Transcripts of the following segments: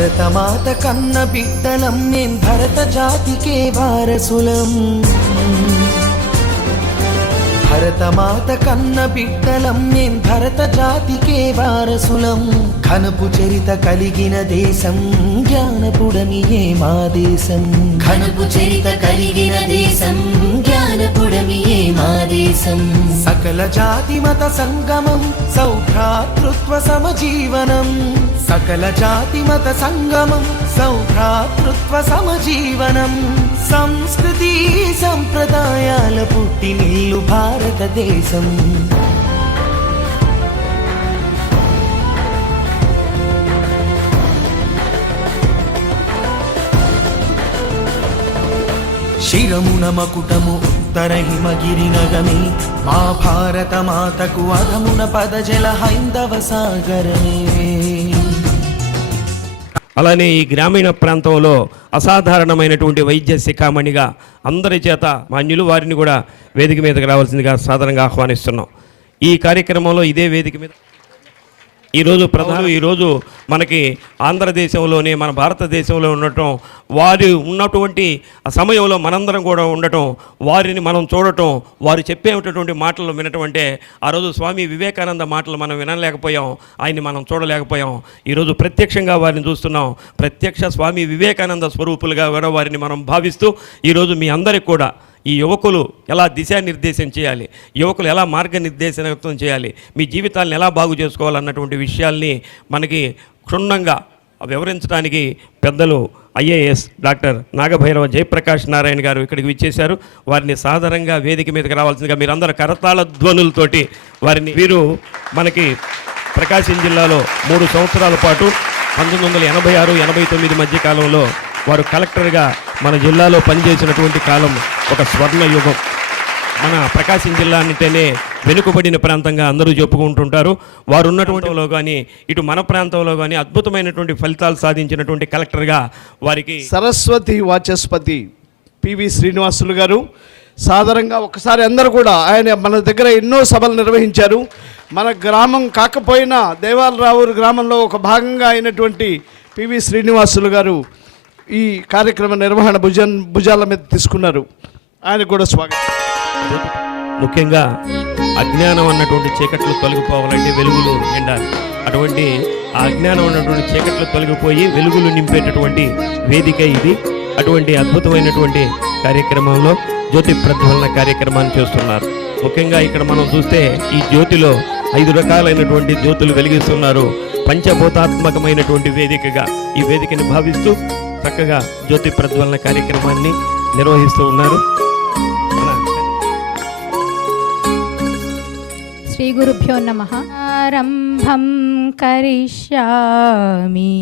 భరతమాత కన్న బిడ్డలం మేం భరత జాతికే వారసులం. భరతమాత కన్న బిడ్డలం మేం భరత జాతికే వారసులం. ఘనపు చరిత కలిగిన దేశం జ్ఞానపుడమియే మా దేశం. ఘనపు చరిత కలిగిన దేశం జ్ఞానపుడమియే మా దేశం. సకల జాతి మత సంగమం సౌభ్రాతృత్వ సమజీవనం. సకల జాతి మత సంగమం సౌభ్రాతృత్వ సమజీవనం. సంస్కృతి సంప్రదాయాల పుట్టినిల్లు భారతదేశం. శిరమున మకుటము ఉత్తర హిమగిరి నగమే మా భారత మాతకు అధమున పదజల హైందవ సాగరమే. అలానే ఈ గ్రామీణ ప్రాంతంలో అసాధారణమైనటువంటి వైద్య శిఖామణిగా అందరి చేత మాన్యులు వారిని కూడా వేదిక మీదకి రావాల్సిందిగా సాధారణంగా ఆహ్వానిస్తున్నాం. ఈ కార్యక్రమంలో ఇదే వేదిక మీద ఈరోజు మనకి ఆంధ్రదేశంలోనే మన భారతదేశంలో ఉండటం, వారు ఉన్నటువంటి ఆ సమయంలో మనందరం కూడా ఉండటం, వారిని మనం చూడటం, వారు చెప్పేటటువంటి మాటలు వినటం అంటే ఆ రోజు స్వామి వివేకానంద మాటలు మనం వినలేకపోయాం, ఆయన్ని మనం చూడలేకపోయాం. ఈరోజు ప్రత్యక్షంగా వారిని చూస్తున్నాం. ప్రత్యక్ష స్వామి వివేకానంద స్వరూపులుగా కూడా వారిని మనం భావిస్తూ ఈరోజు మీ అందరికి కూడా ఈ యువకులు ఎలా దిశానిర్దేశం చేయాలి, యువకులు ఎలా మార్గనిర్దేశనం చేయాలి, మీ జీవితాలను ఎలా బాగు చేసుకోవాలన్నటువంటి విషయాల్ని మనకి క్షుణ్ణంగా వివరించడానికి పెద్దలు ఐఏఎస్ డాక్టర్ నాగభైరవ జయప్రకాష్ నారాయణ గారు ఇక్కడికి విచ్చేశారు. వారిని సాధారణంగా వేదిక మీదకి రావాల్సిందిగా మీరందరూ కరతాళ ధ్వనులతోటి వీరు మనకి ప్రకాశం జిల్లాలో 3 సంవత్సరాల పాటు 1986-89 మధ్య కాలంలో వారు కలెక్టర్గా మన జిల్లాలో పనిచేసినటువంటి కాలం ఒక స్వర్ణ యుగం. మన ప్రకాశం జిల్లా అంటేనే వెనుకబడిన ప్రాంతంగా అందరూ చెప్పుకుంటుంటారు. వారు ఉన్నటువంటిలో కానీ ఇటు మన ప్రాంతంలో కానీ అద్భుతమైనటువంటి ఫలితాలు సాధించినటువంటి కలెక్టర్గా వారికి సరస్వతి వాచస్పతి పివి శ్రీనివాసులు గారు సాధారణంగా ఒకసారి అందరూ కూడా ఆయన మన దగ్గర ఎన్నో సభలు నిర్వహించారు. మన గ్రామం కాకపోయినా దేవాలరావు గ్రామంలో ఒక భాగంగా అయినటువంటి పివి శ్రీనివాసులు గారు ఈ కార్యక్రమ నిర్వహణ భుజాల మీద తీసుకున్నారు. ఆయన కూడా స్వాగతం. ముఖ్యంగా అజ్ఞానం అన్నటువంటి చీకట్లు తొలగిపోవాలంటే వెలుగులు నిండాలి. అటువంటి ఆ అజ్ఞానం అన్నటువంటి చీకట్లు తొలగిపోయి వెలుగులు నింపేటటువంటి వేదిక ఇది. అటువంటి అద్భుతమైనటువంటి కార్యక్రమంలో జ్యోతి ప్రజ్వలన కార్యక్రమాన్ని చేస్తున్నారు. ముఖ్యంగా ఇక్కడ మనం చూస్తే ఈ జ్యోతిలో 5 రకాలైనటువంటి జ్యోతులు వెలిగిస్తున్నారు. పంచభూతాత్మకమైనటువంటి వేదికగా ఈ వేదికని భావిస్తూ చక్కగా జ్యోతి ప్రజ్వలన కార్యక్రమాన్ని నిర్వహిస్తూ ఉన్నారు. శ్రీ గురుభ్యో నమః. ఆరంభం కరిష్యామి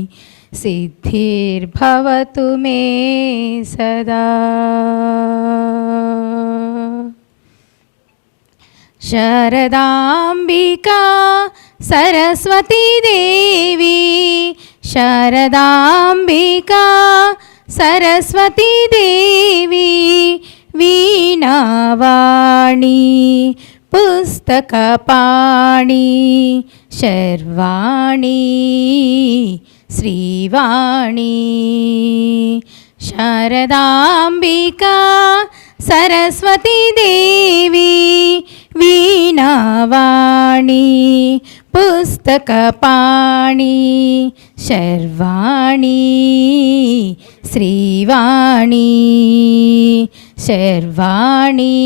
సిద్ధిర్భవతు మే సదా. శారదాంబికా సరస్వతీ దేవి, శారదాంబికా సరస్వతీ దేవి, వీణావాణి పుస్తకపాణి శర్వాణి శ్రీవాణి. శారదాంబికా సరస్వతీ దేవి, వీణావాణి పుస్తకపాణి శర్వాణి శ్రీవాణి. శర్వాణి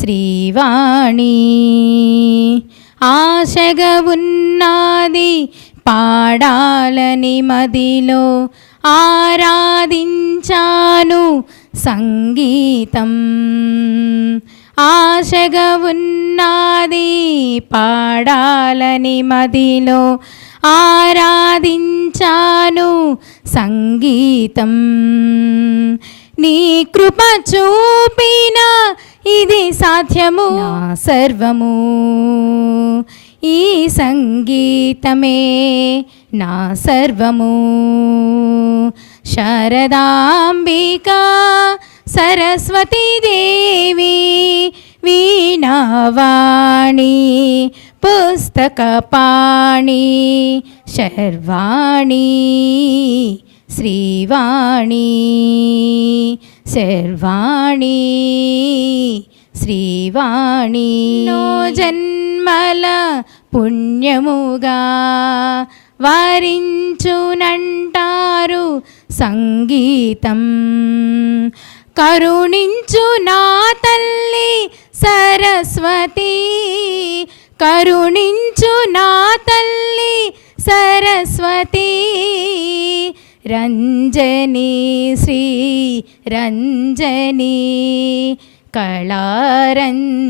శ్రీవాణి. ఆశగా ఉన్నది పాడాలని మదిలో, ఆరాధించాను సంగీతం. ఆశగా ఉన్నది పాడాలని మదిలో, ఆరాధించాను సంగీతం. నీ కృప చూపిన ఇది సాధ్యము, నా సర్వము ఈ సంగీతమే నా సర్వము. శారదాంబికా సరస్వతీ దేవి, వీణావాణి పుస్తకపాణి శర్వాణి శ్రీవాణి శర్వాణి శ్రీవాణి నో జన్మల పుణ్యముగా వారించునంటారు సంగీతం. కరుణించు నా తల్లి సరస్వతి, కరుణించు నా తల్లి సరస్వతి. రంజని శ్రీ రంజని కళారంజని.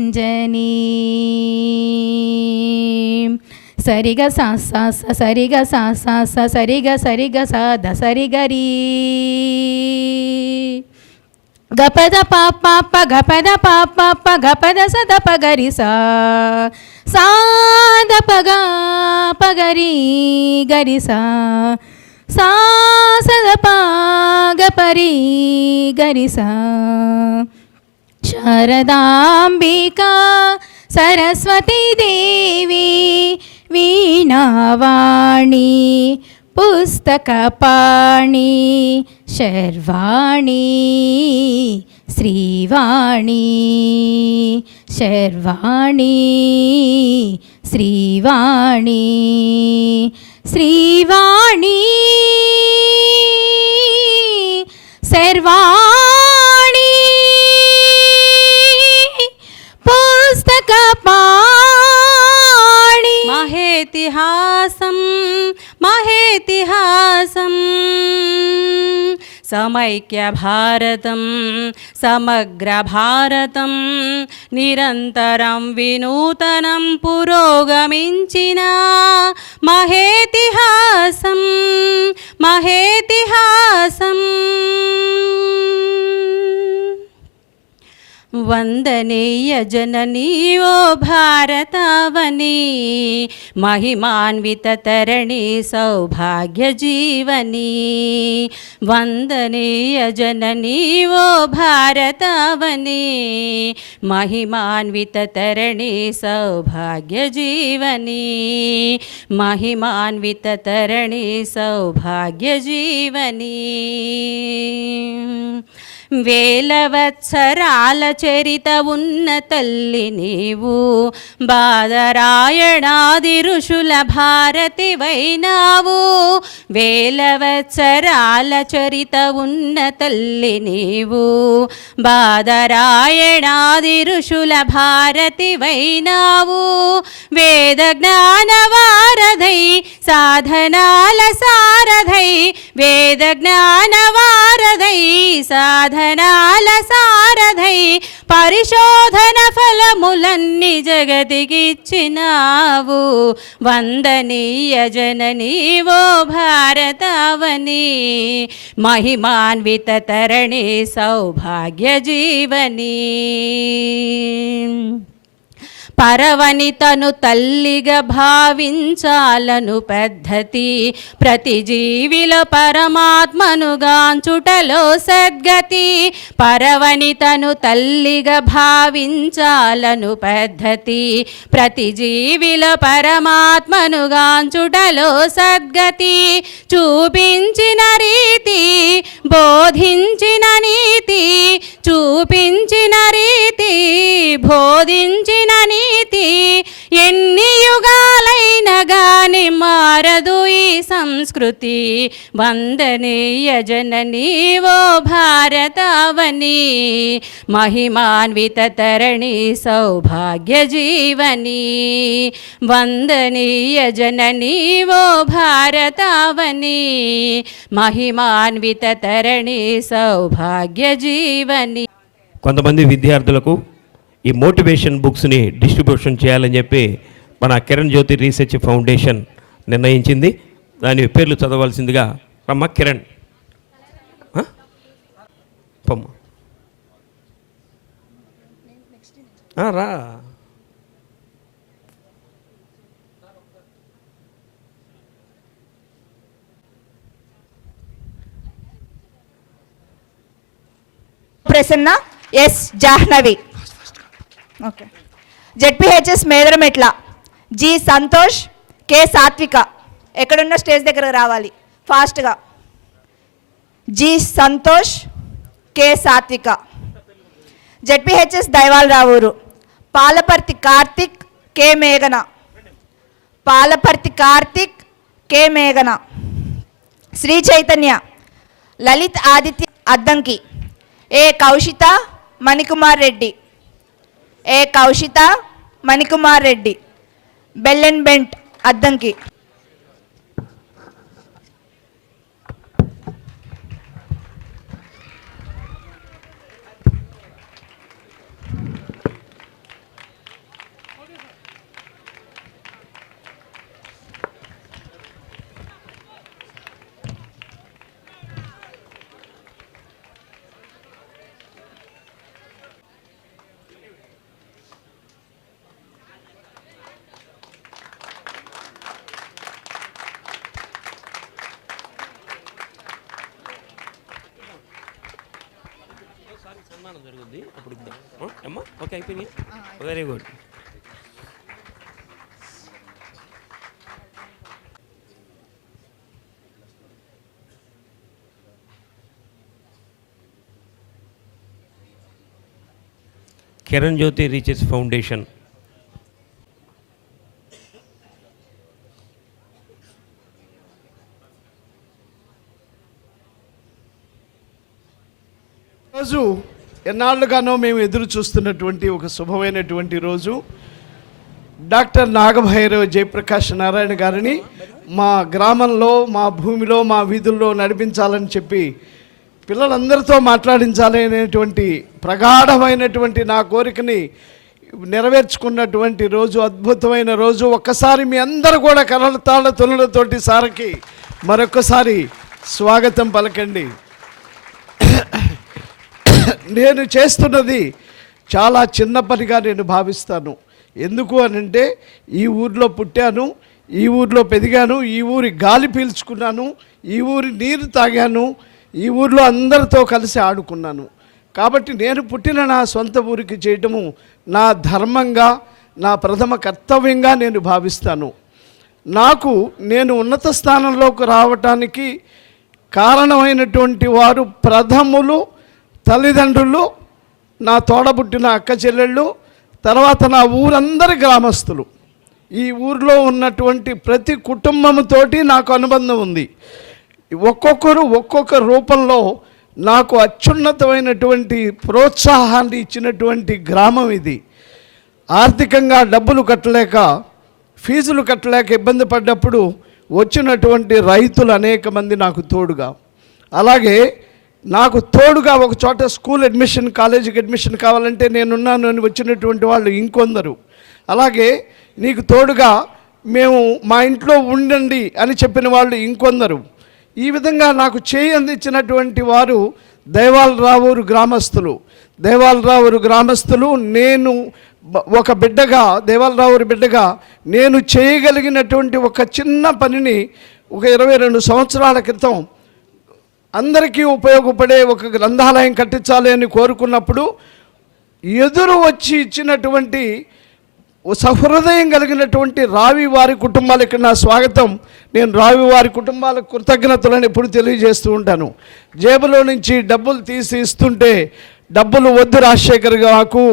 సరిగ సా సా స సరిగ సా సా స సరిగ సరిగ సా ద సరిగరి గపద పాప ప గపద పాప ప గపద సద పగరి సా సాద పగ పగరి గరి సా సా సద పగపరి గరి సా. శారదాంబికా సరస్వతీ దేవి వీణావాణి పుస్తకపాణి శర్వాణి శ్రీవాణి శర్వాణి శ్రీవాణి శ్రీవాణి శర్వాణి పుస్తకపాణి. మహేతిహాసం మహేతిహాసం సమైక్య భారతం సమగ్ర భారతం నిరంతరం వినూతనం పురోగమించిన మహేతిహాసం మహేతిహాసం. వందనేయ జననీ ఓ భారతావని మహిమాన్విత తరణి సౌభాగ్య జీవని. వందనేయ జననీ ఓ భారతావని మహిమాన్విత తరణి సౌభాగ్య జీవని. మహిమాన్విత తరణి సౌభాగ్య జీవని. వేలవత్సరాల చరిత ఉన్న తల్లి నీవు బాదరాయణాది ఋషుల భారతివైనావు. వేలవత్సరాల చరిత ఉన్న తల్లి నీవు బాదరాయణాది ఋషుల భారతివైనావు. వేద జ్ఞాన వారధై సాధనాల సారథై వేద జ్ఞాన వారధై సాధనాల సారథై పరిశోధన ఫలములన్నీ జగతికిచ్చినావు. వందనీయ జననీ ఓ భారతావని మహిమాన్విత తరణి సౌభాగ్య జీవని. పరవనితను తల్లిగా భావించాలను పద్ధతి ప్రతి జీవిలో పరమాత్మను గాంచుటలో సద్గతి. పరవనితను తల్లిగా భావించాలను పద్ధతి ప్రతి జీవిలో పరమాత్మను గాంచుటలో సద్గతి. చూపించిన రీతి బోధించిన నీతి చూపించిన రీతి బోధించిన నీతి ఎన్ని యుగాలైన గాని మారదు ఈ సంస్కృతి. వందనీయ జననీ ఓ భారతావని మహిమాన్విత తరణి సౌభాగ్య జీవని. వందనీయ జననీ ఓ భారతావని మహిమాన్విత తరణి సౌభాగ్య జీవని. కొంతమంది విద్యార్థులకు ఈ మోటివేషన్ బుక్స్ని డిస్ట్రిబ్యూషన్ చేయాలని చెప్పి మన కిరణ్ జ్యోతి రీసెర్చ్ ఫౌండేషన్ నిర్ణయించింది. దాని పేర్లు చదవాల్సిందిగా రమ్మ కిరణ్ పమ్మ రా. Prasanna yes Jahnavi. Okay. ZPHS Medarametla G Santosh, K సాత్విక. ఎక్కడున్న స్టేజ్ దగ్గరకు రావాలి ఫాస్ట్గా. జి సంతోష్, కె సాత్విక. జెడ్పిహెచ్ఎస్ దైవాలరావూరు పాలపర్తి కార్తిక్, కె మేఘన. పాలపర్తి కార్తిక్, కె మేఘన. శ్రీ చైతన్య లలిత్ ఆదిత్య అద్దంకి. ఏ కౌశిత మణికుమార్ రెడ్డి. ఏ కౌశిత మణికుమార్ రెడ్డి. Bellen bent Addanki. సన్మానం జరుగుద్ది అప్పుడు ఇద్దాం. అమ్మా ఓకే అయిపోయింది. Very good. కిరణ్ జ్యోతి రీచెస్ ఫౌండేషన్ రోజు ఎన్నాళ్ళుగానో మేము ఎదురు చూస్తున్నటువంటి ఒక శుభమైనటువంటి రోజు. డాక్టర్ నాగభైరవ జయప్రకాష్ నారాయణ గారిని మా గ్రామంలో, మా భూమిలో, మా వీధుల్లో నడిపించాలని చెప్పి పిల్లలందరితో మాట్లాడించాలి అనేటువంటి ప్రగాఢమైనటువంటి నా కోరికని నెరవేర్చుకున్నటువంటి రోజు, అద్భుతమైన రోజు. ఒక్కసారి మీ అందరూ కూడా కరతాళ తొలులతోటి సార్కి మరొకసారి స్వాగతం పలకండి. నేను చేస్తున్నది చాలా చిన్న పనిగా నేను భావిస్తాను. ఎందుకు అనంటే ఈ ఊరిలో పుట్టాను, ఈ ఊరిలో పెరిగాను, ఈ ఊరి గాలి పీల్చుకున్నాను, ఈ ఊరి నీరు తాగాను, ఈ ఊరిలో అందరితో కలిసి ఆడుకున్నాను. కాబట్టి నేను పుట్టిన నా సొంత ఊరికి చేయటము నా ధర్మంగా, నా ప్రథమ కర్తవ్యంగా నేను భావిస్తాను. నేను ఉన్నత స్థానంలోకి రావటానికి కారణమైనటువంటి వారు ప్రథములు తల్లిదండ్రులు, నా తోడబుట్టిన అక్క చెల్లెళ్ళు, తర్వాత నా ఊరందరి గ్రామస్తులు. ఈ ఊరిలో ఉన్నటువంటి ప్రతి కుటుంబంతోటి నాకు అనుబంధం ఉంది. ఒక్కొక్కరు ఒక్కొక్క రూపంలో నాకు అత్యున్నతమైనటువంటి ప్రోత్సాహాన్ని ఇచ్చినటువంటి గ్రామం ఇది. ఆర్థికంగా డబ్బులు కట్టలేక, ఫీజులు కట్టలేక ఇబ్బంది పడ్డప్పుడు వచ్చినటువంటి రైతులు అనేక మంది నాకు తోడుగా, అలాగే నాకు తోడుగా ఒక చోట స్కూల్ అడ్మిషన్, కాలేజీకి అడ్మిషన్ కావాలంటే నేనున్నాను అని వచ్చినటువంటి వాళ్ళు ఇంకొందరు, అలాగే నీకు తోడుగా మేము మా ఇంట్లో ఉండండి అని చెప్పిన వాళ్ళు ఇంకొందరు. ఈ విధంగా నాకు చేయి అందించినటువంటి వారు దైవాలరావూరు గ్రామస్తులు. దైవాలరావూరు గ్రామస్తులు నేను ఒక బిడ్డగా, దేవాలరావూరు బిడ్డగా నేను చేయగలిగినటువంటి ఒక చిన్న పనిని ఒక 22 సంవత్సరాల క్రితం అందరికీ ఉపయోగపడే ఒక గ్రంథాలయం కట్టించాలి అని కోరుకున్నప్పుడు ఎదురు వచ్చి ఇచ్చినటువంటి సహృదయం కలిగినటువంటి రావి వారి కుటుంబాలు, ఇక్కడ నా స్వాగతం. నేను రావి వారి కుటుంబాలకు కృతజ్ఞతలను ఎప్పుడు తెలియజేస్తూ ఉంటాను. జేబులో నుంచి డబ్బులు తీసి ఇస్తుంటే, డబ్బులు వద్దు రాజశేఖర్ గారు,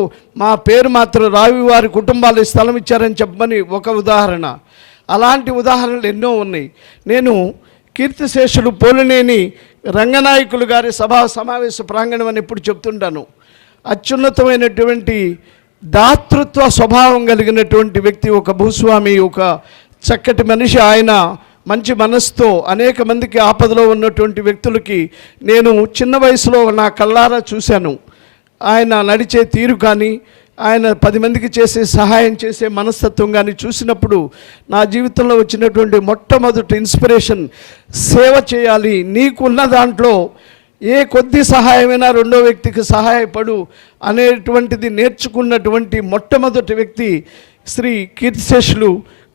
మా పేరు మాత్రం రావి వారి కుటుంబాలు స్థలం ఇచ్చారని చెప్పమని ఒక ఉదాహరణ. అలాంటి ఉదాహరణలు ఎన్నో ఉన్నాయి. నేను కీర్తిశేషులు పోలినేని రంగనాయకులు గారి సభా సమావేశ ప్రాంగణం అని ఎప్పుడు చెప్తుంటాను. అత్యున్నతమైనటువంటి దాతృత్వ స్వభావం కలిగినటువంటి వ్యక్తి, ఒక భూస్వామి, ఒక చక్కటి మనిషి. ఆయన మంచి మనసుతో అనేక మందికి ఆపదలో ఉన్నటువంటి వ్యక్తులకి నేను చిన్న వయసులో నా కళ్ళారా చూశాను. ఆయన నడిచే తీరు కానీ, ఆయన 10 మందికి చేసే సహాయం చేసే మనస్తత్వం కానీ చూసినప్పుడు నా జీవితంలో వచ్చినటువంటి మొట్టమొదటి ఇన్స్పిరేషన్, సేవ చేయాలి, నీకున్న దాంట్లో ఏ కొద్ది సహాయమైనా రెండో వ్యక్తికి సహాయపడు అనేటువంటిది నేర్చుకున్నటువంటి మొట్టమొదటి వ్యక్తి శ్రీ కీర్తిశేషులు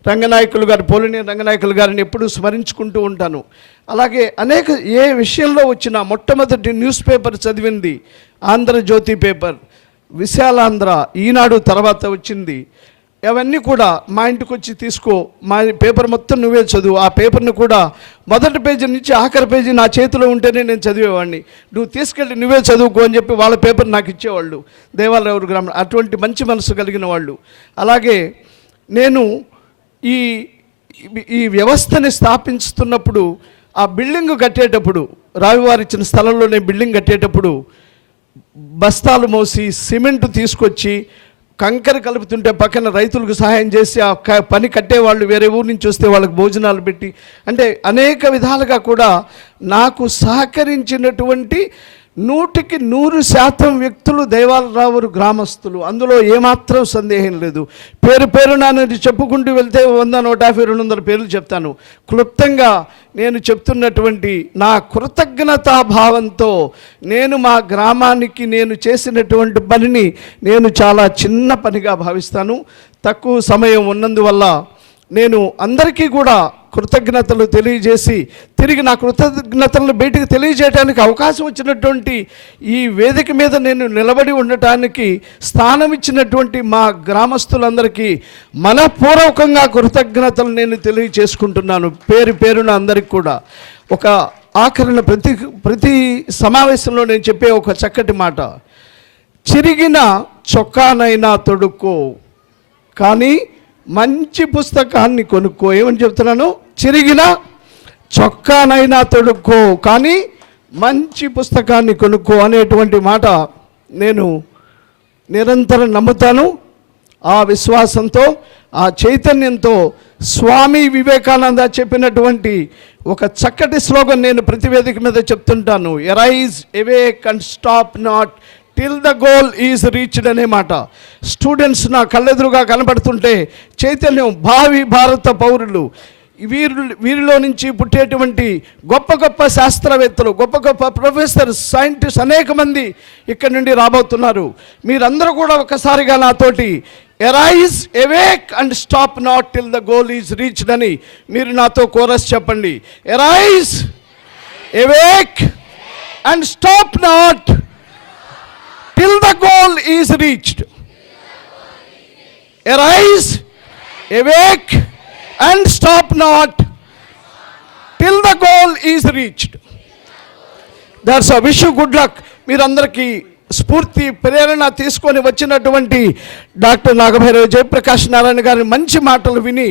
రంగనాయకులు గారు, పోలినేని రంగనాయకులు గారిని ఎప్పుడూ స్మరించుకుంటూ ఉంటాను. అలాగే అనేక ఏ విషయంలో వచ్చినా మొట్టమొదటి న్యూస్ పేపర్ చదివింది ఆంధ్రజ్యోతి పేపర్, విశాలాంధ్ర, ఈనాడు తర్వాత వచ్చింది. అవన్నీ కూడా మా ఇంటికి వచ్చి తీసుకో, మా పేపర్ మొత్తం నువ్వే చదువు, ఆ పేపర్ని కూడా మొదటి పేజీ నుంచి ఆఖరి పేజీ నా చేతిలో ఉంటేనే నేను చదివేవాడిని, నువ్వు తీసుకెళ్ళి నువ్వే చదువుకో అని చెప్పి వాళ్ళ పేపర్ నాకు ఇచ్చేవాళ్ళు దేవాలరావు గ్రామం. అటువంటి మంచి మనసు కలిగిన వాళ్ళు. అలాగే నేను ఈ వ్యవస్థని స్థాపించుతున్నప్పుడు, ఆ బిల్డింగ్ కట్టేటప్పుడు, రావివారు ఇచ్చిన స్థలంలోనే బిల్డింగ్ కట్టేటప్పుడు బస్తాలు మోసి సిమెంట్ తీసుకొచ్చి కంకర కలుపుతుంటే పక్కన రైతులకు సహాయం చేసి ఆ పని కట్టేవాళ్ళు వేరే ఊరు నుంచి వస్తే వాళ్ళకి భోజనాలు పెట్టి, అంటే అనేక విధాలుగా కూడా నాకు సహకరించినటువంటి 100% వ్యక్తులు దేవాలరావు గ్రామస్తులు. అందులో ఏమాత్రం సందేహం లేదు. పేరు పేరున నేను చెప్పుకుంటూ వెళ్తే 100, 150, 200 పేర్లు చెప్తాను. క్లుప్తంగా నేను చెప్తున్నటువంటి నా కృతజ్ఞతాభావంతో నేను మా గ్రామానికి నేను చేసినటువంటి పనిని నేను చాలా చిన్న పనిగా భావిస్తాను. తక్కువ సమయం ఉన్నందువల్ల నేను అందరికీ కూడా కృతజ్ఞతలు తెలియజేసి తిరిగి నా కృతజ్ఞతలను బయటికి తెలియజేయడానికి అవకాశం వచ్చినటువంటి ఈ వేదిక మీద నేను నిలబడి ఉండటానికి స్థానం ఇచ్చినటువంటి మా గ్రామస్తులందరికీ మనపూర్వకంగా కృతజ్ఞతలు నేను తెలియజేసుకుంటున్నాను పేరు పేరున అందరికీ కూడా. ఒక ఆఖరణ ప్రతి సమావేశంలో నేను చెప్పే ఒక చక్కటి మాట, చిరిగిన చొక్కానైనా తొడుక్కో కానీ మంచి పుస్తకాన్ని కొనుక్కో. ఏమని చెప్తున్నాను? చిరిగిన చొక్కానైనా తొడుక్కో కానీ మంచి పుస్తకాన్ని కొనుక్కో అనేటువంటి మాట నేను నిరంతరం నమ్ముతాను. ఆ విశ్వాసంతో, ఆ చైతన్యంతో స్వామి వివేకానంద చెప్పినటువంటి ఒక చక్కటి స్లోగన్ నేను ప్రతి వేదిక మీద చెప్తుంటాను, arise awake and stop not till the goal is reached అనే మాట. స్టూడెంట్స్ నా కళ్ళెదురుగా కనబడుతుంటే చైతన్యం, భావి భారత పౌరులు, వీరిలో నుంచి పుట్టేటువంటి గొప్ప గొప్ప శాస్త్రవేత్తలు, గొప్ప గొప్ప ప్రొఫెసర్స్, సైంటిస్ట్ అనేక మంది ఇక్కడి నుండి రాబోతున్నారు. మీరందరూ కూడా ఒకసారిగా నాతోటి arise awake and stop not till the goal is reached అని మీరు నాతో కోరస్ చెప్పండి. Arise awake and stop not till the goal is reached. Arise, awake and stop not till the goal is reached. That's a wish you good luck. మీరందరికీ స్ఫూర్తి ప్రేరణ తీసుకొని వచ్చినటువంటి doctor Nagabhairava Jayaprakash Narayana గారి మంచి మాటలు విని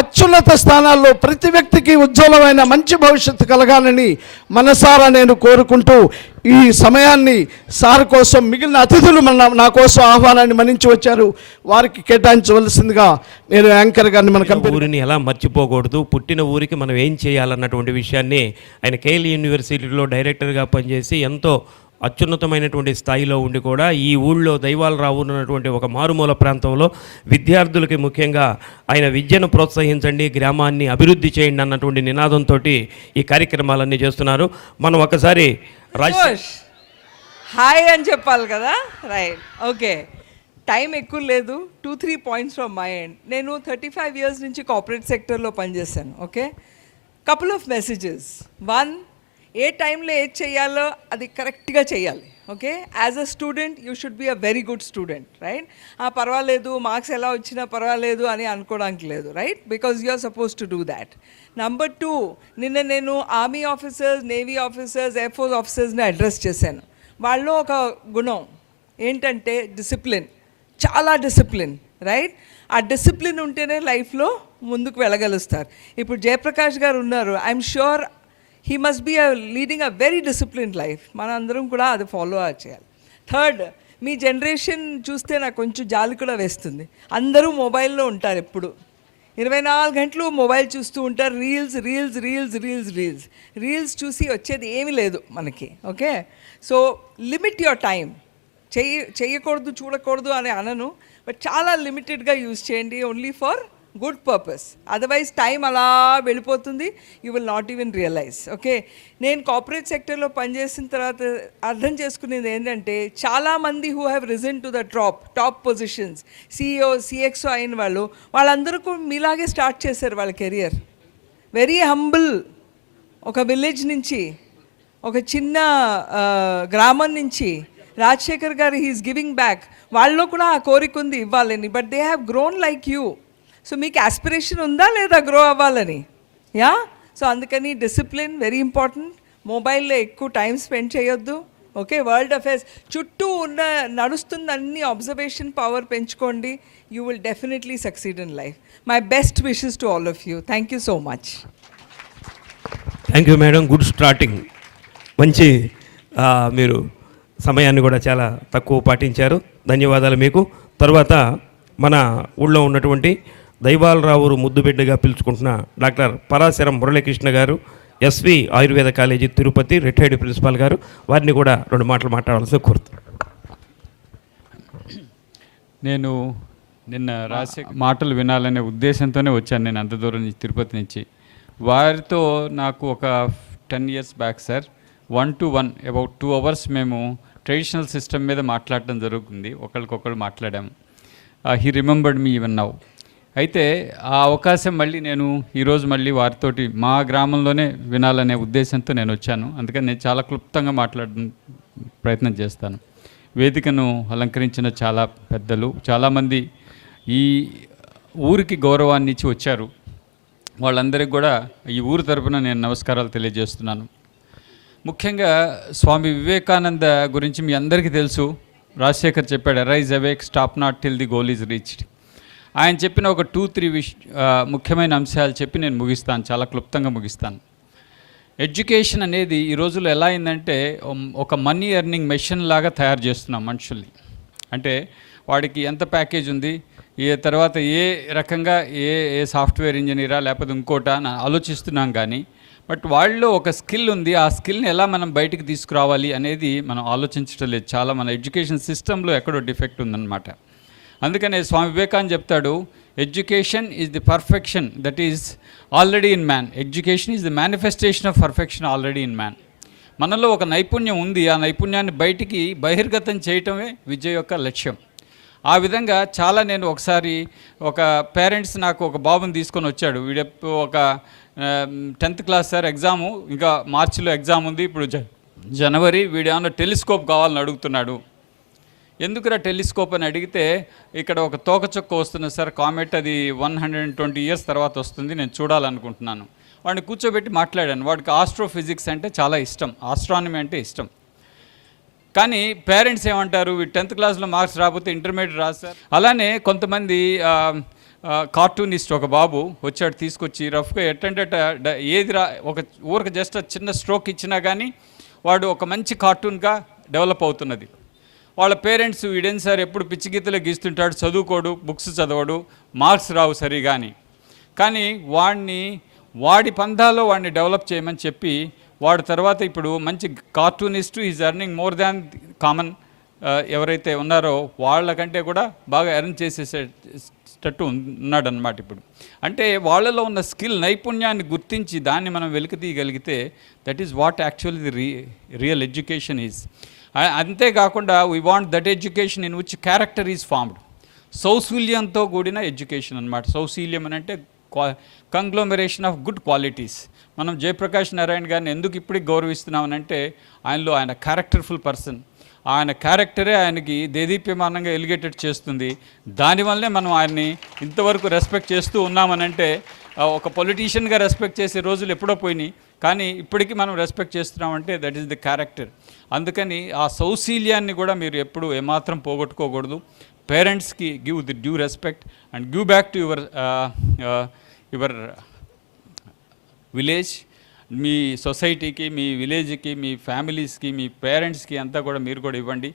అత్యున్నత స్థానాల్లో ప్రతి వ్యక్తికి ఉజ్వలమైన మంచి భవిష్యత్తు కలగాలని మనసారా నేను కోరుకుంటూ ఈ సమయాన్ని సార్ కోసం మిగిలిన అతిథులు నా కోసం ఆహ్వానాన్ని మన్నించి వచ్చారు, వారికి కేటాయించవలసిందిగా నేను యాంకర్ గారిని మన ఊరిని ఎలా మర్చిపోకూడదు, పుట్టిన ఊరికి మనం ఏం చేయాలన్నటువంటి విషయాన్ని ఆయన కేఎల్ యూనివర్సిటీలో డైరెక్టర్గా పనిచేసి ఎంతో అత్యున్నతమైనటువంటి స్థాయిలో ఉండి కూడా ఈ ఊళ్ళో దైవాలరావు ఉన్నటువంటి ఒక మారుమూల ప్రాంతంలో విద్యార్థులకి ముఖ్యంగా ఆయన విద్యను ప్రోత్సహించండి, గ్రామాన్ని అభివృద్ధి చేయండి అన్నటువంటి నినాదంతో ఈ కార్యక్రమాలన్నీ చేస్తున్నారు. మనం ఒకసారి హాయ్ అని చెప్పాలి కదా, రైట్, ఓకే. టైం ఎక్కువ లేదు, 2-3 పాయింట్స్ ఫ్రమ్ మై ఎండ్. నేను 35 years నుంచి కార్పొరేట్ సెక్టర్లో పనిచేశాను. Okay, couple of messages. 1, ఏ టైంలో ఏది చేయాలో అది కరెక్ట్గా చేయాలి. Okay, as a student you should be a very good student, right. పర్వాలేదు మార్క్స్ ఎలా వచ్చినా పర్వాలేదు అని అనుకోవడానికి లేదు, right, because you are suppose to do that. Number 2, నిన్న నేను army officers, navy officers, air force ఆఫీసర్స్ని అడ్రస్ చేశాను. వాళ్ళలో ఒక గుణం ఏంటంటే డిసిప్లిన్, చాలా డిసిప్లిన్, రైట్. ఆ డిసిప్లిన్ ఉంటేనే లైఫ్లో ముందుకు వెళ్ళగలుస్తారు. ఇప్పుడు జయప్రకాష్ గారు ఉన్నారు, I'm sure he must be leading a very disciplined life. మనందరం కూడా అది ఫాలో చేయాలి. 3, మీ జనరేషన్ చూస్తే నాకు కొంచెం జాలి కూడా వేస్తుంది. అందరూ మొబైల్లో ఉంటారు, ఎప్పుడు 24 గంటలు మొబైల్ చూస్తూ ఉంటారు. Reels reels reels reels reels reels చూసి వచ్చేది ఏమీ లేదు మనకి. Okay, so limit your time. చేయకూడదు చూడకూడదు అని అనను, బట్ చాలా లిమిటెడ్గా యూజ్ చేయండి, only for good purpose. Otherwise time అలా వెళ్ళిపోతుంది, you will not even realise. Okay, నేను కార్పొరేట్ సెక్టర్లో పనిచేసిన తర్వాత అర్థం చేసుకునేది ఏంటంటే చాలామంది who have risen to the top positions, CEO, CXO అయిన వాళ్ళందరూ మీలాగే స్టార్ట్ చేశారు వాళ్ళ కెరియర్. వెరీ హంబుల్, ఒక విలేజ్ నుంచి, ఒక చిన్న గ్రామం నుంచి రాజశేఖర్ గారు హీఈస్ గివింగ్ బ్యాక్, వాళ్ళలో కూడా ఆ కోరిక ఉంది ఇవ్వాలని, but they have grown like you. So మీకు ఆస్పిరేషన్ ఉందా లేదా గ్రో అవ్వాలని? యా. సో అందుకని డిసిప్లిన్ వెరీ ఇంపార్టెంట్. మొబైల్లో ఎక్కువ టైం స్పెండ్ చేయొద్దు. ఓకే, వరల్డ్ అఫేర్స్ చుట్టూ ఉన్న నడుస్తుందన్నీ అబ్జర్వేషన్ పవర్ పెంచుకోండి. You will definitely succeed in life. My best wishes to all of you. Thank you so much. Thank you madam, good starting. మంచి మీరు సమయాన్ని కూడా చాలా తక్కువ పాటించారు, ధన్యవాదాలు మీకు. తర్వాత మన ఊళ్ళో ఉన్నటువంటి దైవాలరావు ముద్దుబిడ్డగా పిలుచుకుంటున్న డాక్టర్ పరాశరం మురళీకృష్ణ గారు, SV Ayurveda college Tirupati retired principal గారు, వారిని కూడా 2 మాటలు మాట్లాడాల్సి కోరుతున్నాను. నేను నిన్న రాసే మాటలు వినాలనే ఉద్దేశంతోనే వచ్చాను నేను అంత దూరం నుంచి, తిరుపతి నుంచి. వారితో నాకు ఒక 10 years back sir 1-to-1 about 2 hours మేము ట్రెడిషనల్ సిస్టమ్ మీద మాట్లాడటం జరుగుతుంది, ఒకరికొకరు మాట్లాడాము. He remembered me even now. అయితే ఆ అవకాశం మళ్ళీ నేను ఈరోజు మళ్ళీ వారితోటి మా గ్రామంలోనే వినాలనే ఉద్దేశంతో నేను వచ్చాను. అందుకని నేను చాలా క్లుప్తంగా మాట్లాడడం ప్రయత్నం చేస్తాను. వేదికను అలంకరించిన చాలా పెద్దలు, చాలామంది ఈ ఊరికి గౌరవాన్ని ఇచ్చి వచ్చారు. వాళ్ళందరికీ కూడా ఈ ఊరు తరపున నేను నమస్కారాలు తెలియజేస్తున్నాను. ముఖ్యంగా స్వామి వివేకానంద గురించి మీ అందరికీ తెలుసు. రాజశేఖర్ చెప్పాడు, arise awake, stop not till the goal is reached. ఆయన చెప్పిన ఒక 2-3 ముఖ్యమైన అంశాలు చెప్పి నేను ముగిస్తాను, చాలా క్లుప్తంగా ముగిస్తాను. ఎడ్యుకేషన్ అనేది ఈ రోజుల్లో ఎలా అయిందంటే ఒక మనీ ఎర్నింగ్ మెషిన్ లాగా తయారు చేస్తున్నాం మనుషుల్ని. అంటే వాడికి ఎంత ప్యాకేజ్ ఉంది, తర్వాత ఏ రకంగా ఏ సాఫ్ట్వేర్ ఇంజనీరా లేకపోతే ఇంకోటా అని ఆలోచిస్తున్నాం. కానీ బట్ వాళ్ళలో ఒక స్కిల్ ఉంది, ఆ స్కిల్ని ఎలా మనం బయటికి తీసుకురావాలి అనేది మనం ఆలోచించడం లేదు. చాలా మన ఎడ్యుకేషన్ సిస్టంలో ఎక్కడో డిఫెక్ట్ ఉందన్నమాట. అందుకనే స్వామి వివేకానంద చెప్తాడు, education is the perfection that is already in man. Education is the manifestation of perfection already in man. మనలో ఒక నైపుణ్యం ఉంది, ఆ నైపుణ్యాన్ని బయటికి బహిర్గతం చేయటమే విద్య యొక్క లక్ష్యం. ఆ విధంగా చాలా నేను ఒకసారి ఒక పేరెంట్స్ నాకు ఒక బాబుని తీసుకొని వచ్చాడు. వీడు ఒక 10th క్లాస్ సార్, ఎగ్జాము ఇంకా మార్చిలో ఎగ్జామ్ ఉంది, ఇప్పుడు జనవరి, వీడు ఏమన్నా టెలిస్కోప్ కావాలని అడుగుతున్నాడు. ఎందుకురా టెలిస్కోప్ అని అడిగితే, ఇక్కడ ఒక తోకచుక్క వస్తుంది సార్, కామెట్, అది 120 years తర్వాత వస్తుంది, నేను చూడాలనుకుంటున్నాను. వాడిని కూర్చోబెట్టి మాట్లాడాను. వాడికి ఆస్ట్రోఫిజిక్స్ అంటే చాలా ఇష్టం, ఆస్ట్రానమీ అంటే ఇష్టం. కానీ పేరెంట్స్ ఏమంటారు, వీడు 10th క్లాస్లో మార్క్స్ రాకపోతే ఇంటర్మీడియట్ రాదు సార్. అలానే కొంతమంది కార్టూనిస్ట్ ఒక బాబు వచ్చాడు, తీసుకొచ్చి రఫ్గా ఎట్టంటే ఏది ఒక ఊరికి జస్ట్ చిన్న స్ట్రోక్ ఇచ్చినా కానీ వాడు ఒక మంచి కార్టూన్గా డెవలప్ అవుతున్నది. వాళ్ళ పేరెంట్స్, వీడేం సార్ ఎప్పుడు పిచ్చి గీతలో గీస్తుంటాడు, చదువుకోడు, బుక్స్ చదవడు, మార్క్స్ రావు సరిగాని. కానీ వాడి పందాలో వాడిని డెవలప్ చేయమని చెప్పి వాడు తర్వాత ఇప్పుడు మంచి cartoonist, is earning more than common. ఎవరైతే ఉన్నారో వాళ్ళకంటే కూడా బాగా ఎర్న్ చేసేటట్టు ఉన్నాడనమాట ఇప్పుడు. అంటే వాళ్ళలో ఉన్న స్కిల్, నైపుణ్యాన్ని గుర్తించి దాన్ని మనం వెలికి తీయగలిగితే that is what actually the real education is. అంతేకాకుండా we want that education in which character is formed. సౌశీల్యంతో కూడిన ఎడ్యుకేషన్ అనమాట. సౌశీల్యం అని అంటే కంగ్లోమరేషన్ ఆఫ్ గుడ్ క్వాలిటీస్. మనం జయప్రకాష్ నారాయణ గారిని ఎందుకు ఇప్పటికి గౌరవిస్తున్నామనంటే ఆయన క్యారెక్టర్ఫుల్ పర్సన్. ఆయన క్యారెక్టరే ఆయనకి దేదీప్యమానంగా ఎలిగేటెడ్ చేస్తుంది. దానివల్లనే మనం ఆయన్ని ఇంతవరకు రెస్పెక్ట్ చేస్తూ ఉన్నామనంటే, ఒక పొలిటీషియన్గా రెస్పెక్ట్ చేసే రోజులు ఎప్పుడో పోయినాయి, కానీ ఇప్పటికీ మనం రెస్పెక్ట్ చేస్తున్నామంటే దట్ ఈస్ ది క్యారెక్టర్. అందుకని ఆ సౌశీల్యాన్ని కూడా మీరు ఎప్పుడు ఏమాత్రం పోగొట్టుకోకూడదు. పేరెంట్స్కి give the due respect and give back to your village. మీ సొసైటీకి, మీ విలేజ్కి, మీ ఫ్యామిలీస్కి, మీ పేరెంట్స్కి అంతా కూడా మీరు కూడా ఇవ్వండి.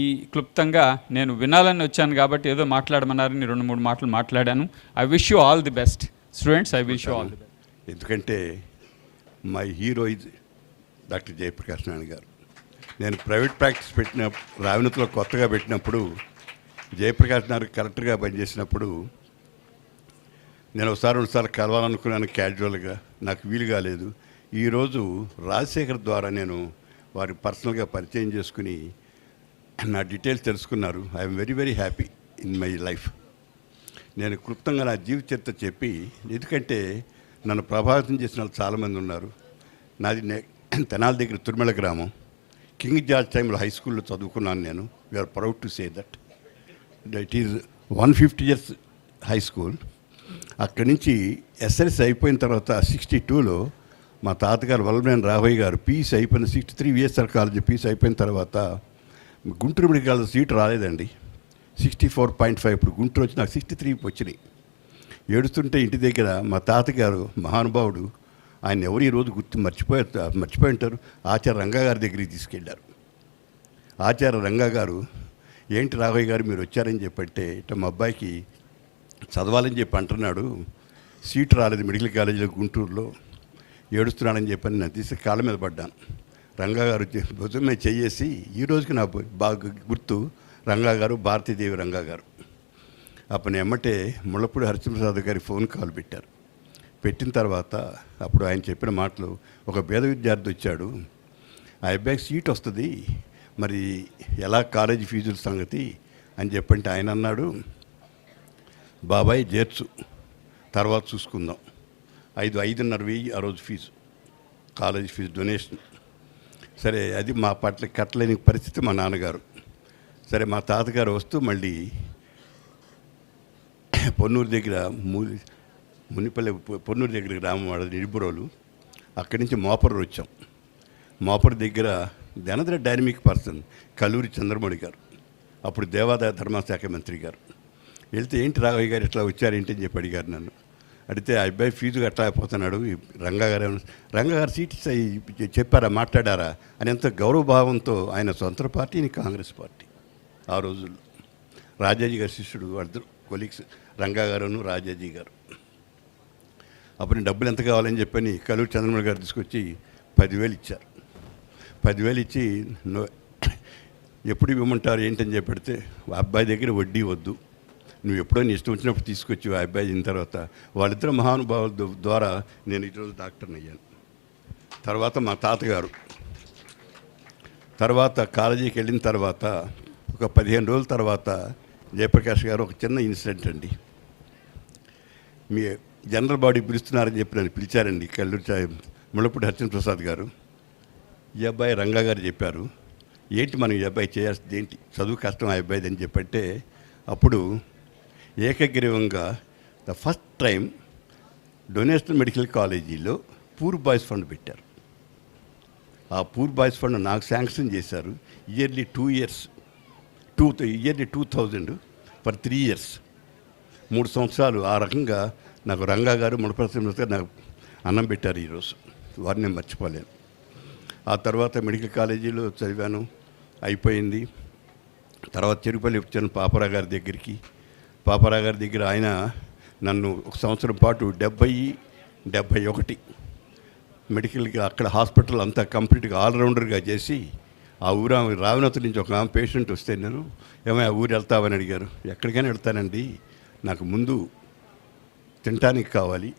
ఈ క్లుప్తంగా నేను వినాలని వచ్చాను కాబట్టి ఏదో మాట్లాడమన్నారని 2-3 మాటలు మాట్లాడాను. I wish you all the best students, I wish you all the best. ఎందుకంటే my hero is doctor Jayaprakash Narayana గారు. నేను ప్రైవేట్ ప్రాక్టీస్ రావినతలో కొత్తగా పెట్టినప్పుడు జయప్రకాష్ నారాయణ కలెక్టర్గా పనిచేసినప్పుడు నేను ఒకసారి 2 సార్లు కలవాలనుకున్నాను క్యాజువల్గా, నాకు వీలు కాలేదు. ఈరోజు రాజశేఖర్ ద్వారా నేను వారి పర్సనల్గా పరిచయం చేసుకుని నా డీటెయిల్స్ తెలుసుకున్నారు. I'm very very happy in my life. నేను క్లుప్తంగా నా జీవిత చరిత్ర చెప్పి, ఎందుకంటే నన్ను ప్రభావితం చేసిన వాళ్ళు చాలామంది ఉన్నారు. నాది తెనాలి దగ్గర తుర్మెల గ్రామం, కింగ్ జార్జ్ టైంలో హై స్కూల్లో చదువుకున్నాను నేను. We're proud to say that it is 150 years high school. అక్కడి నుంచి ఎస్ఎల్సి అయిపోయిన తర్వాత 62లో మా తాతగారు వల్లభనేని రాఘవయ్య గారు పీస్ అయిపోయిన 63 VSR కాలేజీ పీస్ అయిపోయిన తర్వాత గుంటూరు మెడికల్ కాలేజ్ సీటు రాలేదండి. 64.5, ఇప్పుడు గుంటూరు వచ్చి నాకు 63 వచ్చినాయి. ఏడుస్తుంటే ఇంటి దగ్గర మా తాతగారు మహానుభావుడు, ఆయన ఎవరు ఈరోజు మర్చిపోయి ఉంటారు, ఆచార్య రంగా గారి దగ్గరికి తీసుకెళ్ళారు. ఆచార్య రంగా గారు, ఏంటి రాఘవయ్య గారు మీరు వచ్చారని చెప్పంటే, ఇట్లా మా అబ్బాయికి చదవాలని చెప్పి అంటున్నాడు, సీటు రాలేదు మెడికల్ కాలేజీలో గుంటూరులో, ఏడుస్తున్నాడని చెప్పని నేను తీసి కాళ్ళ మీద పడ్డాను. రంగా గారు భుజం మీద చెయ్యేసి, ఈ రోజుకి నా బాగా గుర్తు రంగా గారు, భారతీదేవి రంగా గారు. అప్పుడు ఎమ్మటే ముళ్ళపూడి హరిశ్చంద్రప్రసాద్ గారి ఫోన్ కాల్ పెట్టారు. పెట్టిన తర్వాత అప్పుడు ఆయన చెప్పిన మాటలు, ఒక పేద విద్యార్థి వచ్చాడు, ఆ అబ్బాయికి సీట్ వస్తుంది, మరి ఎలా కాలేజీ ఫీజుల సంగతి అని చెప్పంటే ఆయన అన్నాడు, బాబాయ్ చేర్చు, తర్వాత చూసుకుందాం. 5,5,500 ఆ రోజు ఫీజు, కాలేజీ ఫీజు డొనేషన్. సరే, అది మా పట్ల కట్టలేని పరిస్థితి మా నాన్నగారు. సరే, మా తాతగారు వస్తూ మళ్ళీ పొన్నూరు దగ్గర మునిపల్లి పొన్నూరు దగ్గర గ్రామం వాడు నిడిపురోలు, అక్కడి నుంచి మోపరు వచ్చాం. మోపరు దగ్గర ధనదర డైనమిక్ పర్సన్ కల్లూరి చంద్రమౌళి గారు, అప్పుడు దేవాదాయ ధర్మశాఖ మంత్రి గారు. వెళ్తే ఏంటి రాఘవయ్య గారు ఇట్లా వచ్చారేంటి అని చెప్పి అడిగారు నన్ను. అడిగితే ఆ అబ్బాయి ఫీజు కట్టలేకపోతున్నాడు, రంగా గారు సీట్ చెప్పారా, మాట్లాడారా అని ఎంతో గౌరవభావంతో, ఆయన సొంత పార్టీని కాంగ్రెస్ పార్టీ ఆ రోజుల్లో. రాజాజీ గారి శిష్యుడు, వాళ్ళిద్దరు కొలీగ్స్, రంగా గారును రాజాజీ గారు. అప్పుడు డబ్బులు ఎంత కావాలని చెప్పని కల్లూరి చంద్రమౌళి గారు తీసుకొచ్చి 10,000 ఇచ్చారు. 10,000 ఇచ్చి ఎప్పుడు ఇవ్వమంటారు ఏంటని చెప్పితే, అబ్బాయి దగ్గర వడ్డీ వద్దు, నువ్వు ఎప్పుడో నీ ఇష్టం వచ్చినప్పుడు తీసుకొచ్చి ఆ అబ్బాయి అయిన తర్వాత, వాళ్ళిద్దరు మహానుభావుల ద్వారా నేను ఈరోజు డాక్టర్ని అయ్యాను. తర్వాత మా తాతగారు, తర్వాత కాలేజీకి వెళ్ళిన తర్వాత ఒక 15 రోజుల తర్వాత జయప్రకాష్ గారు, ఒక చిన్న ఇన్సిడెంట్ అండి, మీ జనరల్ బాడీ పిలుస్తున్నారని చెప్పి నన్ను పిలిచారండి కల్లూరి ముళ్ళపూడి హరిశ్చంద్రప్రసాద్ గారు. ఈ అబ్బాయి రంగా గారు చెప్పారు, ఏంటి మనం ఈ అబ్బాయి చేయాల్సింది ఏంటి, చదువు కష్టం ఆ అబ్బాయిది అని చెప్పంటే, అప్పుడు ఏకగ్రీవంగా ద ఫస్ట్ టైం డొనేషనల్ మెడికల్ కాలేజీలో పూర్ బాయ్స్ ఫండ్ పెట్టారు. ఆ పూర్ బాయ్స్ ఫండ్ నాకు శాంక్షన్ చేశారు. Yearly 2 years, yearly 2,000 for 3 years, 3 సంవత్సరాలు. ఆ రకంగా నాకు రంగా గారు, ముళ్ళపూడి గారు నాకు అన్నం పెట్టారు ఈరోజు, వారిని నేను మర్చిపోలేను. ఆ తర్వాత మెడికల్ కాలేజీలో చదివాను, అయిపోయింది. తర్వాత చెరుపల్లి వచ్చాను పాపరా గారి దగ్గరికి. పాపరా గారి దగ్గర ఆయన నన్ను 1 సంవత్సరం పాటు 70-71 మెడికల్గా అక్కడ హాస్పిటల్ అంతా కంప్లీట్గా ఆల్రౌండర్గా చేసి, ఆ ఊరు రావినత నుంచి ఒక పేషెంట్ వస్తే, నేను ఏమైనా ఊరు వెళ్తావని అడిగారు. ఎక్కడికైనా వెళ్తానండి, నాకు ముందు తినటానికి కావాలి,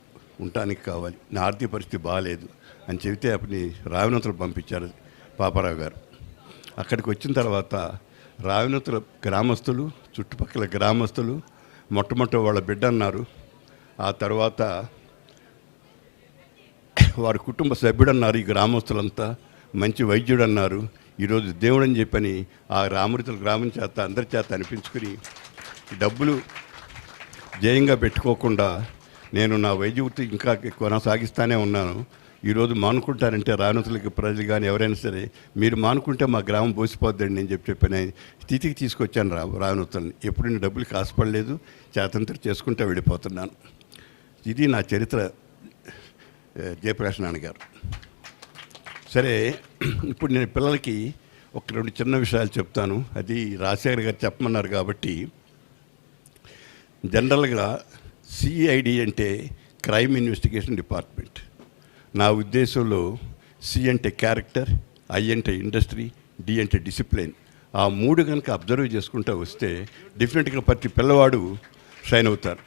ఉండటానికి కావాలి, నా ఆర్థిక పరిస్థితి బాగాలేదు అని చెబితే అప్పుడు రావినతలు పంపించారు పాపారావు గారు. అక్కడికి వచ్చిన తర్వాత రావినతుల గ్రామస్తులు, చుట్టుపక్కల గ్రామస్తులు మొట్టమొదటి వాళ్ళ బిడ్డ అన్నారు. ఆ తర్వాత వారి కుటుంబ సభ్యుడు అన్నారు. ఈ గ్రామస్తులంతా మంచి వైద్యుడు అన్నారు. ఈరోజు దేవుడని చెప్పని ఆ రామృతుల గ్రామం చేత అందరి చేత అనిపించుకుని, డబ్బులు జయంగా పెట్టుకోకుండా నేను నా వైద్య వృత్తి ఇంకా కొనసాగిస్తూనే ఉన్నాను. ఈరోజు మానుకుంటారంటే రానుతులకి ప్రజలు కానీ ఎవరైనా సరే, మీరు మానుకుంటే మా గ్రామం పోసిపోద్దండి అని చెప్పిన స్థితికి తీసుకొచ్చాను రానుతుల్ని. ఎప్పుడు నేను డబ్బులు కాసుపడలేదు, చేతంతరం చేసుకుంటూ వెళ్ళిపోతున్నాను. ఇది నా చరిత్ర జయప్రకాష్ నాన్నగారు. సరే, ఇప్పుడు నేను పిల్లలకి ఒక 2 చిన్న విషయాలు చెప్తాను. అది రాజశేఖర్ గారు చెప్పమన్నారు కాబట్టి, జనరల్గా సిఐడి అంటే క్రైమ్ ఇన్వెస్టిగేషన్ డిపార్ట్మెంట్. నా ఉద్దేశంలో సి అంటే క్యారెక్టర్, ఐ అంటే ఇండస్ట్రీ, డి అంటే డిసిప్లిన్. ఆ 3 కనుక అబ్జర్వ్ చేసుకుంటూ వస్తే డెఫినెట్గా ప్రతి పిల్లవాడు షైన్ అవుతారు.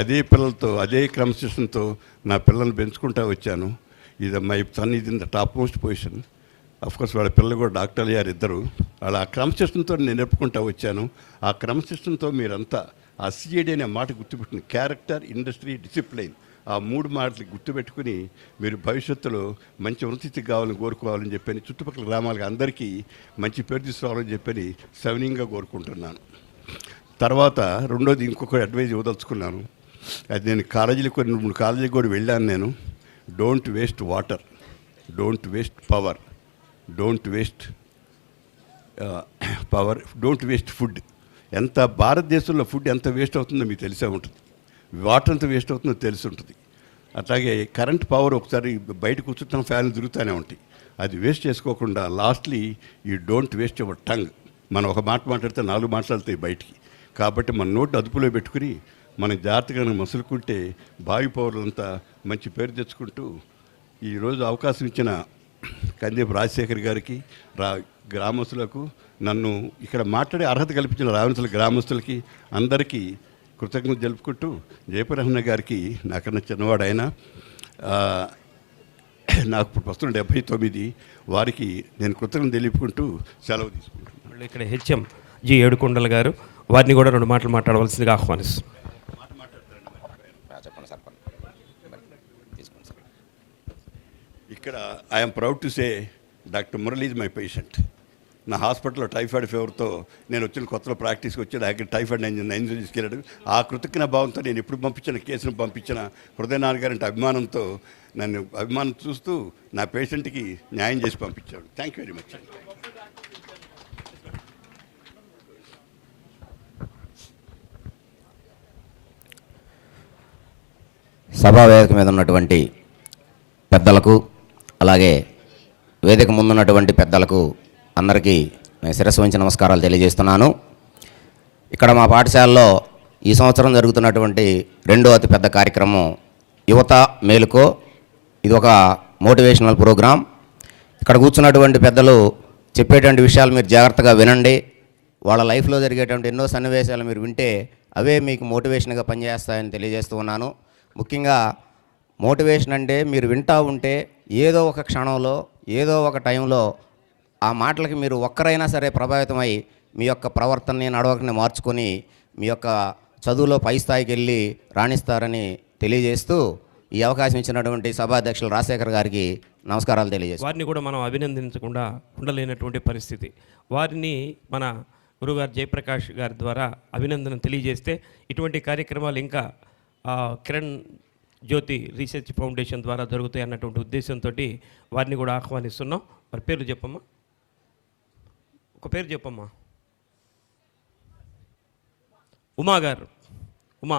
అదే పిల్లలతో, అదే క్రమశిక్షణతో నా పిల్లల్ని పెంచుకుంటూ వచ్చాను. ఇది మై సన్ ఇది in the top most position. Of course వాళ్ళ పిల్లలు కూడా డాక్టర్లు అయ్యారు ఇద్దరు. వాళ్ళ ఆ క్రమశిక్షణతో నేను నేర్పుకుంటూ వచ్చాను. ఆ క్రమశిక్షణతో మీరంతా ఆ సిఐడి అనే మాట గుర్తుపెట్టిన, క్యారెక్టర్, ఇండస్ట్రీ, డిసిప్లైన్, ఆ 3 మాటలు గుర్తుపెట్టుకుని మీరు భవిష్యత్తులో మంచి ఉన్నతికి కావాలని కోరుకోవాలని చెప్పని చుట్టుపక్కల గ్రామాలకు అందరికీ మంచి పేరు తీసుకురావాలని చెప్పని సవినీయంగా కోరుకుంటున్నాను. తర్వాత రెండోది ఇంకొక అడ్వైజ్ ఇవ్వదలుచుకున్నాను. అది నేను కొన్ని 3 కాలేజీలకు కూడా వెళ్ళాను. నేను don't waste water, don't waste power, don't waste don't waste food. ఎంత భారతదేశంలో ఫుడ్ ఎంత వేస్ట్ అవుతుందో మీకు తెలిసే ఉంటుంది, వాటర్ ఎంత వేస్ట్ అవుతుందో తెలిసి ఉంటుంది. అట్లాగే కరెంట్ పవర్ ఒకసారి బయట కూర్చుంటాం, ఫ్యాన్లు తిరుగుతూనే ఉంటాయి. అది వేస్ట్ చేసుకోకుండా lastly you don't waste your tongue. మనం ఒక మాట మాట్లాడితే 4 మాట్లాడతాయి బయటికి. కాబట్టి మన నోటు అదుపులో పెట్టుకుని మనం జాగ్రత్తగా మసులుకుంటే భావి పౌరులంతా మంచి పేరు తెచ్చుకుంటూ ఈరోజు అవకాశం ఇచ్చిన కందేపు రాజశేఖర్ గారికి, గ్రామస్తులకు, నన్ను ఇక్కడ మాట్లాడే అర్హత కల్పించిన రావణతుల గ్రామస్తులకి అందరికీ కృతజ్ఞతలు జరుపుకుంటూ, జయప్రహన్న గారికి నాకన్నా చిన్నవాడు ఆయన, నాకు ప్రస్తుతం 79, వారికి నేను కృతజ్ఞతలు తెలుపుకుంటూ సెలవు తీసుకుంటున్నాను. ఇక్కడ హెచ్ఎం జి ఏడుకొండల గారు, వారిని కూడా 2 మాటలు మాట్లాడవలసిందిగా ఆహ్వానిస్తున్నాను. ఇక్కడ I'm proud to say doctor Murali is my patient. నా హాస్పిటల్లో టైఫాయిడ్ ఫీవర్తో నేను వచ్చిన కొత్తలో ప్రాక్టీస్కి వచ్చి దగ్గర టైఫాయిడ్ నైన్ తీసుకెళ్ళాడు. ఆ కృతజ్ఞ భావంతో నేను ఎప్పుడు పంపించిన కేసును పంపించిన హృదయనారాయణ గారి అభిమానంతో నన్ను అభిమానం చూస్తూ నా పేషెంట్కి న్యాయం చేసి పంపించాడు. Thank you very much. సభా వేదిక మీద ఉన్నటువంటి పెద్దలకు, అలాగే వేదిక ముందున్నటువంటి పెద్దలకు అందరికీ శిరస్సు వంచి నమస్కారాలు తెలియజేస్తున్నాను. ఇక్కడ మా పాఠశాలలో ఈ సంవత్సరం జరుగుతున్నటువంటి 2వ అతి పెద్ద కార్యక్రమం యువత మేలుకో. ఇది ఒక మోటివేషనల్ ప్రోగ్రాం. ఇక్కడ కూర్చున్నటువంటి పెద్దలు చెప్పేటువంటి విషయాలు మీరు జాగ్రత్తగా వినండి. వాళ్ళ లైఫ్లో జరిగేటువంటి ఎన్నో సన్నివేశాలు మీరు వింటే అవే మీకు మోటివేషన్గా పనిచేస్తాయని తెలియజేస్తూ ఉన్నాను. ముఖ్యంగా మోటివేషన్ అంటే మీరు వింటూ ఉంటే ఏదో ఒక క్షణంలో, ఏదో ఒక టైంలో ఆ మాటలకి మీరు ఒక్కరైనా సరే ప్రభావితమై మీ యొక్క ప్రవర్తనని, నడవకని మార్చుకొని మీ యొక్క చదువులో పై స్థాయికి వెళ్ళి రాణిస్తారని తెలియజేస్తూ ఈ అవకాశం ఇచ్చినటువంటి సభాధ్యక్షులు రాజశేఖర్ గారికి నమస్కారాలు తెలియజేస్తాను. వారిని కూడా మనం అభినందించకుండా ఉండలేనటువంటి పరిస్థితి. వారిని మన గురుగారు జయప్రకాష్ గారి ద్వారా అభినందన తెలియజేస్తే ఇటువంటి కార్యక్రమాలు ఇంకా కిరణ్ జ్యోతి రీసెర్చ్ ఫౌండేషన్ ద్వారా జరుగుతాయి అన్నటువంటి ఉద్దేశంతో వారిని కూడా ఆహ్వానిస్తున్నాం. వారి పేర్లు చెప్పమ్మా, ఒక పేరు చెప్పమ్మా. ఉమా గారు, ఉమా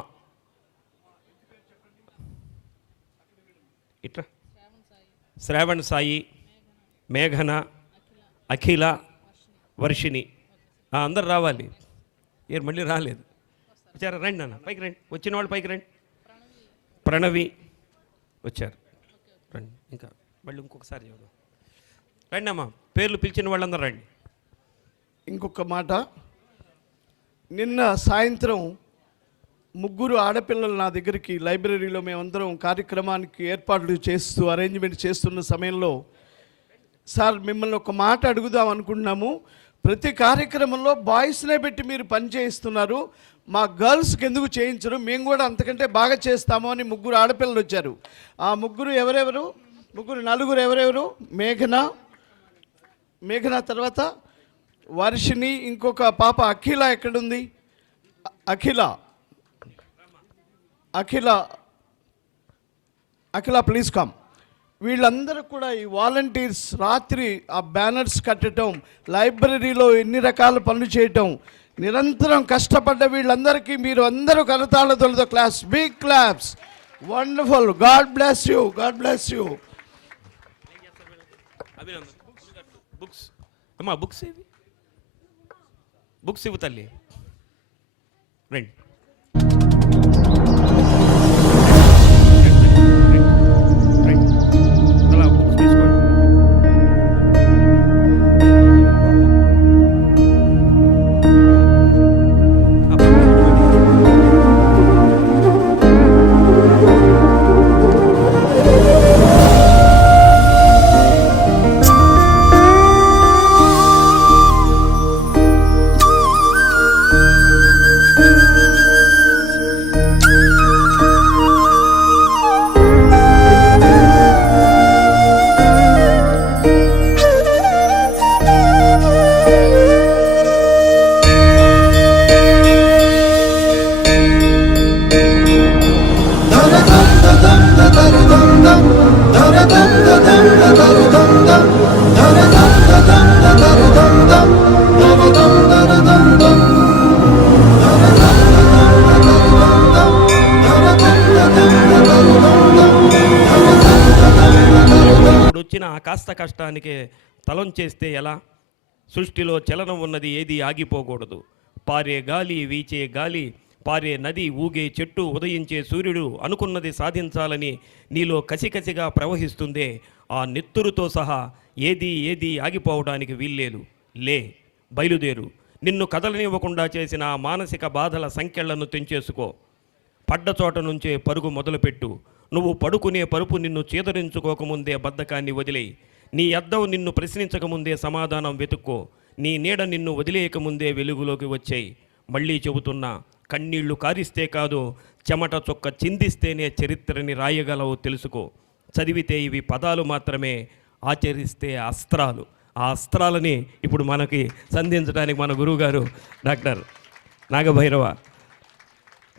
ఇట్లా, శ్రావణ్ సాయి, మేఘన, అఖిల, వర్షిణి, అందరు రావాలి. ఏ మళ్ళీ రాలేదు, వచ్చారా? రండి నాన్న, పైకి రండి. వచ్చిన వాళ్ళు పైకి రండి. ప్రణవి వచ్చారు, రండి. ఇంకా మళ్ళీ ఇంకొకసారి చెబుదాం. రండి అమ్మా, పేర్లు పిలిచిన వాళ్ళందరూ రండి. ఇంకొక మాట, నిన్న సాయంత్రం 3 ఆడపిల్లలు నా దగ్గరికి లైబ్రరీలో మేమందరం కార్యక్రమానికి ఏర్పాట్లు చేస్తూ అరేంజ్మెంట్ చేస్తున్న సమయంలో, సార్ మిమ్మల్ని ఒక మాట అడుగుదాం అనుకుంటున్నాము. ప్రతి కార్యక్రమంలో బాయ్స్నే పెట్టి మీరు పని చేయిస్తున్నారు, మా గర్ల్స్కి ఎందుకు చేయించరు? మేము కూడా అంతకంటే బాగా చేస్తాము అని 3 ఆడపిల్లలు వచ్చారు. ఆ 3 ఎవరెవరు? 4 ఎవరెవరు? మేఘన తర్వాత వర్షిణి, ఇంకొక పాప అఖిల ఎక్కడుంది? అఖిల ప్లీజ్ కమ్. వీళ్ళందరూ కూడా ఈ వాలంటీర్స్ రాత్రి ఆ బ్యానర్స్ కట్టడం, లైబ్రరీలో ఎన్ని రకాల పనులు చేయటం, నిరంతరం కష్టపడ్డ వీళ్ళందరికీ మీరు అందరూ కరతాళతోలతో claps, big claps. Wonderful, God bless you, God bless you. Books అమ్మా, బుక్స్ ఇవి, బుక్స్ ఇవ్వు తల్లి, రండి. కాస్త కష్టానికి తలంచేస్తే ఎలా? సృష్టిలో చలనం ఉన్నది, ఏది ఆగిపోకూడదు. పారే గాలి, వీచే గాలి, పారే నది, ఊగే చెట్టు, ఉదయించే సూర్యుడు అనుకున్నది సాధించాలని నీలో కసికసిగా ప్రవహిస్తుందే, ఆ నెత్తురుతో సహా ఏది ఆగిపోవడానికి వీల్లేదు. లే, బయలుదేరు. నిన్ను కదలనివ్వకుండా చేసిన ఆ మానసిక బాధల సంకెళ్లను తెంచేసుకో. పడ్డ చోట నుంచే పరుగు మొదలుపెట్టు. నువ్వు పడుకునే పరుపు నిన్ను చేదరించుకోకముందే బద్ధకాన్ని వదిలేయి. నీ అద్దం నిన్ను ప్రశ్నించకముందే సమాధానం వెతుక్కో. నీ నీడ నిన్ను వదిలేయకముందే వెలుగులోకి వచ్చేయి. మళ్ళీ చెబుతున్నా, కన్నీళ్లు కారిస్తే కాదు, చెమట చొక్క చిందిస్తేనే చరిత్రని రాయగలవు తెలుసుకో. చదివితే ఇవి పదాలు మాత్రమే, ఆచరిస్తే అస్త్రాలు. ఆ అస్త్రాలని ఇప్పుడు మనకి సంధించడానికి మన గురువుగారు డాక్టర్ నాగభైరవ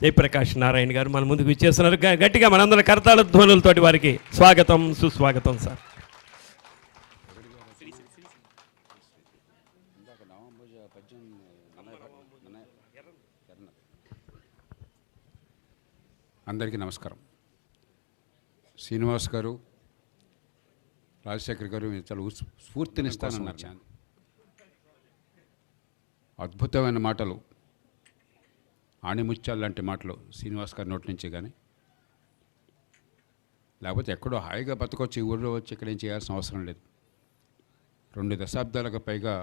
జయప్రకాష్ నారాయణ గారు మన ముందుకు ఇచ్చేస్తున్నారు. గట్టిగా మనందరం కరతాళ ధ్వనులతోటి వారికి స్వాగతం, సుస్వాగతం సార్. అందరికీ నమస్కారం. శ్రీనివాస్ గారు, రాజశేఖర్ గారు చాలా స్ఫూర్తినిస్తానన్నారు. అద్భుతమైన మాటలు, ఆణిముత్యాలు లాంటి మాటలు శ్రీనివాస్ గారి నోటి నుంచి. కానీ లేకపోతే ఎక్కడో హాయిగా బతకొచ్చి ఊళ్ళో వచ్చి ఇక్కడ ఏం చేయాల్సిన అవసరం లేదు. 2 దశాబ్దాలకు పైగా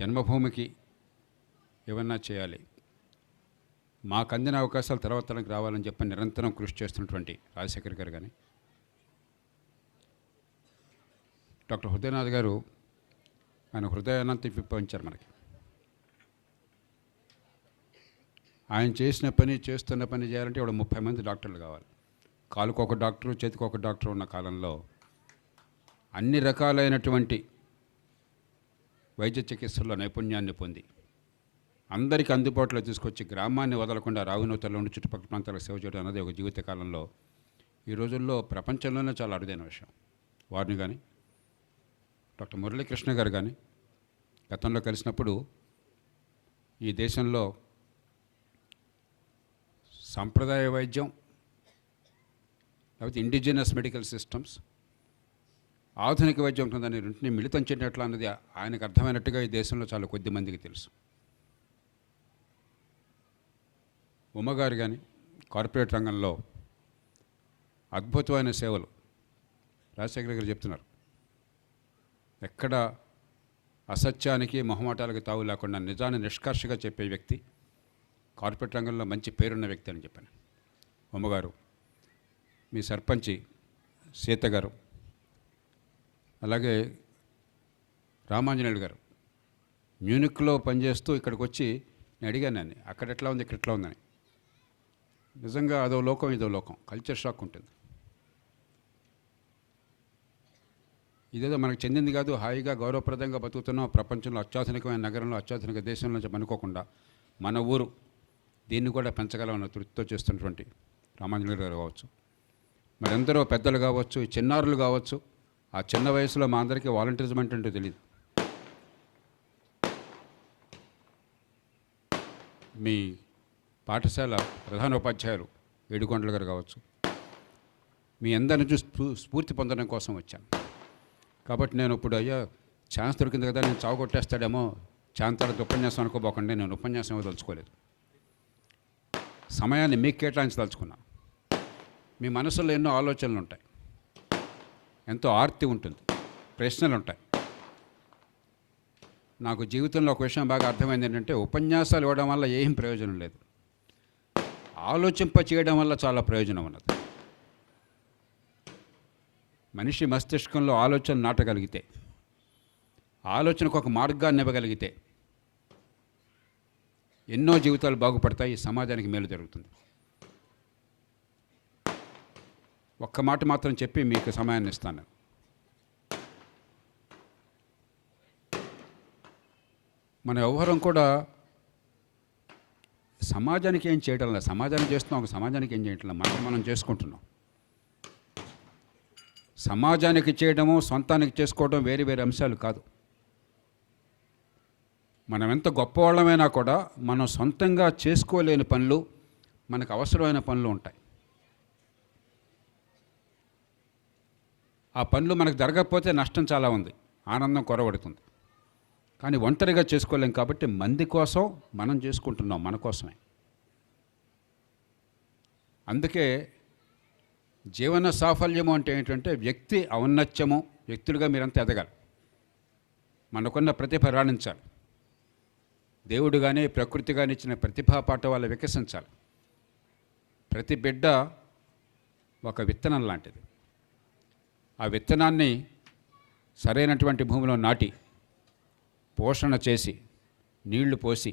జన్మభూమికి ఏమన్నా చేయాలి, మాకు అందిన అవకాశాలు తర్వాత తనకు రావాలని చెప్పి నిరంతరం కృషి చేస్తున్నటువంటి రాజశేఖర్ గారు కానీ, డాక్టర్ హృదయనాథ్ గారు ఆయన హృదయానంత విప్పించారు మనకి. ఆయన చేసిన పని, చేస్తున్న పని చేయాలంటే ఇప్పుడు 30 మంది డాక్టర్లు కావాలి. కాలుకు ఒక డాక్టరు, చేతికి ఒక డాక్టరు ఉన్న కాలంలో అన్ని రకాలైనటువంటి వైద్య చికిత్సల్లో నైపుణ్యాన్ని పొంది అందరికీ అందుబాటులో తీసుకొచ్చి గ్రామాన్ని వదలకుండా రావినూతల్లో ఉండి చుట్టుపక్కల ప్రాంతాలకు సేవ చేయడం అన్నది ఒక జీవితకాలంలో ఈ రోజుల్లో ప్రపంచంలోనే చాలా అరుదైన విషయం. వారిని కానీ డాక్టర్ మురళీకృష్ణ గారు కానీ గతంలో కలిసినప్పుడు ఈ దేశంలో సాంప్రదాయ వైద్యం లేకపోతే ఇండిజినస్ మెడికల్ సిస్టమ్స్, ఆధునిక వైద్యం ఉంటుందని రెంటిని మిళితం చేయనట్లు అన్నది ఆయనకు అర్థమైనట్టుగా ఈ దేశంలో చాలా కొద్ది మందికి తెలుసు. ఉమ్మగారు కానీ కార్పొరేట్ రంగంలో అద్భుతమైన సేవలు రాజశేఖర్ గారు చెప్తున్నారు. ఎక్కడ అసత్యానికి, మొహమాటాలకు తావు లేకుండా నిజాన్ని నిష్కర్షగా చెప్పే వ్యక్తి, కార్పొరేట్ రంగంలో మంచి పేరున్న వ్యక్తి అని చెప్పాను. ఉమ్మగారు, మీ సర్పంచి సీత గారు, అలాగే రామాంజనేయులు గారు మ్యూనిక్లో పనిచేస్తూ ఇక్కడికి వచ్చి నేను అడిగాను అని, అక్కడ ఎట్లా ఉంది, ఇక్కడ ఎట్లా ఉందని. నిజంగా అదో లోకం, ఇదో లోకం, కల్చర్ షాక్ ఉంటుంది. ఇదేదో మనకు చెందింది కాదు, హాయిగా గౌరవప్రదంగా బతుకుతున్నాం ప్రపంచంలో అత్యాధునికమైన నగరంలో, అత్యాధునిక దేశంలో అనుకోకుండా మన ఊరు దీన్ని కూడా పెంచగలమన్న తృప్తితో చేస్తున్నటువంటి రామాంజనేయులు గారు కావచ్చు, మరెందరో పెద్దలు కావచ్చు, చిన్నారులు కావచ్చు. ఆ చిన్న వయసులో మా అందరికీ వాలంటీరిజం అంటే తెలియదు. మీ పాఠశాల ప్రధానోపాధ్యాయులు ఏడుకొండల గారు కావచ్చు, మీ అందరిని చూసి స్ఫూర్తి పొందడం కోసం వచ్చాను. కాబట్టి నేను ఇప్పుడు అయ్యా ఛాన్స్ దొరికింది కదా, నేను చావు కొట్టేస్తాడేమో, ఛాన్స్ ఉపన్యాసం అనుకోబోకండి, నేను ఉపన్యాసం తలుచుకోలేదు. సమయాన్ని మీకు కేటాయించదలుచుకున్నా. మీ మనసులో ఎన్నో ఆలోచనలు ఉంటాయి, ఎంతో ఆర్తి ఉంటుంది, ప్రశ్నలు ఉంటాయి. నాకు జీవితంలో ఒక విషయం బాగా అర్థమైంది ఏంటంటే, ఉపన్యాసాలు ఇవ్వడం వల్ల ఏం ప్రయోజనం లేదు, ఆలోచింప చేయడం వల్ల చాలా ప్రయోజనం ఉన్నది. మనిషి మస్తిష్కంలో ఆలోచన నాటగలిగితే, ఆలోచనకు ఒక మార్గాన్ని ఇవ్వగలిగితే ఎన్నో జీవితాలు బాగుపడతాయి, సమాజానికి మేలు జరుగుతుంది. ఒక్క మాట మాత్రం చెప్పి మీకు సమయాన్ని ఇస్తాను. మన వ్యవహారం కూడా సమాజానికి ఏం చేయడం లేదు, సమాజానికి చేస్తున్నాం, ఒక సమాజానికి ఏం చేయటం లేదు, మనం చేసుకుంటున్నాం. సమాజానికి చేయడము, సొంతానికి చేసుకోవడం వేరు వేరు అంశాలు కాదు. మనం ఎంత గొప్పవాళ్ళమైనా కూడా మనం సొంతంగా చేసుకోలేని పనులు, మనకు అవసరమైన పనులు ఉంటాయి. ఆ పనులు మనకు జరగకపోతే నష్టం చాలా ఉంది, ఆనందం కొరవడుతుంది. కానీ ఒంటరిగా చేసుకోలేం కాబట్టి మంది కోసం మనం చేసుకుంటున్నాం, మన కోసమే. అందుకే జీవన సాఫల్యము అంటే ఏంటంటే వ్యక్తి ఔన్నత్యము, వ్యక్తులుగా మీరంతా ఎదగాలి, మనకున్న ప్రతిభ రాణించాలి, దేవుడు కానీ ప్రకృతి కానీ ఇచ్చిన ప్రతిభా పాఠవాలు వికసించాలి. ప్రతి బిడ్డ ఒక విత్తనం లాంటిది. ఆ విత్తనాన్ని సరైనటువంటి భూమిలో నాటి పోషణ చేసి నీళ్లు పోసి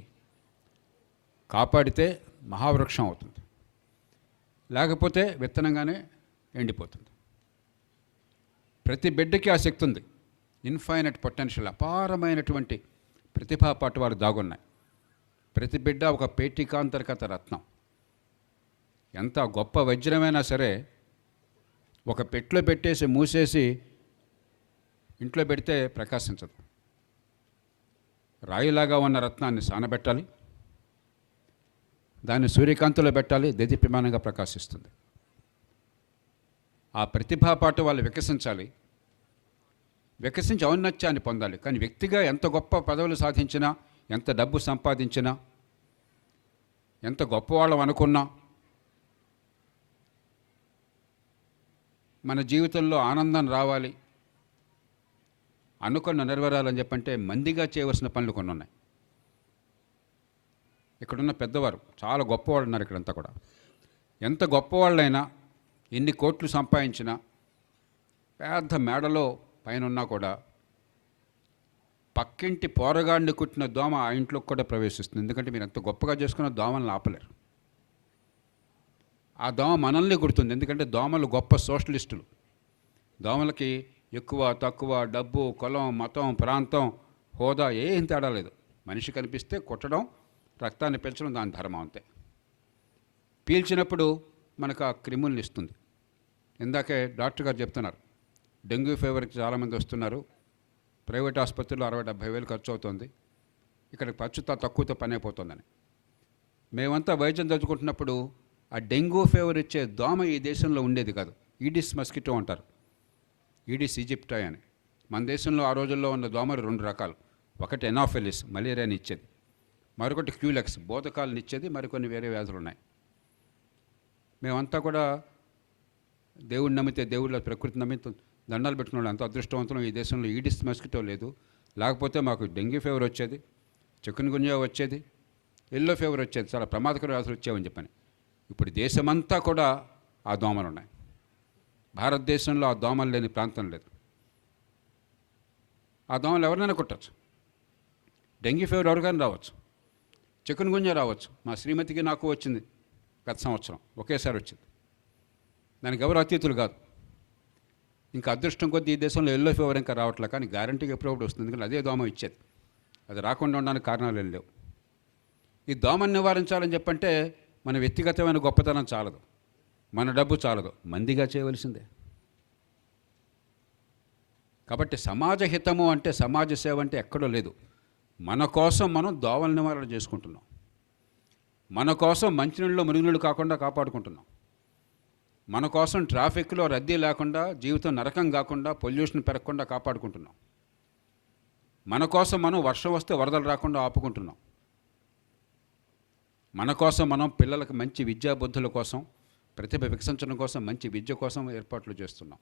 కాపాడితే మహావృక్షం అవుతుంది, లేకపోతే విత్తనంగానే ఎండిపోతుంది. ప్రతి బిడ్డకి ఆ శక్తి ఉంది, ఇన్ఫైనట్ పొటెన్షియల్, అపారమైనటువంటి ప్రతిభా పాఠవాలు దాగున్నాయి. ప్రతి బిడ్డ ఒక పేటికాంతర్గత రత్నం. ఎంత గొప్ప వజ్రమైనా సరే ఒక పెట్టులో పెట్టేసి మూసేసి ఇంట్లో పెడితే ప్రకాశించదు. రాయిలాగా ఉన్న రత్నాన్ని సానబెట్టాలి, దాన్ని సూర్యకాంతిలో పెట్టాలి, దేదీప్యమానంగా ప్రకాశిస్తుంది. ఆ ప్రతిభా పాఠవాలు వికసించాలి, వికసించి ఔన్నత్యాన్ని పొందాలి. కానీ వ్యక్తిగా ఎంత గొప్ప పదవులు సాధించినా, ఎంత డబ్బు సంపాదించినా, ఎంత గొప్పవాళ్ళం అనుకున్నా, మన జీవితంలో ఆనందం రావాలి, అనుకున్న నెరవేరాలని చెప్పంటే మందిగా చేయవలసిన పనులు కొన్ని ఉన్నాయి. ఇక్కడున్న పెద్దవారు చాలా గొప్పవాళ్ళు ఉన్నారు ఇక్కడంతా కూడా. ఎంత గొప్పవాళ్ళైనా, ఎన్ని కోట్లు సంపాదించినా, పెద్ద మేడలో పైన ఉన్నా కూడా పక్కింటి పోరగాడిని కుట్టిన దోమ ఆ ఇంట్లోకి కూడా ప్రవేశిస్తుంది. ఎందుకంటే మీరు ఎంత గొప్పగా చేసుకున్న దోమలను ఆపలేరు. ఆ దోమ మనల్ని కుడుతుంది, ఎందుకంటే దోమలు గొప్ప సోషలిస్టులు. దోమలకి ఎక్కువ తక్కువ, డబ్బు, కులం, మతం, ప్రాంతం, హోదా ఏం తేడా లేదు. మనిషి కనిపిస్తే కొట్టడం, రక్తాన్ని పెంచడం దాని ధర్మం అంతే. పీల్చినప్పుడు మనకు ఆ క్రిములను ఇస్తుంది. ఇందాకే డాక్టర్ గారు చెప్తున్నారు, డెంగ్యూ ఫీవర్కి చాలామంది వస్తున్నారు, ప్రైవేట్ ఆసుపత్రిలో 60-70 వేలు ఖర్చు అవుతుంది, ఇక్కడ ఖర్చు తక్కువతో పని అయిపోతుందని. మేమంతా వైద్యం చదువుకుంటున్నప్పుడు ఆ డెంగ్యూ ఫీవర్ ఇచ్చే దోమ ఈ దేశంలో ఉండేది కాదు. ఈడిస్ మస్కిటో అంటారు, ఈడిస్ ఈజిప్టాయ్ అని. మన దేశంలో ఆ రోజుల్లో ఉన్న దోమలు 2 రకాలు. ఒకటి ఎనాఫెలిస్, మలేరియాని ఇచ్చేది, మరొకటి క్యూలెక్స్, బోధకాలను ఇచ్చేది, మరికొన్ని వేరే వ్యాధులు ఉన్నాయి. మేమంతా కూడా దేవుడిని నమ్మితే, దేవుళ్ళ ప్రకృతి నమ్మితే దండాలు పెట్టుకున్నాడు. అంత అదృష్టవంతులు. ఈ దేశంలో ఈడిస్ మస్కిటో లేదు, లేకపోతే మాకు డెంగ్యూ ఫీవర్ వచ్చేది, చికెన్ గున్యా వచ్చేది, ఎల్లో ఫీవర్ వచ్చేది, చాలా ప్రమాదకర వ్యాధులు వచ్చేవని చెప్పని. ఇప్పుడు దేశమంతా కూడా ఆ దోమలు ఉన్నాయి. భారతదేశంలో ఆ దోమలు లేని ప్రాంతం లేదు. ఆ దోమలు ఎవరినైనా కుట్టచ్చు. డెంగ్యూ ఫీవర్ ఎవరికైనా రావచ్చు, చికెన్ గున్యా రావచ్చు. మా శ్రీమతికి నాకు వచ్చింది గత సంవత్సరం, ఒకేసారి వచ్చింది. దానికి ఎవరు అతీతులు కాదు. ఇంకా అదృష్టం కొద్దీ ఈ దేశంలో ఎల్లో ఫీవర్ ఇంకా రావట్లే, కానీ గ్యారంటీగా ఎప్పుడప్పుడు వస్తుంది, ఎందుకంటే అదే దోమ ఇచ్చేది. అది రాకుండా ఉండడానికి కారణాలు ఏం లేవు. ఈ దోమను నివారించాలని చెప్పంటే మన వ్యక్తిగతమైన గొప్పతనం చాలదు, మన డబ్బు చాలదు, మందిగా చేయవలసిందే. కాబట్టి సమాజ హితము అంటే, సమాజ సేవ అంటే ఎక్కడో లేదు. మన కోసం మనం దోమల నివారణ చేసుకుంటున్నాం, మన కోసం మంచినీళ్ళు మురుగునీళ్ళు కాకుండా కాపాడుకుంటున్నాం, మన కోసం ట్రాఫిక్లో రద్దీ లేకుండా, జీవితం నరకం కాకుండా, పొల్యూషన్ పెరగకుండా కాపాడుకుంటున్నాం, మన కోసం మనం వర్షం వస్తే వరదలు రాకుండా ఆపుకుంటున్నాం, మన కోసం మనం పిల్లలకు మంచి విద్యా బుద్ధుల కోసం, ప్రతిభ వికసించడం కోసం, మంచి విద్య కోసం ఏర్పాట్లు చేస్తున్నాం,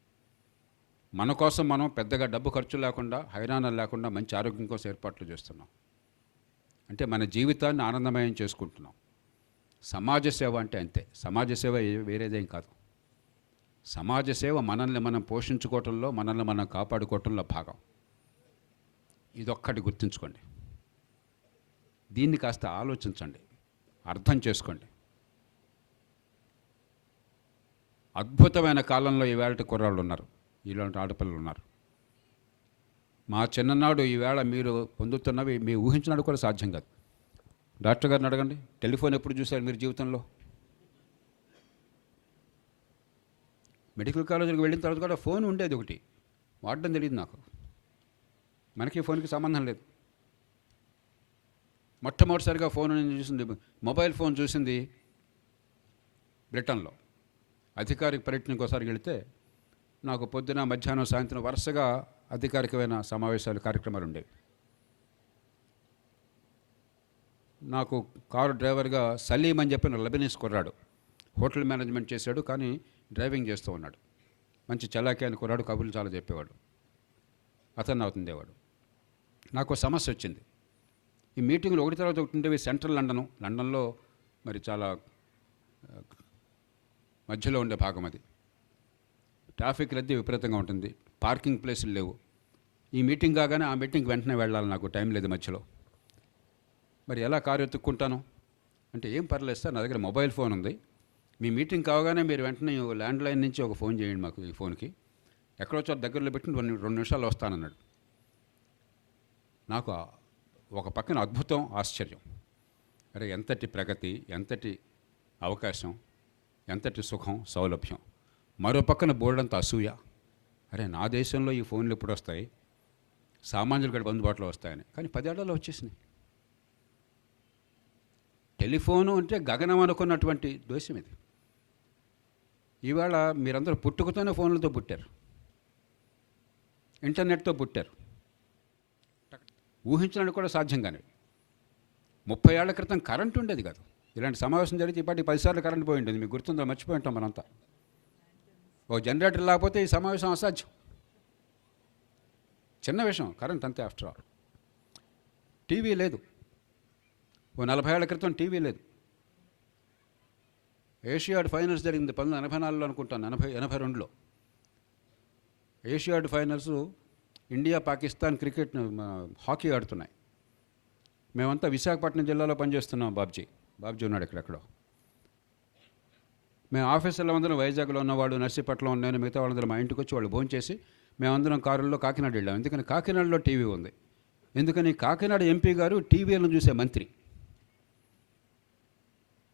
మన కోసం మనం పెద్దగా డబ్బు ఖర్చు లేకుండా, హైరాణాలు లేకుండా మంచి ఆరోగ్యం కోసం ఏర్పాట్లు చేస్తున్నాం. అంటే మన జీవితాన్ని ఆనందమయం చేసుకుంటున్నాం. సమాజ సేవ అంటే అంతే. సమాజ సేవ వేరేదేం కాదు. సమాజ సేవ మనల్ని మనం పోషించుకోవటంలో, మనల్ని మనం కాపాడుకోవటంలో భాగం. ఇదొక్కటి గుర్తుంచుకోండి. దీన్ని కాస్త ఆలోచించండి, అర్థం చేసుకోండి. అద్భుతమైన కాలంలో ఈవేళ కుర్రాళ్ళు ఉన్నారు, ఇలాంటి ఆడపిల్లలు ఉన్నారు. మా చిన్ననాడు ఈవేళ మీరు పొందుతున్నవి మీ ఊహించినట్టు కూడా సాధ్యం కాదు. డాక్టర్ గారిని అడగండి, టెలిఫోన్ ఎప్పుడు చూశారు మీరు జీవితంలో? మెడికల్ కాలేజీకి వెళ్ళిన తర్వాత కూడా ఫోన్ ఉండేది ఒకటి, వాడడం తెలియదు నాకు. మనకి ఫోన్కి సంబంధం లేదు. మొట్టమొదటిసారిగా ఫోన్ చూసింది, మొబైల్ ఫోన్ చూసింది బ్రిటన్లో. అధికారిక పర్యటనకు ఒకసారి వెళితే నాకు పొద్దున, మధ్యాహ్నం, సాయంత్రం వరుసగా అధికారికమైన సమావేశాలు, కార్యక్రమాలు ఉండేవి. నాకు కారు డ్రైవర్గా సలీం అని చెప్పిన లెబనీస్ కుర్రాడు, హోటల్ మేనేజ్మెంట్ చేశాడు, కానీ డ్రైవింగ్ చేస్తూ ఉన్నాడు. మంచి చలాకీ అని కుర్రాడు, కబుర్లు చాలా చెప్పేవాడు. అతను అవుతుండేవాడు. నాకు సమస్య వచ్చింది. ఈ మీటింగ్లు ఒకటి తర్వాత ఒకటి ఉండేవి. సెంట్రల్ లండన్లో మరి చాలా మధ్యలో ఉండే భాగం అది. ట్రాఫిక్ రద్దీ విపరీతంగా ఉంటుంది, పార్కింగ్ ప్లేసులు లేవు. ఈ మీటింగ్ కాగానే ఆ మీటింగ్కి వెంటనే వెళ్ళాలి, నాకు టైం లేదు మధ్యలో. మరి ఎలా కారు ఎత్తుక్కుంటాను అంటే, ఏం పర్లేదు సార్, నా దగ్గర మొబైల్ ఫోన్ ఉంది, మీ మీటింగ్ కావగానే మీరు వెంటనే ల్యాండ్ లైన్ నుంచి ఒక ఫోన్ చేయండి మాకు, ఈ ఫోన్కి ఎక్కడో చోట దగ్గరలో పెట్టి 2 నిమిషాలు వస్తానన్నాడు. నాకు ఒక పక్కన అద్భుతం, ఆశ్చర్యం. అరే ఎంతటి ప్రగతి, ఎంతటి అవకాశం, ఎంతటి సుఖం, సౌలభ్యం. మరో పక్కన బోర్డంత అసూయ. అరే నా దేశంలో ఈ ఫోన్లు ఎప్పుడు వస్తాయి, సామాన్యులు కూడా అందుబాటులో వస్తాయని. కానీ 10 ఏళ్లలో వచ్చేసినాయి. టెలిఫోను అంటే గగనం అనుకున్నటువంటి దేశం ఇది. ఇవాళ మీరందరూ పుట్టుకతోనే ఫోన్లతో పుట్టారు, ఇంటర్నెట్తో పుట్టారు. ఊహించడానికి కూడా సాధ్యం కానివి. 30 ఏళ్ల క్రితం కరెంట్ ఉండేది కాదు. ఇలాంటి సమావేశం జరిగితే ఇప్పటికి 10 సార్లు కరెంట్ పోయి ఉంటుంది. మీకు గుర్తుందో, మర్చిపోయి ఉంటాం మనంతా. ఓ జనరేటర్ లేకపోతే ఈ సమావేశం అసాధ్యం. చిన్న విషయం, కరెంట్ అంతే ఆఫ్టర్ ఆల్. టీవీ లేదు. ఓ 40 ఏళ్ల క్రితం టీవీ లేదు. ఏషియాడ్ ఫైనల్స్ జరిగింది 1984లో అనుకుంటాను, 82లో. Asiad finals India Pakistan cricket hockey ఆడుతున్నాయి. మేమంతా విశాఖపట్నం జిల్లాలో పనిచేస్తున్నాం. బాబ్జీ ఉన్నాడు ఎక్కడెక్కడో. మేము ఆఫీసులో అందరం వైజాగ్లో ఉన్నవాడు, నర్సీపట్నంలో ఉన్నాను, మిగతా వాళ్ళందరూ మా ఇంటికి వచ్చి వాళ్ళు భోంచేసి మేమందరం కారుల్లో కాకినాడ వెళ్ళాం. ఎందుకని కాకినాడలో టీవీ ఉంది. ఎందుకని కాకినాడ ఎంపీ గారు టీవీలను చూసే మంత్రి,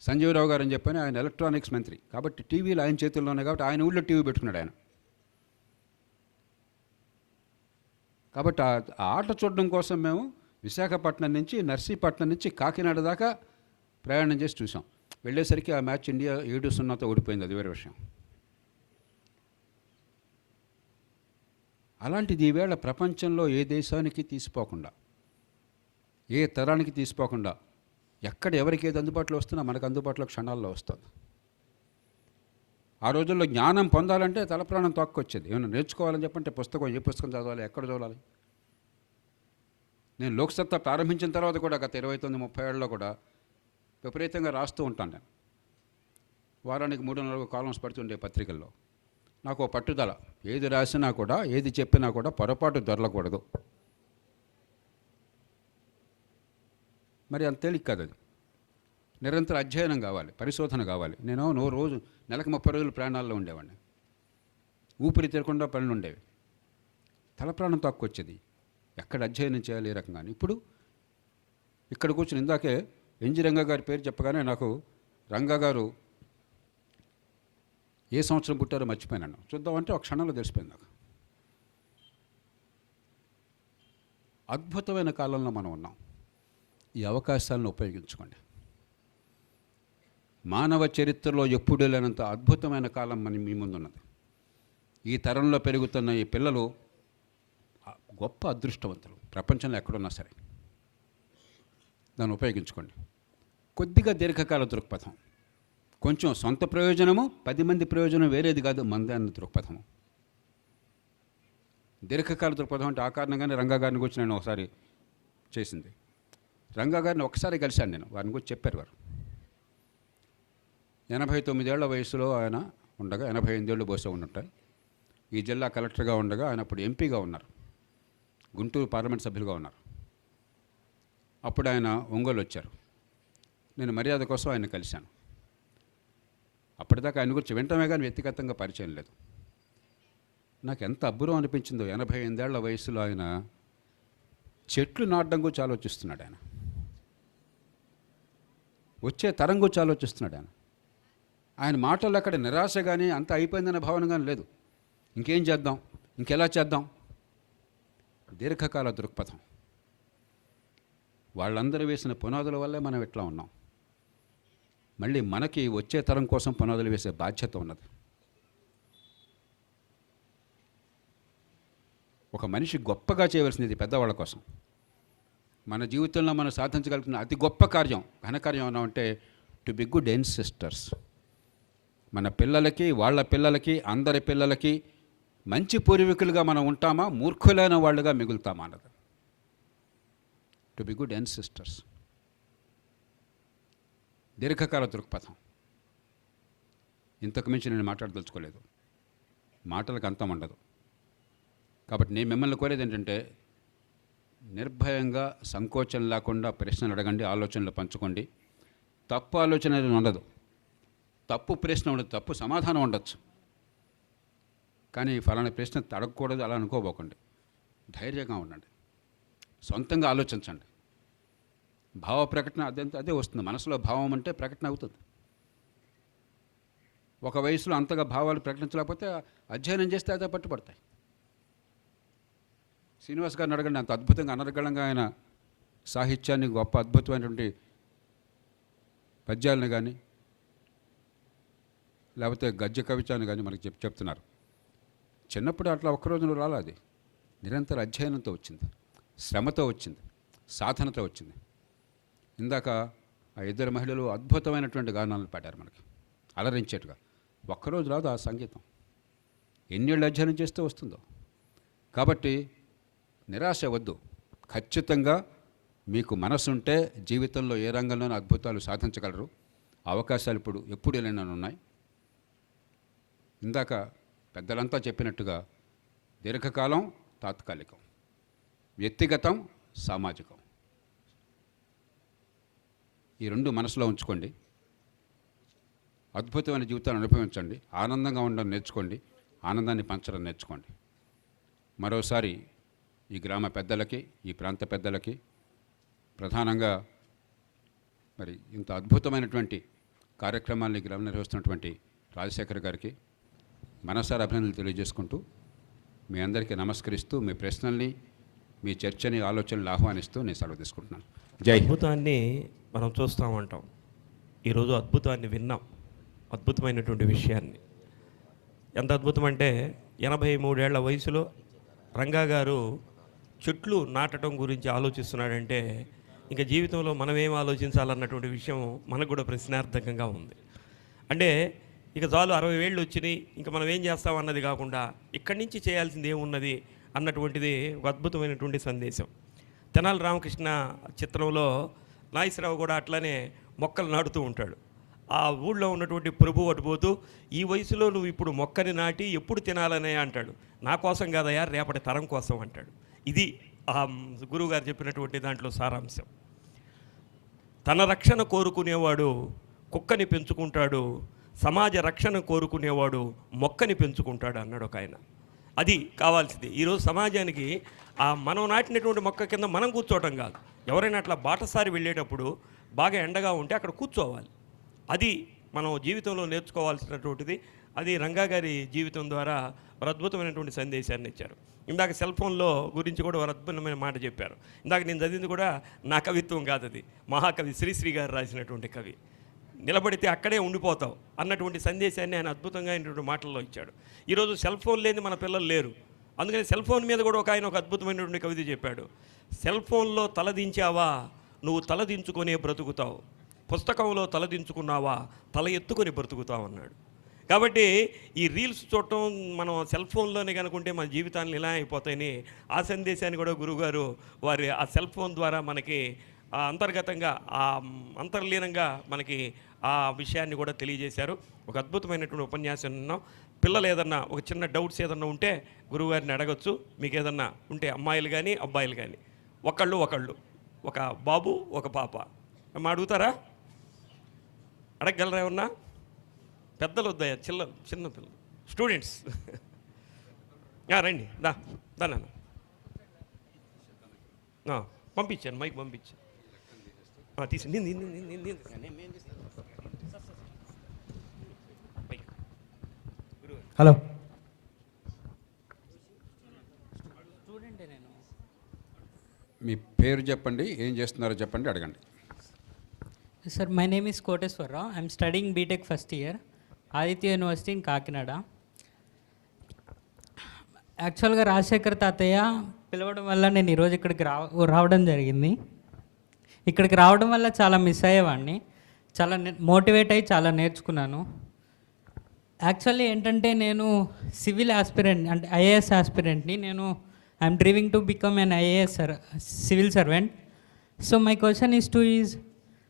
సంజీవరావు గారు అని చెప్పని, ఆయన ఎలక్ట్రానిక్స్ మంత్రి. కాబట్టి టీవీలు ఆయన చేతుల్లో ఉన్నాయి. కాబట్టి ఆయన ఊళ్ళో టీవీ పెట్టుకున్నాడు ఆయన. కాబట్టి ఆ ఆట చూడడం కోసం మేము విశాఖపట్నం నుంచి, నర్సీపట్నం నుంచి కాకినాడ దాకా ప్రయాణం చేసి చూసాం. వెళ్ళేసరికి ఆ మ్యాచ్ ఇండియా 7-0తో ఓడిపోయింది. అది వేరే విషయం. అలాంటిది ఈవేళ ప్రపంచంలో ఏ దేశానికి తీసిపోకుండా, ఏ తరానికి తీసిపోకుండా, ఎక్కడ ఎవరికి ఏది అందుబాటులో వస్తున్నా మనకు అందుబాటులో క్షణాల్లో వస్తుంది. ఆ రోజుల్లో జ్ఞానం పొందాలంటే తలప్రాణం తొక్కొచ్చేది. ఏమైనా నేర్చుకోవాలని చెప్పంటే పుస్తకం, ఏ పుస్తకం చదవాలి, ఎక్కడ చదవాలి. నేను లోక్సత్తా ప్రారంభించిన తర్వాత కూడా గత 29-30 ఏళ్ళలో కూడా విపరీతంగా రాస్తూ ఉంటాను. నేను వారానికి 3-4 కాలమ్స్ పడుతుండే పత్రికల్లో. నాకు ఒక పట్టుదల, ఏది రాసినా కూడా, ఏది చెప్పినా కూడా పొరపాటు దొరలకూడదు. మరి అంత తేలిక కాదు అది. నిరంతర అధ్యయనం కావాలి, పరిశోధన కావాలి. నేను రోజు నెలకు 30 రోజులు ప్రయాణాల్లో ఉండేవాడిని. ఊపిరి తిరగకుండా పనులు ఉండేవి. తలప్రాణం తక్కువ వచ్చేది. ఎక్కడ అధ్యయనం చేయాలి ఈ రకంగా. ఇప్పుడు ఇక్కడ కూర్చుని ఇందాకే ఎన్జి రంగా గారి పేరు చెప్పగానే నాకు రంగా గారు ఏ సంవత్సరం పుట్టారో మర్చిపోయినాను. చూద్దామంటే ఒక క్షణంలో తెలిసిపోయింది నాకు. అద్భుతమైన కాలంలో మనం ఉన్నాం. ఈ అవకాశాలను ఉపయోగించుకోండి. మానవ చరిత్రలో ఎప్పుడూ లేనంత అద్భుతమైన కాలం మన మీ ముందున్నది. ఈ తరంలో పెరుగుతున్న ఈ పిల్లలు గొప్ప అదృష్టవంతులు, ప్రపంచంలో ఎక్కడున్నా సరే. దాన్ని ఉపయోగించుకోండి. కొద్దిగా దీర్ఘకాల దృక్పథం, కొంచెం సొంత ప్రయోజనము, 10 మంది ప్రయోజనం వేరేది కాదు, మందే అన్న దృక్పథము. దీర్ఘకాల దృక్పథం అంటే ఆ కారణంగానే రంగా గారిని గురించి నేను ఒకసారి చేసింది. రంగా గారిని ఒకసారి కలిశాను నేను. వారిని గురించి చెప్పారు వారు. 89 ఏళ్ల వయసులో ఆయన ఉండగా, 88 ఏళ్ళు బహుశా ఉండుంటాయి. ఈ జిల్లా కలెక్టర్గా ఉండగా ఆయన అప్పుడు ఎంపీగా ఉన్నారు, గుంటూరు పార్లమెంట్ సభ్యులుగా ఉన్నారు. అప్పుడు ఆయన ఒంగోలు వచ్చారు. నేను మర్యాద కోసం ఆయన కలిశాను. అప్పటిదాకా ఆయన గురించి వింటమే కానీ వ్యక్తిగతంగా పరిచయం లేదు. నాకు ఎంత అబ్బురం అనిపించిందో, 88 ఏళ్ల వయసులో ఆయన చెట్లు నాటడం గురించి ఆలోచిస్తున్నాడు. ఆయన వచ్చే తరం గురించి ఆలోచిస్తున్నాడు. ఆయన మాటల్లో అక్కడ నిరాశ కానీ, అంత అయిపోయిందనే భావన కానీ లేదు. ఇంకేం చేద్దాం, ఇంకెలా చేద్దాం. దీర్ఘకాల దృక్పథం. వాళ్ళందరూ వేసిన పునాదుల వల్లే మనం ఇట్లా ఉన్నాం. మళ్ళీ మనకి వచ్చే తరం కోసం పునాదులు వేసే బాధ్యత ఉన్నది. ఒక మనిషి గొప్పగా చేయవలసినది పెద్దవాళ్ళ కోసం. మన జీవితంలో మనం సాధించగలిగిన అతి గొప్ప కార్యం, ఘనకార్యం ఏమన్నా అంటే టు బి గుడ్ ఎన్సిస్టర్స్. మన పిల్లలకి, వాళ్ళ పిల్లలకి, అందరి పిల్లలకి మంచి పూర్వీకులుగా మనం ఉంటామా, మూర్ఖులైన వాళ్ళుగా మిగులుతామా అన్నది. To be good ancestors. దీర్ఘకాల దృక్పథం. ఇంతకు మించి నేను మాట్లాడదలుచుకోలేదు. మాటలకు అంతం ఉండదు. కాబట్టి నేను మిమ్మల్ని కోరేది ఏంటంటే నిర్భయంగా, సంకోచం లేకుండా ప్రశ్నలు అడగండి, ఆలోచనలు పంచుకోండి. తప్పు ఆలోచన అనేది ఉండదు, తప్పు ప్రశ్న ఉండదు, తప్పు సమాధానం ఉండొచ్చు. కానీ ఫలానా ప్రశ్న అడగకూడదు అలా అనుకోబోకండి. ధైర్యంగా ఉండండి, సొంతంగా ఆలోచించండి. భావ ప్రకటన అదే వస్తుంది. మనసులో భావం అంటే ప్రకటన అవుతుంది. ఒక వయసులో అంతగా భావాలు ప్రకటించలేకపోతే అధ్యయనం చేస్తే అదే పట్టుబడతాయి. శ్రీనివాస్ గారిని అడగండి, అంత అద్భుతంగా అనర్గళంగా ఆయన సాహిత్యాన్ని, గొప్ప అద్భుతమైనటువంటి పద్యాలను కానీ లేకపోతే గద్య కవిత్వాన్ని కానీ మనకి చెప్తున్నారు. చిన్నప్పుడు అట్లా ఒక్కరోజు రాలా, అది నిరంతర అధ్యయనంతో వచ్చింది, శ్రమతో వచ్చింది, సాధనతో వచ్చింది. ఇందాక ఆ ఇద్దరు మహిళలు అద్భుతమైనటువంటి గానాలను పాడారు మనకి, అలరించేట్టుగా. ఒక్కరోజు రాదు ఆ సంగీతం, ఎన్నేళ్ళు అధ్యయనం చేస్తే వస్తుందో. కాబట్టి నిరాశ వద్దు. ఖచ్చితంగా మీకు మనసుంటే జీవితంలో ఏ రంగంలోనూ అద్భుతాలు సాధించగలరు. అవకాశాలు ఎప్పుడు ఎలానో ఉన్నాయి. ఇందాక పెద్దలంతా చెప్పినట్టుగా దీర్ఘకాలం, తాత్కాలికం, వ్యక్తిగతం, సామాజికం, ఈ రెండు మనసులో ఉంచుకోండి. అద్భుతమైన జీవితాన్ని అనుభవించండి. ఆనందంగా ఉండడం నేర్చుకోండి, ఆనందాన్ని పంచడం నేర్చుకోండి. మరోసారి ఈ గ్రామ పెద్దలకి, ఈ ప్రాంత పెద్దలకి, ప్రధానంగా మరి ఇంత అద్భుతమైనటువంటి కార్యక్రమాన్ని గ్రామం నిర్వహిస్తున్నటువంటి రాజశేఖర్ గారికి మనసారి అభినందనలు తెలియజేసుకుంటూ మీ అందరికీ నమస్కరిస్తూ, మీ ప్రశ్నల్ని, మీ చర్చని, ఆలోచనలు ఆహ్వానిస్తూ నేను సెలవు తీసుకుంటున్నాను. జై హింద్. అద్భుతాన్ని మనం చూస్తామంటాం. ఈరోజు అద్భుతాన్ని విన్నాం, అద్భుతమైనటువంటి విషయాన్ని. ఎంత అద్భుతం అంటే 83 ఏళ్ల వయసులో రంగా గారు చెట్లు నాటడం గురించి ఆలోచిస్తున్నాడంటే ఇంకా జీవితంలో మనం ఏం ఆలోచించాలన్నటువంటి విషయం మనకు కూడా ప్రశ్నార్థకంగా ఉంది. అంటే ఇక చాలు 60 ఏళ్ళు వచ్చినాయి, ఇంకా మనం ఏం చేస్తామన్నది కాకుండా ఇక్కడి నుంచి చేయాల్సింది ఏమున్నది అన్నటువంటిది ఒక అద్భుతమైనటువంటి సందేశం. తెనాలి రామకృష్ణ చిత్రంలో నాగేశ్వరరావు కూడా అట్లానే మొక్కలు నాటుతూ ఉంటాడు. ఆ ఊళ్ళో ఉన్నటువంటి ప్రభు అటుపోతూ, ఈ వయసులో నువ్వు ఇప్పుడు మొక్కని నాటి ఎప్పుడు తినాలనే అంటాడు. నా కోసం కాదయ్యా, రేపటి తరం కోసం అంటాడు. ఇది ఆ గురువుగారు చెప్పినటువంటి దాంట్లో సారాంశం. తన రక్షణ కోరుకునేవాడు కుక్కని పెంచుకుంటాడు, సమాజ రక్షణ కోరుకునేవాడు మొక్కని పెంచుకుంటాడు అన్నాడు ఒక ఆయన. అది కావాల్సింది. ఈరోజు సమాజానికి ఆ మనం నాటినటువంటి మొక్క కింద మనం కూర్చోవటం కాదు. ఎవరైనా అట్లా బాటసారి వెళ్ళేటప్పుడు బాగా ఎండగా ఉంటే అక్కడ కూర్చోవాలి. అది మనం జీవితంలో నేర్చుకోవాల్సినటువంటిది. అది రంగా గారి జీవితం ద్వారా ఒక అద్భుతమైనటువంటి సందేశాన్ని ఇచ్చారు. ఇందాక సెల్ ఫోన్లో గురించి కూడా ఒక అద్భుతమైన మాట చెప్పారు. ఇందాక నేను చదివింది కూడా నా కవిత్వం కాదు, అది మహాకవి శ్రీశ్రీ గారు రాసినటువంటి కవి. నిలబడితే అక్కడే ఉండిపోతావు అన్నటువంటి సందేశాన్ని ఆయన అద్భుతంగా అయినటువంటి మాటల్లో ఇచ్చాడు. ఈరోజు సెల్ ఫోన్ లేని మన పిల్లలు లేరు. అందుకని సెల్ ఫోన్ మీద కూడా ఒక ఆయన ఒక అద్భుతమైనటువంటి కవిత చెప్పాడు. సెల్ ఫోన్లో తలదించావా నువ్వు తలదించుకొనే బ్రతుకుతావు, పుస్తకంలో తలదించుకున్నావా తల ఎత్తుకొని బ్రతుకుతావు అన్నాడు. కాబట్టి ఈ రీల్స్ చూడటం మనం సెల్ ఫోన్లోనే కనుకుంటే మన జీవితాన్ని ఇలా అయిపోతాయని ఆ సందేశాన్ని కూడా గురువుగారు వారి ఆ సెల్ ఫోన్ ద్వారా మనకి అంతర్గతంగా అంతర్లీనంగా మనకి ఆ విషయాన్ని కూడా తెలియజేశారు. ఒక అద్భుతమైనటువంటి ఉపన్యాసం ఉన్నాం. పిల్లలు ఏదన్నా ఒక చిన్న డౌట్స్ ఏదన్నా ఉంటే గురువుగారిని అడగచ్చు. మీకు ఏదన్నా ఉంటే అమ్మాయిలు కానీ అబ్బాయిలు కానీ ఒకళ్ళు ఒక బాబు ఒక పాప అడుగుతారా? అడగగలరా? ఏమన్నా పెద్దలు వద్దయ్యా, చిన్న పిల్లలు, స్టూడెంట్స్ రండి, నాన్న పంపించాను, మైక్ పంపించాను, తీసి హలో. మీ పేరు చెప్పండి, ఏం చేస్తున్నారో చెప్పండి, అడగండి. Sir, my name is Koteswara. I'm studying BTech first year, Aditya University in Kakinada. యాక్చువల్గా రాజశేఖర్ తాతయ్య పిలవడం వల్ల నేను ఈరోజు ఇక్కడికి రావడం జరిగింది. ఇక్కడికి రావడం వల్ల చాలా మిస్ అయ్యేవాడిని, చాలా మోటివేట్ అయ్యి చాలా నేర్చుకున్నాను. యాక్చువల్లీ ఏంటంటే నేను సివిల్ ఆస్పిరెంట్ అంటే ఐఏఎస్ ఆస్పిరెంట్ని. నేను I'm striving to become an IAS civil servant. So my question is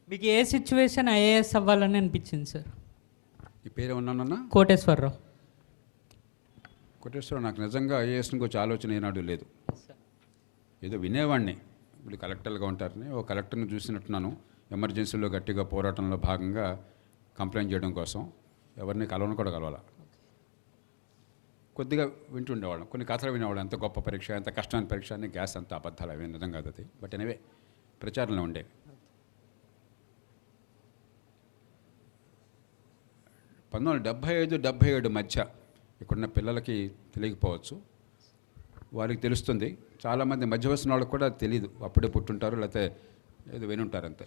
మీకు ఏ సిచ్యువేషన్ ఐఏఎస్ అవ్వాలని అనిపించింది సార్? ఈ పేరు ఏమన్నా? కోటేశ్వరరావు. కోటేశ్వరరావు, నాకు నిజంగా ఐఏఎస్ గురించి ఆలోచన ఏనాడు లేదు. ఏదో వినేవాడిని, ఇప్పుడు కలెక్టర్లుగా ఉంటారని ఓ కలెక్టర్ని చూసినట్టున్నాను. ఎమర్జెన్సీలో గట్టిగా పోరాటంలో భాగంగా కంప్లైంట్ చేయడం కోసం ఎవరిని కలవను కూడా కలవాల. కొద్దిగా వింటుండేవాళ్ళం, కొన్ని కథలు వినేవాళ్ళం. ఎంత గొప్ప పరీక్ష, ఎంత కష్టమైన పరీక్ష అని. గ్యాస్ అంత అబద్ధాలు అవి నిజం కాదు అది. బట్ ఎనివే ప్రచారంలో ఉండేవి. 1975-77 మధ్య ఇక్కడున్న పిల్లలకి తెలియకపోవచ్చు, వారికి తెలుస్తుంది. చాలామంది మధ్య వయసున్న వాళ్ళకి కూడా తెలియదు, అప్పుడే పుట్టుంటారు లేకపోతే ఏదో వినుంటారు అంతే.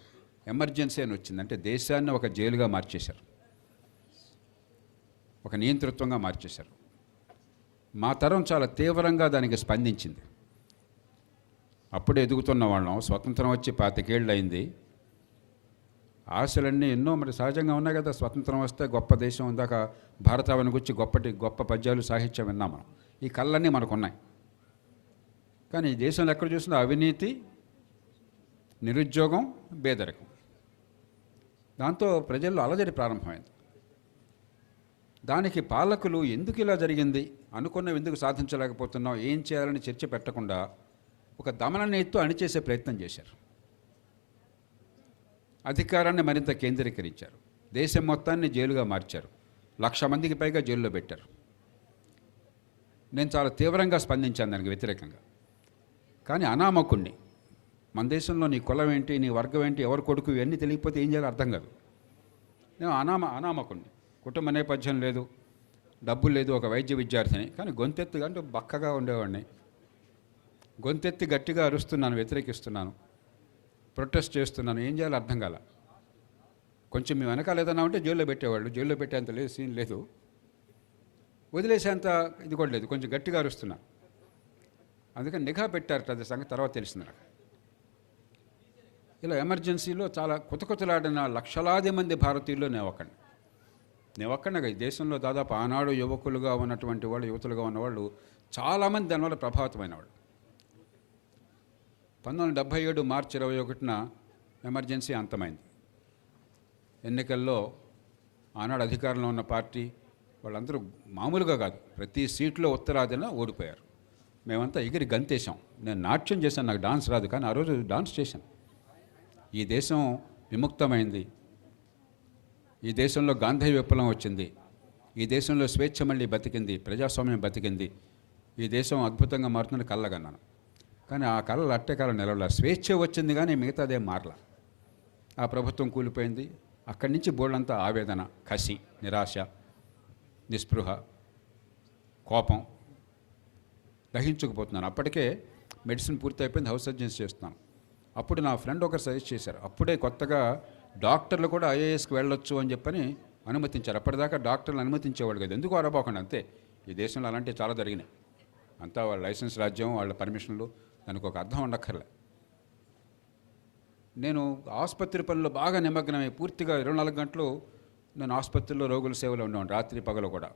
ఎమర్జెన్సీ అని వచ్చింది అంటే దేశాన్ని ఒక జైలుగా మార్చేశారు, ఒక నియంతృత్వంగా మార్చేశారు. మా తరం చాలా తీవ్రంగా దానికి స్పందించింది. అప్పుడే ఎదుగుతున్న వాళ్ళం, స్వతంత్రం వచ్చి 25 ఏళ్ళు అయింది. ఆశలన్నీ ఎన్నో మరి సహజంగా ఉన్నాయి కదా. స్వతంత్రం వస్తే గొప్ప దేశం ఉందాక భారతావని గురించి గొప్ప పద్యాలు సాహిత్యం విన్నాం మనం. ఈ కళ్ళన్నీ మనకు ఉన్నాయి. కానీ ఈ దేశంలో ఎక్కడ చూసినా అవినీతి, నిరుద్యోగం, పేదరికం. దాంతో ప్రజల్లో అలజడి ప్రారంభమైంది. దానికి పాలకులు ఎందుకు ఇలా జరిగింది, అనుకున్నవి ఎందుకు సాధించలేకపోతున్నాం, ఏం చేయాలని చర్చ పెట్టకుండా ఒక దమన నీతితో అణిచేసే ప్రయత్నం చేశారు. అధికారాన్ని మరింత కేంద్రీకరించారు. దేశం మొత్తాన్ని జైలుగా మార్చారు. 1,00,000 మందికి పైగా జైల్లో పెట్టారు. నేను చాలా తీవ్రంగా స్పందించాను దానికి వ్యతిరేకంగా. కానీ అనామకుణ్ణి, మన దేశంలో నీ కులం ఏంటి, నీ వర్గం ఏంటి, ఎవరు కొడుకు, ఇవన్నీ తెలియకపోతే ఏం చేయాలో అర్థం కాదు. నేను అనామకుణ్ణి, కుటుంబ నేపథ్యం లేదు, డబ్బు లేదు, ఒక వైద్య విద్యార్థిని. కానీ గొంతెత్తి అంటూ బక్కగా ఉండేవాడిని. గొంతెత్తి గట్టిగా అరుస్తున్నాను, వ్యతిరేకిస్తున్నాను, ప్రొటెస్ట్ చేస్తున్నాను. ఏం చేయాలో అర్థం కాల. కొంచెం మీ వెనకాల ఏదైనా ఉంటే జైల్లో పెట్టేవాళ్ళు. జైల్లో పెట్టేంత లేదు, సీన్ లేదు, వదిలేసేంత ఇది కూడా లేదు. కొంచెం గట్టిగా అరుస్తున్నా. అందుకని నిఘా పెట్టారట, అది సంగతి తర్వాత తెలిసింది నాకు. ఇలా ఎమర్జెన్సీలో చాలా కుతకుతలాడిన లక్షలాది మంది భారతీయుల్లో నేను ఒక్కడిగా. ఈ దేశంలో దాదాపు ఆనాడు యువకులుగా ఉన్నటువంటి వాళ్ళు, యువతులుగా ఉన్నవాళ్ళు చాలామంది దానివల్ల ప్రభావితమైన వాళ్ళు. 1977 మార్చి 21న ఎమర్జెన్సీ అంతమైంది. ఎన్నికల్లో ఆనాడు అధికారంలో ఉన్న పార్టీ వాళ్ళందరూ మామూలుగా కాదు, ప్రతి సీట్లో ఉత్తరాదిన ఓడిపోయారు. మేమంతా ఎగిరి గంతేశాం. నేను నాట్యం చేశాను, నాకు డాన్స్ రాదు, కానీ ఆ రోజు డాన్స్ చేశాను. ఈ దేశం విముక్తమైంది, ఈ దేశంలో గాంధీ విప్లవం వచ్చింది, ఈ దేశంలో స్వేచ్ఛ మళ్ళీ బతికింది, ప్రజాస్వామ్యం బతికింది, ఈ దేశం అద్భుతంగా మారుతుందని కళ్ళగన్నాను. కానీ ఆ కళలు అట్టే కాలం నిలవలే. స్వేచ్ఛ వచ్చింది కానీ మిగతాదేం మారల. ఆ ప్రభుత్వం కూలిపోయింది. అక్కడి నుంచి బోర్డంతా ఆవేదన, కసి, నిరాశ, నిస్పృహ, కోపం, దహించుకుపోతున్నాను. అప్పటికే మెడిసిన్ పూర్తి అయిపోయింది, హౌస్ సర్జన్స్ చేస్తున్నాను. అప్పుడు నా ఫ్రెండ్ ఒకరు సజెస్ట్ చేశారు, అప్పుడే కొత్తగా డాక్టర్లు కూడా ఐఏఎస్కి వెళ్ళొచ్చు అని చెప్పని అనుమతించారు. అప్పటిదాకా డాక్టర్లు అనుమతించేవాడు కదా, ఎందుకు అరబోకండి అంతే. ఈ దేశంలో అలాంటివి చాలా జరిగినాయి. అంతా వాళ్ళ లైసెన్స్ రాజ్యం, వాళ్ళ పర్మిషన్లు, దానికి ఒక అర్థం ఉండక్కర్లే. నేను ఆసుపత్రి పనుల్లో బాగా నిమగ్నమై పూర్తిగా 24 గంటలు నేను ఆసుపత్రిలో రోగుల సేవలో ఉండేవాడిని, రాత్రి పగలు కూడా.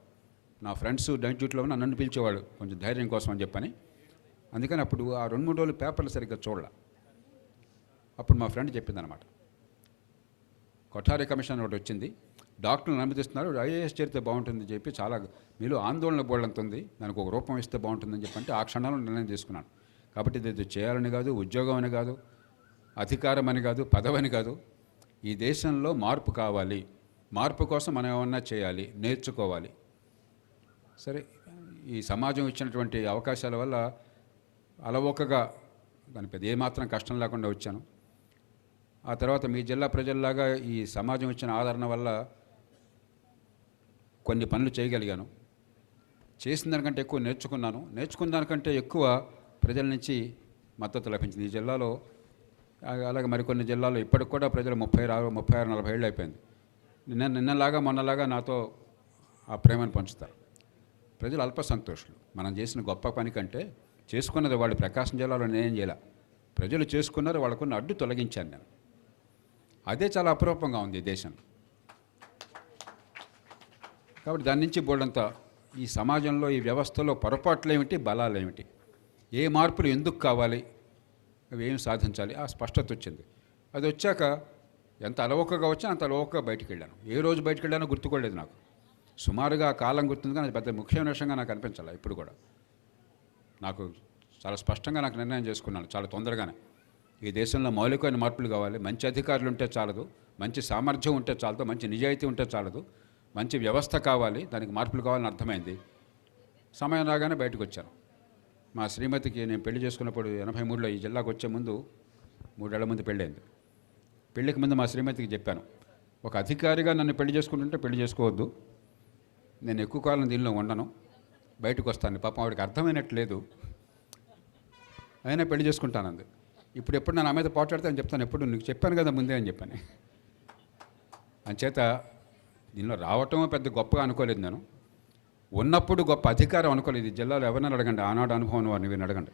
నా ఫ్రెండ్స్ నైట్ డ్యూటీలో ఉన్న నన్ను పిలిచేవాడు కొంచెం ధైర్యం కోసం అని చెప్పని. అందుకని అప్పుడు ఆ 2-3 రోజులు పేపర్లు సరిగ్గా చూడాల. అప్పుడు మా ఫ్రెండ్ చెప్పిందనమాట, కొఠారి కమిషన్ ఒకటి వచ్చింది, డాక్టర్లు అనుమతిస్తున్నారు, ఐఏఎస్ చేరితే బాగుంటుందని చెప్పి చాలా మీలో ఆందోళన బోళ్ళంత ఉంది, దానికి ఒక రూపం ఇస్తే బాగుంటుందని చెప్పంటే ఆ క్షణంలో నిర్ణయం తీసుకున్నాను. కాబట్టి ఇది చేయాలని కాదు, ఉద్యోగం అని కాదు, అధికారం అని కాదు, పదవని కాదు, ఈ దేశంలో మార్పు కావాలి, మార్పు కోసం మనం ఏమన్నా చేయాలి, నేర్చుకోవాలి. సరే, ఈ సమాజం ఇచ్చినటువంటి అవకాశాల వల్ల అలవోకగా దాని పెద్ద ఏమాత్రం కష్టం లేకుండా వచ్చాను. ఆ తర్వాత మీ జిల్లా ప్రజల్లాగా ఈ సమాజం ఇచ్చిన ఆదరణ వల్ల కొన్ని పనులు చేయగలిగాను. చేసిన దానికంటే ఎక్కువ నేర్చుకున్నాను. నేర్చుకున్న దానికంటే ఎక్కువ ప్రజల నుంచి మద్దతు లభించింది. ఈ జిల్లాలో అలాగే మరికొన్ని జిల్లాలో ఇప్పటికి కూడా ప్రజలు 36-40 ఏళ్ళు అయిపోయింది. నిన్నలాగా మొన్నలాగా నాతో ఆ ప్రేమను పంచుతారు. ప్రజలు అల్ప సంతోషులు. మనం చేసిన గొప్ప పని కంటే చేసుకున్నది వాళ్ళు ప్రకాశం జిల్లాలో నేనేం చేయాల, ప్రజలు చేసుకున్నారు, వాళ్ళకున్న అడ్డు తొలగించాను నేను. అదే చాలా అపురూపంగా ఉంది ఈ దేశంలో. కాబట్టి దాని నుంచి బోల్డంత ఈ సమాజంలో ఈ వ్యవస్థలో పొరపాట్లు ఏమిటి, బలాలు ఏమిటి, ఏ మార్పులు ఎందుకు కావాలి, అవి ఏం సాధించాలి, ఆ స్పష్టత వచ్చింది. అది వచ్చాక ఎంత అలవోకగా వచ్చా అంత అలవోకగా బయటికి వెళ్ళాను. ఏ రోజు బయటికి వెళ్ళానో గుర్తుకోలేదు నాకు. సుమారుగా ఆ కాలం గుర్తుంది, కానీ అది పెద్ద ముఖ్యమైన విషయంగా నాకు అనిపించాలి. ఇప్పుడు కూడా నాకు చాలా స్పష్టంగా నాకు నిర్ణయం చేసుకున్నాను చాలా తొందరగానే. ఈ దేశంలో మౌలికమైన మార్పులు కావాలి. మంచి అధికారులు ఉంటే చాలదు, మంచి సామర్థ్యం ఉంటే చాలదు, మంచి నిజాయితీ ఉంటే చాలదు, మంచి వ్యవస్థ కావాలి, దానికి మార్పులు కావాలని అర్థమైంది. సమయం రాగానే బయటకు వచ్చాను. మా శ్రీమతికి నేను పెళ్లి చేసుకున్నప్పుడు 83లో ఈ జిల్లాకు వచ్చే ముందు 3 ఏళ్ల ముందు పెళ్ళైంది. పెళ్ళికి ముందు మా శ్రీమతికి చెప్పాను, ఒక అధికారిగా నన్ను పెళ్లి చేసుకుంటుంటే పెళ్లి చేసుకోవద్దు, నేను ఎక్కువ కాలం దీనిలో ఉండను, బయటకు వస్తాను. పాపం ఆవిడకి అర్థమైనట్లేదు, అయినా పెళ్లి చేసుకుంటానంది. ఇప్పుడు ఎప్పుడు నేను ఆ మీద పోట్లాడితే అని చెప్తాను, ఎప్పుడు నీకు చెప్పాను కదా ముందే అని చెప్పాను. అంచేత దీనిలో రావటం పెద్ద గొప్పగా అనుకోలేదు. నేను ఉన్నప్పుడు గొప్ప అధికారం అనుకోలేదు. ఈ జిల్లాలో ఎవరినైనా అడగండి, ఆనాడు అనుభవం వారిని వీరిని అడగండి.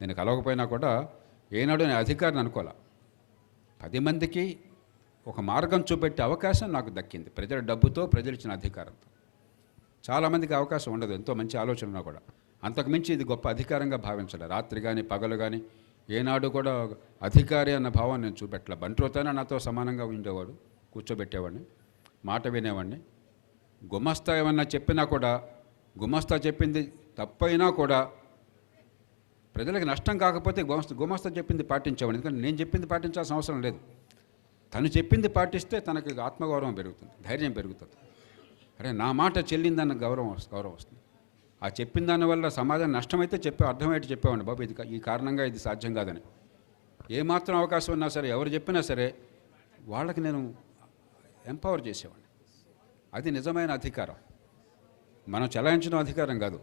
నేను కలవకపోయినా కూడా ఏనాడు నేను అధికారిని అనుకోలే. 10 మందికి ఒక మార్గం చూపెట్టే అవకాశం నాకు దక్కింది, ప్రజల డబ్బుతో, ప్రజలు ఇచ్చిన అధికారంతో. చాలామందికి అవకాశం ఉండదు, ఎంతో మంచి ఆలోచన కూడా. అంతకుమించి ఇది గొప్ప అధికారంగా భావించాలి. రాత్రి కానీ పగలు కానీ ఏనాడు కూడా అధికారి అన్న భావం నేను చూపెట్టలే. బంట్రోతైనా నాతో సమానంగా ఉండేవాడు, కూర్చోబెట్టేవాడిని, మాట వినేవాడిని. గుమస్తా ఏమన్నా చెప్పినా కూడా, గుమస్తా చెప్పింది తప్పైనా కూడా ప్రజలకు నష్టం కాకపోతే గుమస్తా చెప్పింది పాటించేవాడిని. ఎందుకంటే నేను చెప్పింది పాటించాల్సిన అవసరం లేదు. తను చెప్పింది పాటిస్తే తనకు ఆత్మగౌరవం పెరుగుతుంది, ధైర్యం పెరుగుతుంది. అరే నా మాట చెల్లిందన్న గౌరవం వస్తుంది. ఆ చెప్పిన దానివల్ల సమాజం నష్టమైతే అర్థమయ్యేట్టు చెప్పేవాడిని, బాబు ఇది ఈ కారణంగా ఇది సాధ్యం కాదని. ఏమాత్రం అవకాశం ఉన్నా సరే, ఎవరు చెప్పినా సరే వాళ్ళకి నేను ఎంపవర్ చేసేవాడిని. అది నిజమైన అధికారం. మనం చలాయించడం అధికారం కాదు,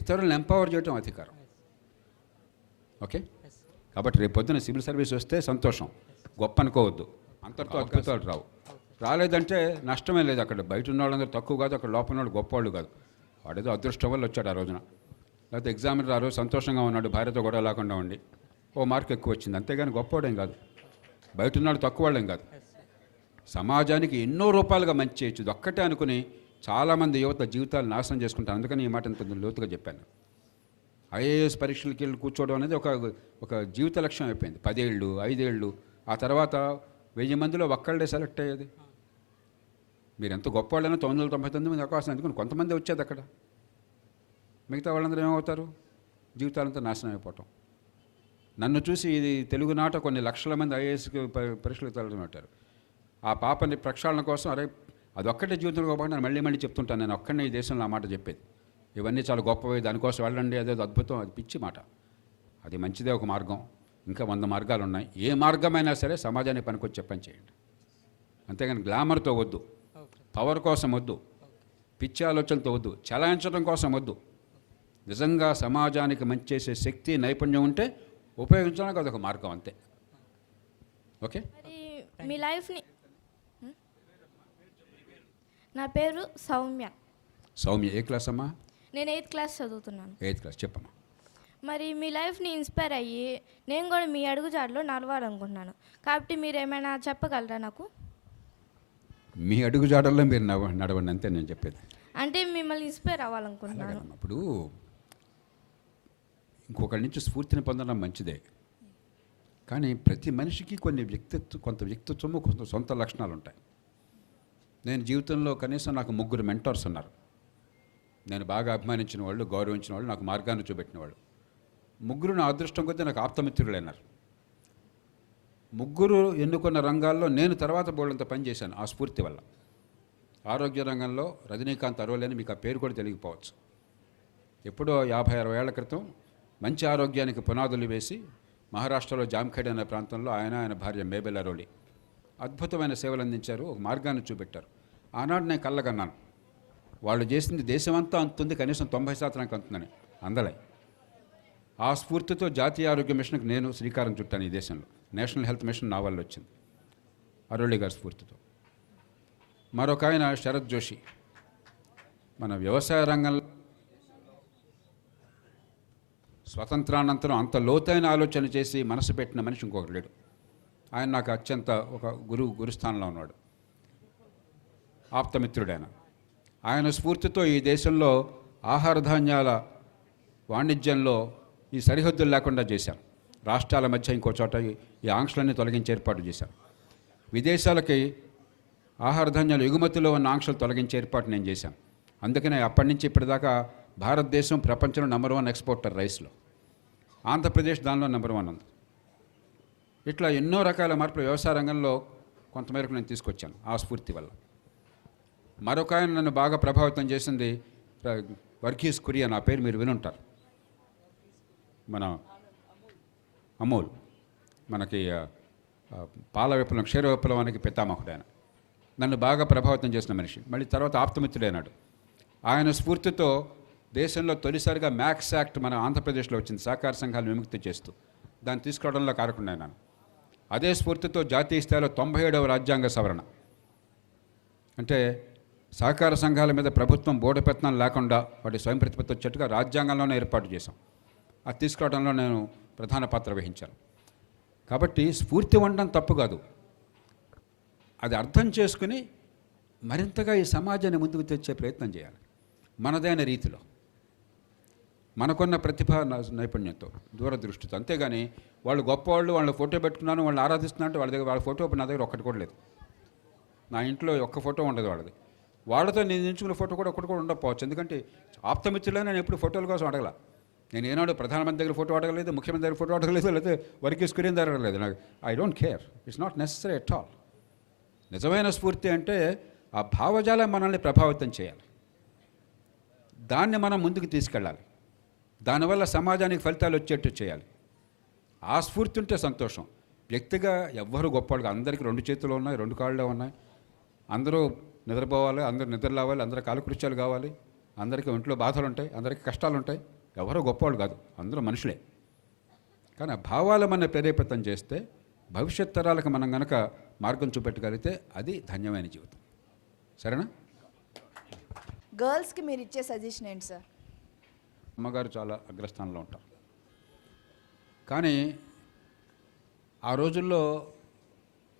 ఇతరులను ఎంపవర్ చేయడం అధికారం. ఓకే, కాబట్టి రేపు పొద్దున సివిల్ సర్వీస్ వస్తే సంతోషం, గొప్ప అనుకోవద్దు. అంతటితో అద్భుతాలు రావు. రాలేదంటే నష్టమే లేదు. అక్కడ బయట ఉన్న వాళ్ళందరూ తక్కువ కాదు, అక్కడ లోపల వాళ్ళు గొప్పవాళ్ళు కాదు. వాడేదో అదృష్టం వల్ల వచ్చాడు ఆ రోజున. లేకపోతే ఎగ్జామినర్ ఆ రోజు సంతోషంగా ఉన్నాడు, భార్యతో గొడవ లేకుండా ఉండి ఓ మార్క్ ఎక్కువ వచ్చింది, అంతేగాని గొప్పవాడేం కాదు, బయట ఉన్నాడు తక్కువ వాళ్ళేం కాదు. సమాజానికి ఎన్నో రూపాయలుగా మంచి చేయొచ్చు. ఇది ఒక్కటే అనుకుని చాలామంది యువత జీవితాలు నాశనం చేసుకుంటారు. అందుకని ఈ మాట ఇంత లోతుగా చెప్పాను. ఐఏఎస్ పరీక్షలకి వెళ్ళి కూర్చోవడం అనేది ఒక జీవిత లక్ష్యం అయిపోయింది. 10 ఏళ్ళు 5 ఏళ్ళు, ఆ తర్వాత 1000 మందిలో ఒక్కళ్ళే సెలెక్ట్ అయ్యేది. మీరు ఎంత గొప్ప వాళ్ళైనా 999 మంది అవకాశం ఎందుకని కొంతమంది వచ్చేది అక్కడ. మిగతా వాళ్ళందరూ ఏమవుతారు, జీవితాలంతా నాశనం అయిపోవటం. నన్ను చూసి ఇది తెలుగునాట కొన్ని లక్షల మంది ఐఏఎస్కి పరీక్షలకు తయారు. ఆ పాపని ప్రక్షాళన కోసం అరే అదొక్కటే జీవితంలో గొప్ప నేను మళ్ళీ చెప్తుంటాను. నేను ఒక్కడనే ఈ దేశంలో ఆ మాట చెప్పేది. ఇవన్నీ చాలా గొప్పవి, దానికోసం వెళ్ళండి, అదేదో అద్భుతం, అది పిచ్చి మాట. అది మంచిదే ఒక మార్గం, ఇంకా 100 మార్గాలు ఉన్నాయి. ఏ మార్గమైనా సరే సమాజానికి పనికొచ్చి పని చేయండి, అంతేగాని గ్లామర్తో వద్దు, పవర్ కోసం వద్దు, పిచ్చి ఆలోచనతో వద్దు, చలాయించడం కోసం వద్దు. నిజంగా సమాజానికి మంచి చేసే శక్తి, నైపుణ్యం ఉంటే ఉపయోగించడానికి అదొక మార్గం, అంతే. ఓకే, మీ లైఫ్ని. నా పేరు సౌమ్య. సౌమ్య, ఏ క్లాస్ అమ్మా? నేను 8th క్లాస్ చదువుతున్నాను. 8th క్లాస్, చెప్పమ్మా. మరి మీ లైఫ్ని ఇన్స్పైర్ అయ్యి నేను కూడా మీ అడుగుజాడలో నడవాలనుకుంటున్నాను. కాబట్టి మీరు ఏమైనా చెప్పగలరా నాకు? మీ అడుగుజాడల్లో మీరు నడవండి, అంతే నేను చెప్పేది. అంటే మిమ్మల్ని ఇన్స్పైర్ అవ్వాలనుకుంటున్నాను. ఇప్పుడు ఇంకొకరి నుంచి స్ఫూర్తిని పొందడం మంచిదే, కానీ ప్రతి మనిషికి కొంత వ్యక్తిత్వము, కొంత సొంత లక్షణాలు ఉంటాయి. నేను జీవితంలో కనీసం నాకు 3 మెంటర్స్ ఉన్నారు. నేను బాగా అభిమానించిన వాళ్ళు, గౌరవించిన వాళ్ళు, నాకు మార్గాన్ని చూపెట్టిన వాళ్ళు. 3 నా అదృష్టం కొద్దీ నాకు ఆప్తమిత్రులైనారు. 3 ఎన్నుకున్న రంగాల్లో నేను తర్వాత బోళ్ళంత పనిచేశాను ఆ స్ఫూర్తి వల్ల. ఆరోగ్య రంగంలో రజనీకాంత్ అరవలేని, మీకు ఆ పేరు కూడా తెలియకపోవచ్చు. ఎప్పుడో 50-60 ఏళ్ల క్రితం మంచి ఆరోగ్యానికి పునాదులు వేసి మహారాష్ట్రలో జామ్ఖేడ్ అనే ప్రాంతంలో ఆయన భార్య మేబెల్ అరోలి అద్భుతమైన సేవలు అందించారు, ఒక మార్గాన్ని చూపెట్టారు. ఆనాడు నేను కళ్ళగన్నాను, వాళ్ళు చేసింది దేశమంతా అందుతుంది, కనీసం 90% అందుతుందని. అందలే. ఆ స్ఫూర్తితో జాతీయ ఆరోగ్య మిషన్కి నేను శ్రీకారం చుట్టాను ఈ దేశంలో. నేషనల్ హెల్త్ మిషన్ నా వల్ల వచ్చింది, అరోలి గారి స్ఫూర్తితో. మరొక ఆయన శరత్ జోషి, మన వ్యవసాయ రంగంలో స్వతంత్రానంతరం అంత లోతైన ఆలోచన చేసి మనసు పెట్టిన మనిషి ఇంకొకటి లేడు. ఆయన నాకు అత్యంత ఒక గురుస్థానంలో ఉన్నాడు, ఆప్తమిత్రుడైన. ఆయన స్ఫూర్తితో ఈ దేశంలో ఆహార ధాన్యాల వాణిజ్యంలో ఈ సరిహద్దులు లేకుండా చేశాం. రాష్ట్రాల మధ్య ఇంకో చోట ఈ ఆంక్షలన్నీ తొలగించి ఏర్పాటు చేశాం. విదేశాలకి ఆహార ధాన్యాల ఎగుమతిలో ఉన్న ఆంక్షలు తొలగించే ఏర్పాటు నేను చేశాను. అందుకనే అప్పటి నుంచి ఇప్పటిదాకా భారతదేశం ప్రపంచంలో #1 ఎక్స్పోర్టర్ రైస్లో. ఆంధ్రప్రదేశ్ దానిలో #1 ఉంది. ఇట్లా ఎన్నో రకాల మార్పులు వ్యవసాయ రంగంలో కొంతమేరకు నేను తీసుకొచ్చాను ఆ స్ఫూర్తి వల్ల. మరొక ఆయన నన్ను బాగా ప్రభావితం చేసింది వర్గీస్ కురియన్. ఆ పేరు మీరు వినుంటారు. మన అమూల్, మనకి పాల విప్లవం, క్షీర విప్లవానికి పితామహుడు ఆయన. నన్ను బాగా ప్రభావితం చేసిన మనిషి. మళ్ళీ తర్వాత ఆప్తమిత్రుడైనాడు. ఆయన స్ఫూర్తితో దేశంలో తొలిసారిగా మ్యాక్స్ యాక్ట్ మన ఆంధ్రప్రదేశ్లో వచ్చింది, సహకార సంఘాలను విముక్తి చేస్తూ. దాన్ని తీసుకురావడంలో కారకున్నాను. అదే స్ఫూర్తితో జాతీయ స్థాయిలో 97వ రాజ్యాంగ సవరణ, అంటే సహకార సంఘాల మీద ప్రభుత్వం బోడపెత్తనం లేకుండా వాటి స్వయం ప్రతిపత్తి వచ్చేట్టుగా రాజ్యాంగంలోనే ఏర్పాటు చేశాం. అది తీసుకురావడంలో నేను ప్రధాన పాత్ర వహించాను. కాబట్టి స్ఫూర్తి ఉండడం తప్పు కాదు, అది అర్థం చేసుకుని మరింతగా ఈ సమాజాన్ని ముందుకు తెచ్చే ప్రయత్నం చేయాలి మనదైన రీతిలో, మనకున్న ప్రతిభ నైపుణ్యంతో, దూరదృష్టితో. అంతేగాని వాళ్ళు గొప్పవాళ్ళు, వాళ్ళ ఫోటో పెట్టుకున్నాను, వాళ్ళని ఆరాధిస్తున్నాను అంటే వాళ్ళ ఫోటో నా దగ్గర ఒక్కటి కూడా లేదు. నా ఇంట్లో ఒక్క ఫోటో ఉండదు వాళ్ళది. వాళ్ళతో నేను ఎంచుకున్న ఫోటో కూడా ఒక్కటి కూడా ఉండకపోవచ్చు. ఎందుకంటే ఆప్తమిత్రులే నేను ఎప్పుడు ఫోటోల కోసం అడగల. నేను ఏనాడు ప్రధానమంత్రి దగ్గర ఫోటో అడగలేదు, ముఖ్యమంత్రి దగ్గర ఫోటో అడగలేదు, లేకపోతే వర్గీస్ కురియన్ దగ్గర అడగలేదు. నాకు I don't care, it's not necessary at all. నిజమైన స్ఫూర్తి అంటే ఆ భావజాలం మనల్ని ప్రభావితం చేయాలి, దాన్ని మనం ముందుకు తీసుకెళ్ళాలి, దానివల్ల సమాజానికి ఫలితాలు వచ్చేట్టు చేయాలి. ఆ స్ఫూర్తి ఉంటే సంతోషం. వ్యక్తిగా ఎవ్వరు గొప్పవాడుగా, అందరికీ 2 చేతులు ఉన్నాయి, 2 కాళ్ళే ఉన్నాయి, అందరూ నిద్రపోవాలి, అందరూ నిద్రలేవాలి, అందరూ కాలకృత్యాలు కావాలి, అందరికీ ఒంట్లో బాధలు ఉంటాయి, అందరికీ కష్టాలు ఉంటాయి. ఎవరో గొప్పవాళ్ళు కాదు, అందరూ మనుషులే. కానీ ఆ భావాలు మన ప్రేరేపితం చేస్తే భవిష్యత్ తరాలకు మనం కనుక మార్గం చూపెట్టగలిగితే అది ధన్యమైన జీవితం. సరేనా? గర్ల్స్కి మీరు ఇచ్చే సజెషన్ ఏంటి సార్? అమ్మగారు చాలా అగ్రస్థానంలో ఉంటారు. కానీ ఆ రోజుల్లో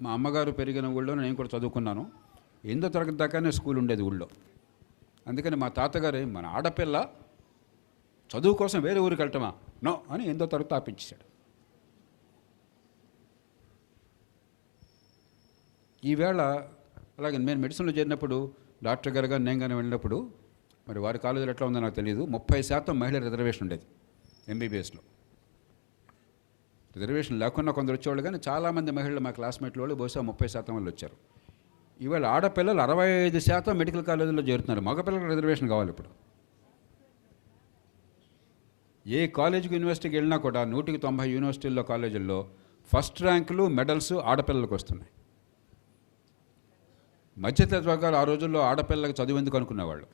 మా అమ్మగారు పెరిగిన ఊళ్ళో నేను కూడా చదువుకున్నాను. 8వ తరగతి దాకానే స్కూల్ ఉండేది ఊళ్ళో. అందుకని మా తాతగారు మన ఆడపిల్ల చదువు కోసం వేరే ఊరికి వెళ్ళటమా నో అని 8వ తరగతి ఆపించాడు. ఈవేళ అలాగే నేను మెడిసిన్లో చేరినప్పుడు డాక్టర్ గారు కానీ నేను కానీ వెళ్ళినప్పుడు, మరి వారి కాలేజీలో ఎట్లా ఉందో నాకు తెలియదు, 30% మహిళల రిజర్వేషన్ ఉండేది ఎంబీబీఎస్లో. రిజర్వేషన్ లేకుండా కొందరు వచ్చేవాళ్ళు, కానీ చాలామంది మహిళలు మా క్లాస్మేట్ల వాళ్ళు బహుశా 30% వాళ్ళు వచ్చారు. ఇవాళ ఆడపిల్లలు 65% మెడికల్ కాలేజీలో చేరుతున్నారు. మగపిల్లలకు రిజర్వేషన్ కావాలి. ఇప్పుడు ఏ కాలేజీకి యూనివర్సిటీకి వెళ్ళినా కూడా 190 యూనివర్సిటీల్లో కాలేజీల్లో ఫస్ట్ ర్యాంకులు మెడల్స్ ఆడపిల్లలకు వస్తున్నాయి. మధ్యతరగతి వర్గాలు ఆ రోజుల్లో ఆడపిల్లలకు చదువు ఎందుకు అనుకునేవాళ్ళు.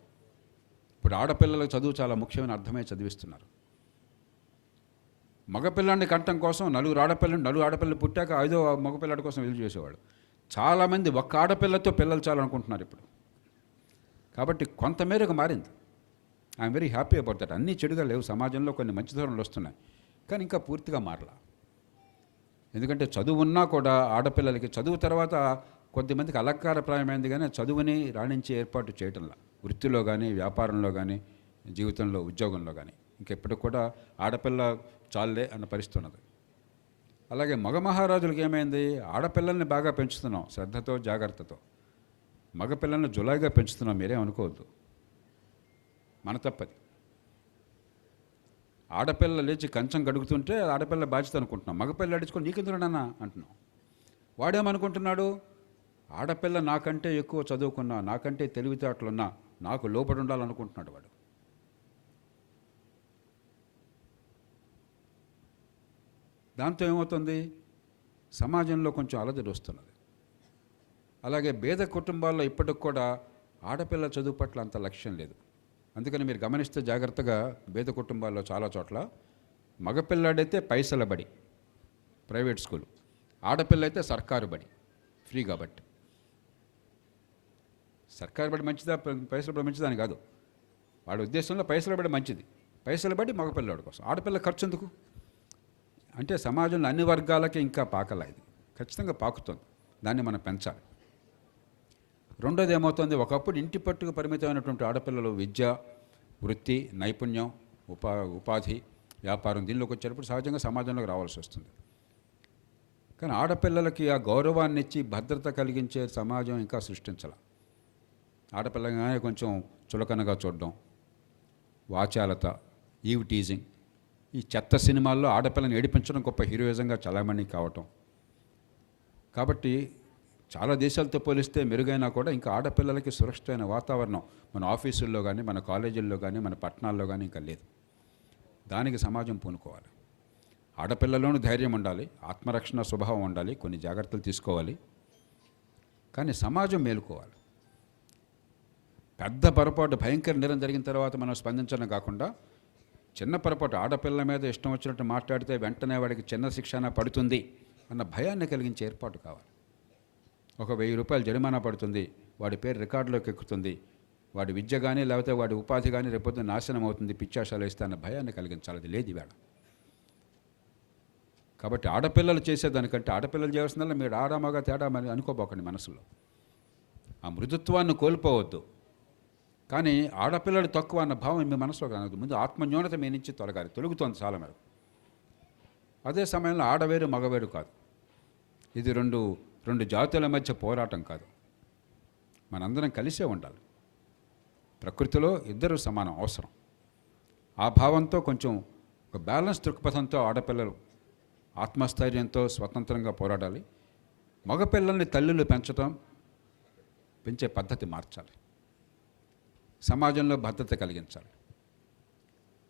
ఇప్పుడు ఆడపిల్లలకు చదువు చాలా ముఖ్యమైన అర్థమై చదివిస్తున్నారు. మగపిల్లాన్ని కంటం కోసం 4 ఆడపిల్లలు పుట్టాక 5వ మగపిల్లాడి కోసం ఎదురు చేసేవాళ్ళు. చాలామంది ఒక్క ఆడపిల్లతో పిల్లలు చాలనుకుంటున్నారు ఇప్పుడు. కాబట్టి కొంతమేరకు మారింది. I'm very happy about that. అన్నీ చెడుగా లేవు, సమాజంలో కొన్ని మంచి ధోరణులు వస్తున్నాయి, కానీ ఇంకా పూర్తిగా మారలా. ఎందుకంటే చదువు ఉన్నా కూడా ఆడపిల్లలకి చదువు తర్వాత కొద్దిమందికి అలంకారప్రాయమైంది, కానీ చదువుని రాణించే ఏర్పాటు చేయటంలా, వృత్తిలో కానీ, వ్యాపారంలో కానీ, జీవితంలో, ఉద్యోగంలో కానీ. ఇంకెప్పటికి కూడా ఆడపిల్ల చాలే అన్న పరిస్థితి ఉన్నది. అలాగే మగ మహారాజులకి ఏమైంది, ఆడపిల్లల్ని బాగా పెంచుతున్నాం శ్రద్ధతో, జాగ్రత్తతో. మగపిల్లల్ని జులాయిగా పెంచుతున్నాం, మీరేం అనుకోవద్దు, మన తప్పది. ఆడపిల్ల లేచి కంచం గడుగుతుంటే ఆడపిల్ల బాధ్యత అనుకుంటున్నాం, మగపిల్ల అడుచుకొని నీకెందుకున్నా అంటున్నాం. వాడేమనుకుంటున్నాడు, ఆడపిల్ల నాకంటే ఎక్కువ చదువుకున్నా, నాకంటే తెలివితేటలున్నా, నాకు లోబడి ఉండాలనుకుంటున్నాడు వాడు. దాంతో ఏమవుతుంది, సమాజంలో కొంచెం అలజడి వస్తున్నది. అలాగే పేద కుటుంబాల్లో ఇప్పటికి కూడా ఆడపిల్ల చదువు పట్ల అంత లక్ష్యం లేదు. అందుకని మీరు గమనిస్తే జాగ్రత్తగా, పేద కుటుంబాల్లో చాలా చోట్ల మగపిల్లాడైతే పైసల బడి, ప్రైవేట్ స్కూలు, ఆడపిల్ల అయితే సర్కారు బడి, ఫ్రీ కాబట్టి. సర్కారు బడి మంచిదా, పైసల బడి మంచిదా అని కాదు, వాడి ఉద్దేశంలో పైసల బడి మంచిది, పైసలు బట్టి మగపిల్లవాడి కోసం. ఆడపిల్ల ఖర్చు ఎందుకు? అంటే సమాజంలో అన్ని వర్గాలకి ఇంకా పాకలా ఇది, ఖచ్చితంగా పాకుతుంది. దాన్ని మనం పెంచాలి. రెండోది ఏమవుతుంది, ఒకప్పుడు ఇంటి పట్టుకు పరిమితమైనటువంటి ఆడపిల్లలు విద్య, వృత్తి, నైపుణ్యం, ఉపాధి, వ్యాపారం దీనిలోకి వచ్చేటప్పుడు సహజంగా సమాజంలోకి రావాల్సి వస్తుంది. కానీ ఆడపిల్లలకి ఆ గౌరవాన్ని ఇచ్చి భద్రత కలిగించే సమాజం ఇంకా సృష్టించాలి. ఆడపిల్లగానే కొంచెం చులకనగా చూడడం, వాచాలత, ఈవ్ టీజింగ్, ఈ చెత్త సినిమాల్లో ఆడపిల్లని ఏడిపించడం గొప్ప హీరోయిజంగా చాలామంది కావటం. కాబట్టి చాలా దేశాలతో పోలిస్తే మెరుగైనా కూడా ఇంకా ఆడపిల్లలకి సురక్షితమైన వాతావరణం మన ఆఫీసుల్లో కానీ, మన కాలేజీల్లో కానీ, మన పట్టణాల్లో కానీ ఇంకా లేదు. దానికి సమాజం పూనుకోవాలి. ఆడపిల్లలోనూ ధైర్యం ఉండాలి, ఆత్మరక్షణ స్వభావం ఉండాలి, కొన్ని జాగ్రత్తలు తీసుకోవాలి. కానీ సమాజం మేలుకోవాలి. పెద్ద పొరపాటు, భయంకర నేరం జరిగిన తర్వాత మనం స్పందించడం కాకుండా, చిన్న పొరపాటు, ఆడపిల్ల మీద ఇష్టం వచ్చినట్టు మాట్లాడితే వెంటనే వాడికి చిన్న శిక్షణ పడుతుంది అన్న భయాన్ని కలిగించే ఏర్పాటు కావాలి. ఒక 1000 రూపాయలు జరిమానా పడుతుంది, వాడి పేరు రికార్డులోకి ఎక్కుతుంది, వాడి విద్య కానీ లేకపోతే వాడి ఉపాధి కానీ రేపొద్దున నాశనం అవుతుంది, పిచ్చాశాలు వేస్తే అన్న భయాన్ని కలిగించాలి. అది లేదు ఇవాళ. కాబట్టి ఆడపిల్లలు చేసేదానికంటే ఆడపిల్లలు చేయాల్సిందల్లా మీరు ఆడామగా తేడా మరి అనుకోపోకండి మనసులో. ఆ మృదుత్వాన్ని కోల్పోవద్దు. కానీ ఆడపిల్లలు తక్కువ అన్న భావం మీ మనసులో కాదు. ముందు ఆత్మన్యూనత మీ నుంచి తొలగుతోంది చాలా మేరకు. అదే సమయంలో ఆడవేరు మగవేరు కాదు. ఇది రెండు జాతుల మధ్య పోరాటం కాదు. మనందరం కలిసే ఉండాలి. ప్రకృతిలో ఇద్దరు సమానం అవసరం. ఆ భావంతో కొంచెం ఒక బ్యాలెన్స్ దృక్పథంతో ఆడపిల్లలు ఆత్మస్థైర్యంతో స్వతంత్రంగా పోరాడాలి. మగపిల్లల్ని తల్లులు పెంచే పద్ధతి మార్చాలి. సమాజంలో భద్రత కలిగించాలి.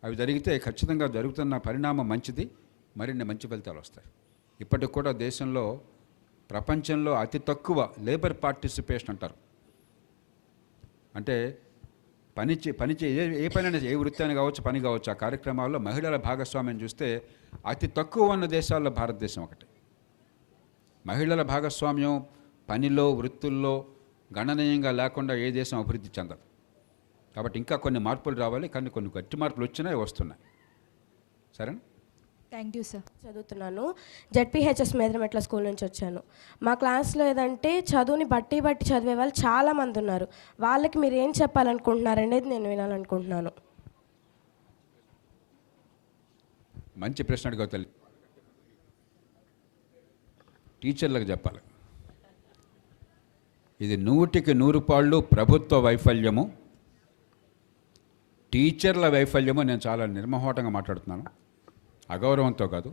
అవి జరిగితే ఖచ్చితంగా జరుగుతున్న పరిణామం మంచిది, మరిన్ని మంచి ఫలితాలు వస్తాయి. ఇప్పటికి కూడా దేశంలో, ప్రపంచంలో అతి తక్కువ లేబర్ పార్టిసిపేషన్ అంటారు. అంటే ఏ పని అయినా, ఏ వృత్తి అని కావచ్చు, పని కావచ్చు, ఆ కార్యక్రమాల్లో మహిళల భాగస్వామ్యం చూస్తే అతి తక్కువ ఉన్న దేశాల్లో భారతదేశం ఒకటి. మహిళల భాగస్వామ్యం పనిలో, వృత్తుల్లో గణనీయంగా లేకుండా ఏ దేశం అభివృద్ధి చెందదు. కాబట్టి ఇంకా కొన్ని మార్పులు రావాలి. కానీ కొన్ని గట్టి మార్పులు వచ్చినాయి, వస్తున్నాయి. సరేనా? Thank you sir. చదువుతున్నాను. జడ్పీహెచ్ఎస్ మేదరమెట్ల స్కూల్ నుంచి వచ్చాను. మా క్లాస్లో ఏదంటే చదువుని బట్టి చదివే వాళ్ళు చాలామంది ఉన్నారు. వాళ్ళకి మీరు ఏం చెప్పాలనుకుంటున్నారనేది నేను వినాలనుకుంటున్నాను. మంచి ప్రశ్న అడిగావు తల్లి. టీచర్లకు చెప్పాలి, ఇది 100కి 100 పాళ్ళు ప్రభుత్వ వైఫల్యము, టీచర్ల వైఫల్యము. నేను చాలా నిర్మోహటంగా మాట్లాడుతున్నాను, అగౌరవంతో కాదు.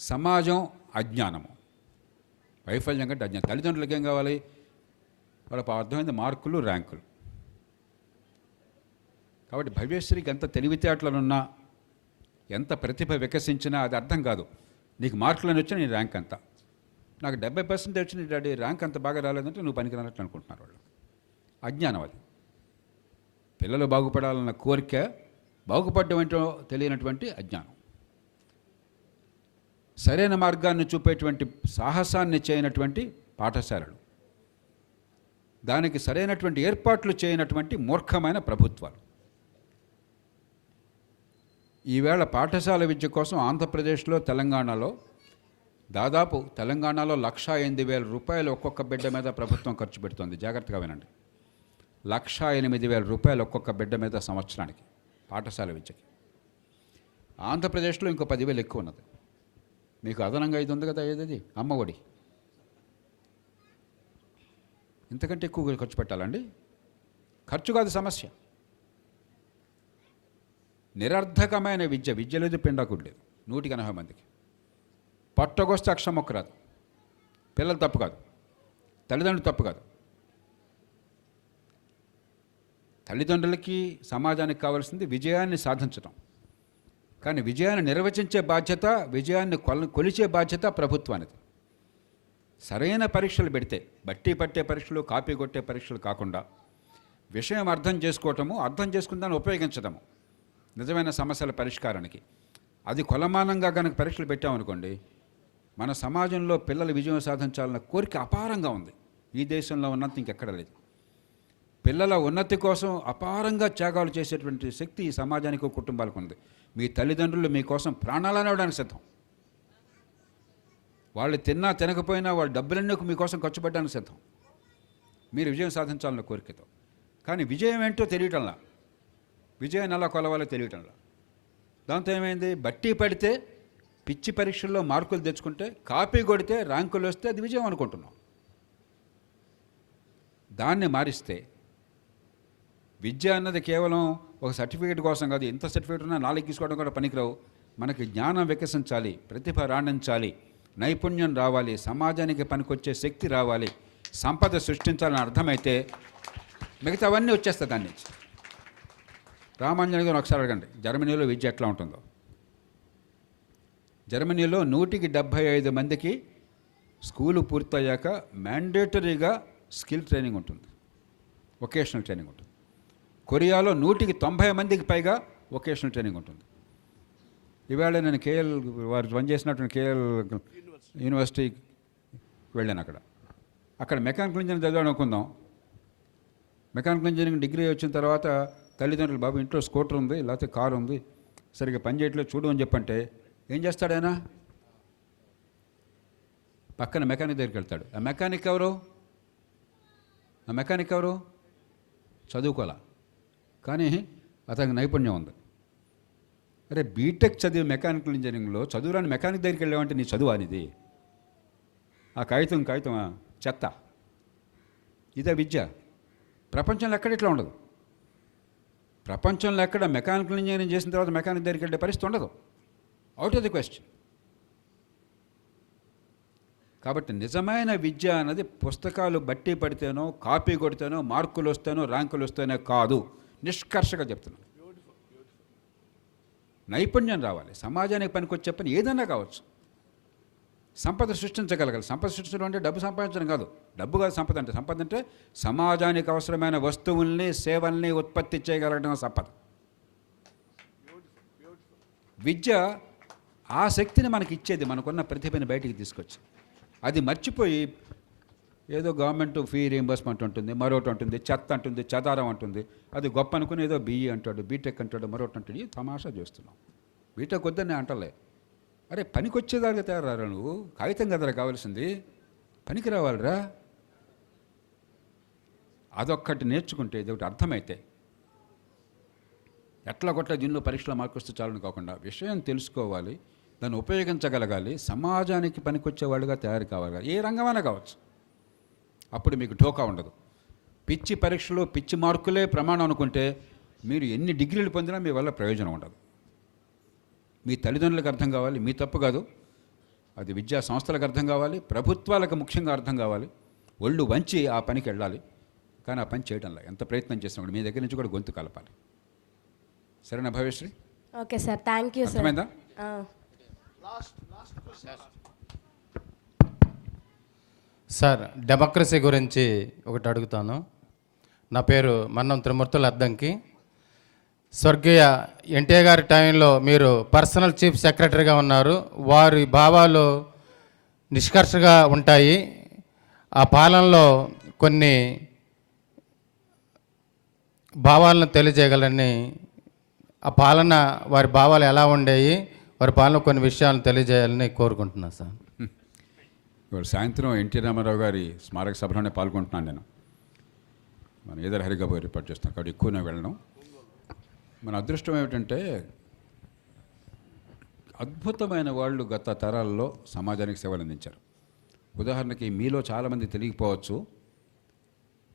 సమాజం అజ్ఞానము, వైఫల్యం కంటే అజ్ఞానం. తల్లిదండ్రులకు ఏం కావాలి? వాళ్ళకి అర్థమైంది మార్కులు, ర్యాంకులు. కాబట్టి భవ్యశ్రీకి ఎంత తెలివితేటలున్నా, ఎంత ప్రతిభ వికసించినా అది అర్థం కాదు. నీకు మార్కులను వచ్చినా నీ ర్యాంక్ అంతా. నాకు 70% వచ్చిన డాడీ, ర్యాంక్ అంత బాగా రాలేదంటే నువ్వు పనికిరానట్లు అనుకుంటున్నారు వాళ్ళు. అజ్ఞానం అది. పిల్లలు బాగుపడాలన్న కోరిక, బాగుపడడం ఏంటో తెలియనటువంటి అజ్ఞానం. సరైన మార్గాన్ని చూపేటువంటి సాహసాన్ని చేయనటువంటి పాఠశాలలు, దానికి సరైనటువంటి ఏర్పాట్లు చేయనటువంటి మూర్ఖమైన ప్రభుత్వాలు. ఈవేళ పాఠశాల విద్య కోసం ఆంధ్రప్రదేశ్లో, తెలంగాణలో దాదాపు తెలంగాణలో 1,08,000 రూపాయలు ఒక్కొక్క బిడ్డ మీద ప్రభుత్వం ఖర్చు పెడుతుంది. జాగ్రత్తగా వినండి. 1,08,000 రూపాయలు ఒక్కొక్క బిడ్డ మీద సంవత్సరానికి పాఠశాల విద్యకి. ఆంధ్రప్రదేశ్లో ఇంకో 10,000 ఎక్కువ ఉన్నది. మీకు అదనంగా ఇది ఉంది కదా, ఏది అమ్మఒడి, ఇంతకంటే ఎక్కువ ఖర్చు పెట్టాలండి. ఖర్చు కాదు సమస్య. నిరర్ధకమైన విద్య లేదు, పిండాకుడు లేదు. 180 మందికి పట్టగొస్తే అక్షరం మొక్క రాదు. పిల్లలు తప్పు కాదు, తల్లిదండ్రులు తప్పు కాదు. తల్లిదండ్రులకి, సమాజానికి కావాల్సింది విజయాన్ని సాధించడం. కానీ విజయాన్ని నిర్వచించే బాధ్యత, విజయాన్ని కొలిచే బాధ్యత ప్రభుత్వానిది. సరైన పరీక్షలు పెడితే, బట్టి పట్టే పరీక్షలు, కాపీ కొట్టే పరీక్షలు కాకుండా విషయం అర్థం చేసుకోవటము, అర్థం చేసుకుని దాన్ని ఉపయోగించడము నిజమైన సమస్యల పరిష్కారానికి. అది కొలమానంగా కనుక పరీక్షలు పెట్టామనుకోండి, మన సమాజంలో పిల్లలు విజయం సాధించాలన్న కోరిక అపారంగా ఉంది. ఈ దేశంలో ఉన్నంత ఇంకెక్కడ లేదు. పిల్లల ఉన్నతి కోసం అపారంగా త్యాగాలు చేసేటువంటి శక్తి ఈ సమాజానికి కుటుంబాలకు ఉంది. మీ తల్లిదండ్రులు మీకోసం ప్రాణాలను ఇవ్వడానికి సిద్ధం. వాళ్ళు తిన్నా తినకపోయినా వాళ్ళ డబ్బులన్నీ మీకోసం ఖర్చు పెట్టడానికి సిద్ధం. మీరు విజయం సాధించాలన్న కోరికతో. కానీ విజయం ఏంటో తెలియటంలా, విజయాన్ని ఎలా కొలవాలో తెలియటంలా. దాంతో ఏమైంది, బట్టి పడితే పిచ్చి పరీక్షల్లో మార్కులు తెచ్చుకుంటే, కాపీ కొడితే ర్యాంకులు వస్తే అది విజయం అనుకుంటున్నాం. దాన్ని మారిస్తే విద్య అన్నది కేవలం ఒక సర్టిఫికేట్ కోసం కాదు. ఎంత సర్టిఫికేట్ ఉన్నా 4 తీసుకోవడం కూడా పనికిరావు. మనకి జ్ఞానం వికసించాలి, ప్రతిభ రాణించాలి, నైపుణ్యం రావాలి, సమాజానికి పనికొచ్చే శక్తి రావాలి, సంపద సృష్టించాలని అర్థమైతే మిగతావన్నీ వచ్చేస్తాయి దాని నుంచి. రామాంజన్ గారు ఒకసారి అడగండి, జర్మనీలో విద్య ఎట్లా ఉంటుందో. జర్మనీలో 175 మందికి స్కూలు పూర్తయ్యాక మ్యాండేటరీగా స్కిల్ ట్రైనింగ్ ఉంటుంది, వొకేషనల్ ట్రైనింగ్ ఉంటుంది. కొరియాలో 190 మందికి పైగా వొకేషనల్ ట్రైనింగ్ ఉంటుంది. ఇవాళ నేను కేఎల్ వారు రన్ చేసినటువంటి కేఎల్ యూనివర్సిటీకి వెళ్ళాను. అక్కడ మెకానికల్ ఇంజనీరింగ్ చదివాను అనుకుందాం. మెకానికల్ ఇంజనీరింగ్ డిగ్రీ వచ్చిన తర్వాత తల్లిదండ్రులు, బాబు ఇంట్లో స్కూటర్ ఉంది, లేకపోతే కారు ఉంది, సరిగ్గా పని చేయట్లేదు చూడు అని చెప్పంటే ఏం చేస్తాడైనా? పక్కన మెకానిక్ దగ్గరికి వెళ్తాడు. ఆ మెకానిక్ ఎవరు? చదువుకోలే, కానీ అతనికి నైపుణ్యం ఉంది. అరే బీటెక్ చదివి మెకానికల్ ఇంజనీరింగ్లో చదువురాని మెకానిక్ దగ్గరికి వెళ్ళామంటే నీ చదువు అనేది? ఆ కాగితమా చెత్త. ఇదే విద్య. ప్రపంచంలో ఎక్కడ ఇట్లా ఉండదు. ప్రపంచంలో ఎక్కడ మెకానికల్ ఇంజనీరింగ్ చేసిన తర్వాత మెకానిక్ దగ్గరికి వెళ్ళే పరిస్థితి ఉండదు. Out of the question. కాబట్టి నిజమైన విద్య అన్నది పుస్తకాలు బట్టి పడితేనో, కాపీ కొడితేనో, మార్కులు వస్తేనో, ర్యాంకులు వస్తేనో కాదు. నిష్కర్షగా చెప్తున్నాను. నైపుణ్యం రావాలి, సమాజానికి పనికొచ్చే పని ఏదైనా కావచ్చు. సంపద సృష్టించగలగాలి. సంపద సృష్టించడం అంటే డబ్బు సంపాదించడం కాదు. డబ్బు కాదు సంపద అంటే. సంపద అంటే సమాజానికి అవసరమైన వస్తువుల్ని, సేవల్ని ఉత్పత్తి చేయగలగడం సంపద. విద్య ఆ శక్తిని మనకి ఇచ్చేది, మనకున్న ప్రతిభని బయటికి తీసుకొచ్చి. అది మర్చిపోయి ఏదో గవర్నమెంట్ ఫీ రీయింబర్స్మెంట్ ఉంటుంది, మరొకటి ఉంటుంది, చెత్త అంటుంది, చెదారం అంటుంది. అది గొప్ప అనుకుని ఏదో బీఈ అంటాడు, బీటెక్ అంటాడు, మరొకటి అంటాడు. ఈ తమాషా చేస్తున్నాం. బీటెక్ వద్దని అంటలే. అరే పనికి వచ్చేదాకా తయారారా నువ్వు? కాగితం కదరా కావాల్సింది, పనికి రావాలిరా. అదొక్కటి నేర్చుకుంటే, ఇది ఒకటి అర్థమైతే ఎట్లా కొట్లా దీనిలో పరీక్షలో మార్కు వస్తే చాలని కాకుండా విషయం తెలుసుకోవాలి, దాన్ని ఉపయోగించగలగాలి, సమాజానికి పనికొచ్చేవాళ్ళుగా తయారు కావాలి. ఏ రంగమైనా కావచ్చు. అప్పుడు మీకు ఢోకా ఉండదు. పిచ్చి పరీక్షలు, పిచ్చి మార్కులే ప్రమాణం అనుకుంటే మీరు ఎన్ని డిగ్రీలు పొందినా మీ వల్ల ప్రయోజనం ఉండదు. మీ తల్లిదండ్రులకు అర్థం కావాలి, మీ తప్పు కాదు. అది విద్యా సంస్థలకు అర్థం కావాలి, ప్రభుత్వాలకు ముఖ్యంగా అర్థం కావాలి. ఒళ్ళు వంచి ఆ పనికి వెళ్ళాలి. కానీ ఆ పని చేయడంలో ఎంత ప్రయత్నం చేసినా కూడా మీ దగ్గర నుంచి కూడా గొంతు కలపాలి. సరేనా Bhavyasri? Okay sir, thank you sir. అర్థమైందా? సార్, డెమోక్రసీ గురించి ఒకటి అడుగుతాను. నా పేరు మన్నం త్రిమూర్తుల అద్దంకి. స్వర్గీయ ఎన్టీఆర్ గారి టైంలో మీరు పర్సనల్ చీఫ్ సెక్రటరీగా ఉన్నారు. వారి భావాలు నిష్కర్షగా ఉంటాయి. ఆ పాలనలో కొన్ని భావాలను తెలియజేయగలని, ఆ పాలన వారి భావాలు ఎలా ఉండేవి, వారి పాలన కొన్ని విషయాలను తెలియజేయాలని కోరుకుంటున్నాను సార్. ఇవాళ సాయంత్రం ఎన్టీ రామారావు గారి స్మారక సభలోనే పాల్గొంటున్నాను నేను. మన ఏదర్ హరిగా పోయి రిపోర్ట్ చేస్తున్నాను కాబట్టి ఎక్కువ నేను వెళ్ళడం. మన అదృష్టం ఏమిటంటే అద్భుతమైన వాళ్ళు గత తరాల్లో సమాజానికి సేవలు అందించారు. ఉదాహరణకి మీలో చాలామంది తెలియకపోవచ్చు,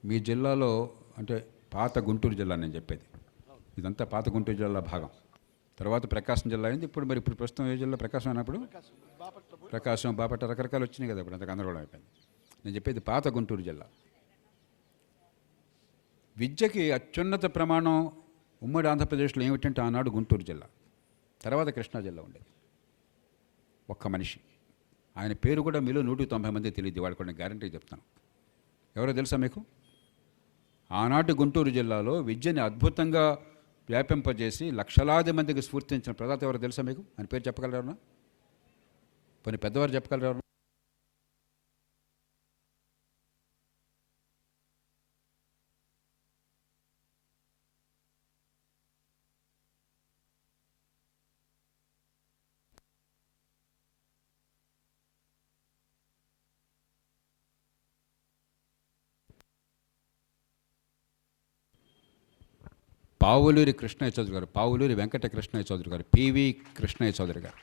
మీ జిల్లాలో అంటే పాత గుంటూరు జిల్లా నేను చెప్పేది, ఇదంతా పాత గుంటూరు జిల్లా భాగం. తర్వాత ప్రకాశం జిల్లా అయింది. ఇప్పుడు ప్రస్తుతం ఏ జిల్లా? ప్రకాశం అయినప్పుడు ప్రకాశం, బాపట్ల రకరకాలు వచ్చినాయి కదా, ఇప్పుడు అంత గందరగోళం అయిపోయింది. నేను చెప్పేది పాత గుంటూరు జిల్లా. విద్యకి అత్యున్నత ప్రమాణం ఉమ్మడి ఆంధ్రప్రదేశ్లో ఏమిటంటే ఆనాడు గుంటూరు జిల్లా, తర్వాత కృష్ణా జిల్లా ఉండేది. ఒక్క మనిషి, ఆయన పేరు కూడా మీలో 190 మంది తెలియదు. వాడు కూడా గ్యారంటీ చెప్తాను. ఎవరో తెలుసా మీకు? ఆనాటి గుంటూరు జిల్లాలో విద్యని అద్భుతంగా వ్యాపింపజేసి లక్షలాది మందికి స్ఫూర్తించిన ప్రదాత ఎవరో తెలుసా మీకు? ఆయన పేరు చెప్పగలరా? కొన్ని పెద్దవారు చెప్పగలరా? పావులూరి కృష్ణయ్య చౌదరి గారు, పావులూరి వెంకట కృష్ణయ్య చౌదరి గారు, పివి కృష్ణయ్య చౌదరి గారు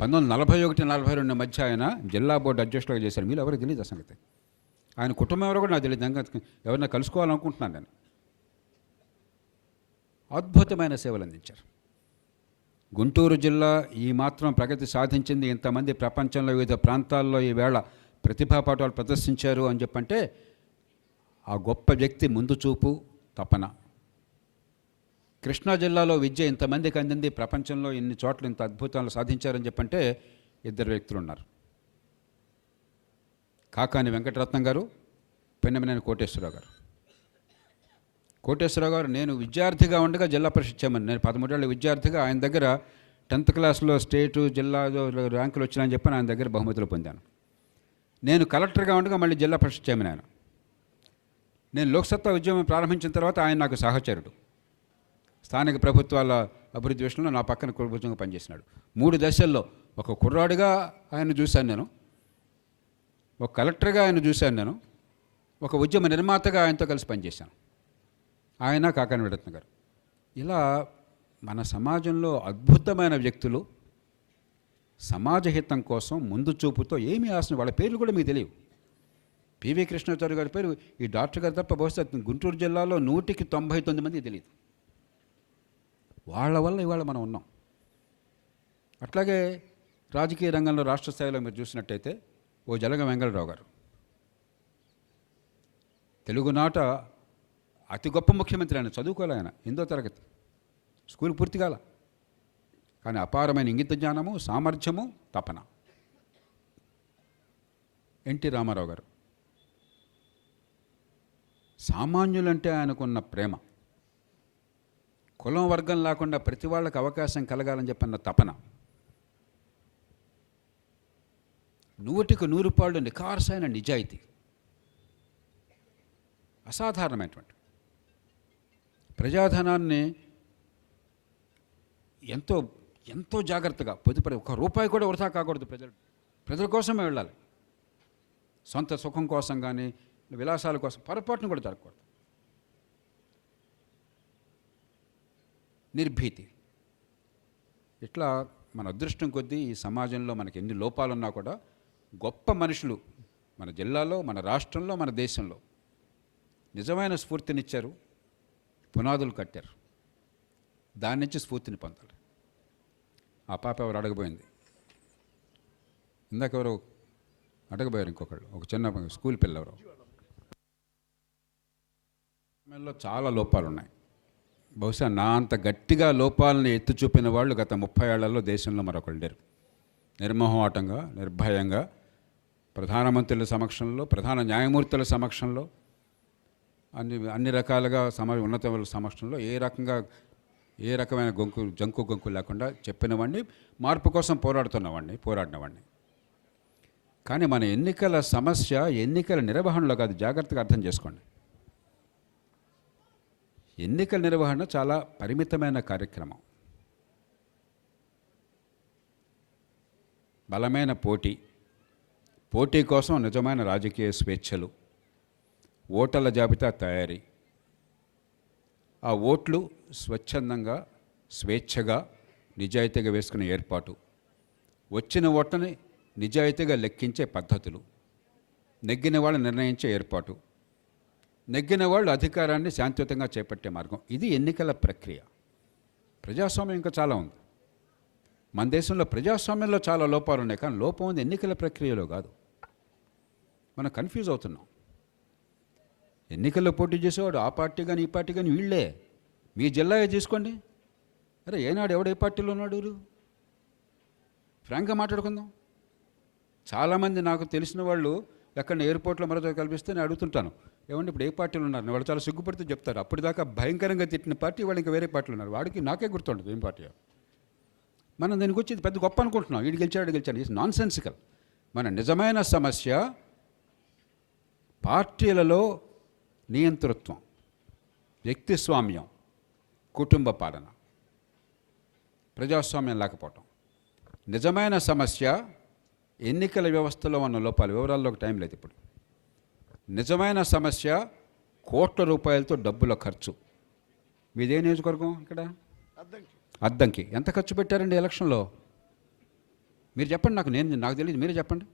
1941-42 మధ్య ఆయన జిల్లా బోర్డు అధ్యక్షులుగా చేశారు. మీరు ఎవరికి తెలియదు ఆ సంగతి. ఆయన కుటుంబం ఎవరో కూడా నాకు తెలియదు. ఎవరైనా కలుసుకోవాలనుకుంటున్నాను నేను. అద్భుతమైన సేవలు అందించారు. గుంటూరు జిల్లా ఈ మాత్రం ప్రగతి సాధించింది, ఇంతమంది ప్రపంచంలో వివిధ ప్రాంతాల్లో ఈవేళ ప్రతిభా పాఠాలు ప్రదర్శించారు అని చెప్పంటే ఆ గొప్ప వ్యక్తి ముందు చూపు, తపన. కృష్ణా జిల్లాలో విద్య ఇంతమందికి అందింది, ప్రపంచంలో ఇన్ని చోట్ల ఇంత అద్భుతాలు సాధించారని చెప్పంటే ఇద్దరు వ్యక్తులు ఉన్నారు. కాకాని వెంకటరత్నం గారు, పెన్నమనేని కోటేశ్వరరావు గారు. కోటేశ్వరరావు గారు నేను విద్యార్థిగా ఉండగా జిల్లా పరిషత్ చైర్మన్. నేను 13 ఏళ్ళ విద్యార్థిగా ఆయన దగ్గర 10th క్లాస్లో స్టేటు జిల్లా ర్యాంకులు వచ్చినాయని చెప్పి ఆయన దగ్గర బహుమతులు పొందాను. నేను కలెక్టర్గా ఉండగా మళ్ళీ జిల్లా పరిషత్ చైర్మన్ ఆయన. నేను లోక్సత్తా ఉద్యమం ప్రారంభించిన తర్వాత ఆయన నాకు సహచరుడు. స్థానిక ప్రభుత్వాల అభివృద్ధి విషయంలో నా పక్కన కుటుంబంగా పనిచేసినాడు. 3 దశల్లో ఒక కుర్రాడిగా ఆయన చూశాను నేను, ఒక కలెక్టర్గా ఆయన చూశాను నేను, ఒక ఉద్యమ నిర్మాతగా ఆయనతో కలిసి పనిచేశాను. ఆయన కాకాని వెంకటరత్నం గారు. ఇలా మన సమాజంలో అద్భుతమైన వ్యక్తులు సమాజ హితం కోసం ముందు చూపుతో ఏమీ ఆశ. వాళ్ళ పేర్లు కూడా మీకు తెలియవు. పివి కృష్ణాచార్య గారి పేరు ఈ డాక్టర్ గారు తప్ప బహుశా గుంటూరు జిల్లాలో 199 మంది తెలియదు. వాళ్ళ వల్ల ఇవాళ మనం ఉన్నాం. అట్లాగే రాజకీయ రంగంలో రాష్ట్ర స్థాయిలో మీరు చూసినట్టయితే ఓ జలగ వెంగళరావు గారు, తెలుగునాట అతి గొప్ప ముఖ్యమంత్రి. ఆయన చదువుకోలే, ఆయన 8వ తరగతి, స్కూల్ పూర్తి కాల, కానీ అపారమైన ఇంగిత జ్ఞానము, సామర్థ్యము, తపన. ఎన్టీ రామారావు గారు, సామాన్యులంటే ఆయనకున్న ప్రేమ, కులం వర్గం లేకుండా ప్రతి వాళ్ళకి అవకాశం కలగాలని చెప్పన్న తపన, 100కి 100 పాళ్ళు నిఖార్సైన నిజాయితీ, అసాధారణమైనటువంటి ప్రజాధనాన్ని ఎంతో ఎంతో జాగ్రత్తగా పొదుపడి, 1 రూపాయి కూడా వృధా కాకూడదు. ప్రజల కోసమే వెళ్ళాలి. సొంత సుఖం కోసం కానీ విలాసాల కోసం పొరపాటును కూడా జరగకూడదు. నిర్భీతి. ఇట్లా మన అదృష్టం కొద్దీ ఈ సమాజంలో మనకి ఎన్ని లోపాలున్నా కూడా గొప్ప మనుషులు మన జిల్లాలో, మన రాష్ట్రంలో, మన దేశంలో నిజమైన స్ఫూర్తినిచ్చారు, పునాదులు కట్టారు. దాని నుంచి స్ఫూర్తిని పొందాలి. ఆ పాప ఎవరు అడగబోయింది, ఇందాక ఎవరు అడగబోయారు, ఇంకొకళ్ళు, ఒక చిన్న స్కూల్ పిల్లవరు. చాలా లోపాలు ఉన్నాయి. బహుశా నా అంత గట్టిగా లోపాలను ఎత్తి చూపిన వాళ్ళు గత 30 ఏళ్లలో దేశంలో మరొకళ్ళు లేరు. నిర్మోహమాటంగా, నిర్భయంగా ప్రధానమంత్రుల సమక్షంలో, ప్రధాన న్యాయమూర్తుల సమక్షంలో, అన్ని రకాలుగా ఉన్నత సమక్షంలో ఏ రకమైన జంకు గొంకు లేకుండా చెప్పినవాడిని, మార్పు కోసం పోరాడినవాడిని. కానీ మన ఎన్నికల సమస్య ఎన్నికల నిర్వహణలో కాదు. జాగ్రత్తగా అర్థం చేసుకోండి. ఎన్నికల నిర్వహణ చాలా పరిమితమైన కార్యక్రమం. బలమైన పోటీ కోసం నిజమైన రాజకీయ స్వేచ్ఛలు, ఓటర్ల జాబితా తయారీ, ఆ ఓట్లు స్వచ్ఛందంగా, స్వేచ్ఛగా, నిజాయితీగా వేసుకునే ఏర్పాటు, వచ్చిన ఓట్లని నిజాయితీగా లెక్కించే పద్ధతులు, నెగ్గిన వాళ్ళు నిర్ణయించే ఏర్పాటు, నెగ్గిన వాళ్ళు అధికారాన్ని శాంతియుతంగా చేపట్టే మార్గం. ఇది ఎన్నికల ప్రక్రియ. ప్రజాస్వామ్యం ఇంకా చాలా ఉంది. మన దేశంలో ప్రజాస్వామ్యంలో చాలా లోపాలు ఉన్నాయి, కానీ లోపం ఉంది ఎన్నికల ప్రక్రియలో కాదు. మనం కన్ఫ్యూజ్ అవుతున్నాం. ఎన్నికల్లో పోటీ చేసేవాడు ఆ పార్టీ కానీ ఈ పార్టీ కానీ వీళ్ళే. మీ జిల్లా తీసుకోండి. అరే ఏనాడు ఎవడు ఏ పార్టీలో ఉన్నాడు? ఫ్రాంక్గా మాట్లాడుకుందాం. చాలామంది నాకు తెలిసిన వాళ్ళు ఎక్కడ ఎయిర్పోర్ట్లో మరో కల్పిస్తే నేను అడుగుతుంటాను, ఏమంటే ఇప్పుడు ఏ పార్టీలు ఉన్నారు? వాళ్ళు చాలా సిగ్గుపడుతూ చెప్తారు. అప్పటిదాకా భయంకరంగా తిట్టిన పార్టీ వాళ్ళు ఇంకా వేరే పార్టీలు ఉన్నారు. వాడికి నాకే గుర్తుండదు ఏం పార్టీ. మనం దీనికి వచ్చి పెద్ద గొప్ప అనుకుంటున్నాం, వీడు గెలిచాడు ఇట్స్ నాన్ సెన్సికల్. మన నిజమైన సమస్య పార్టీలలో నియంతృత్వం, వ్యక్తిస్వామ్యం, కుటుంబ పాలన, ప్రజాస్వామ్యం లేకపోవటం. నిజమైన సమస్య ఎన్నికల వ్యవస్థలో ఉన్న లోపాలు. వివరాల్లోకి టైం లేదు ఇప్పుడు. నిజమైన సమస్య కోట్ల రూపాయలతో డబ్బుల ఖర్చు. మీదే నియోజకవర్గం ఇక్కడ? అద్దంకి. ఎంత ఖర్చు పెట్టారండి ఎలక్షన్లో? మీరు చెప్పండి, నాకు తెలియదు, మీరే చెప్పండి.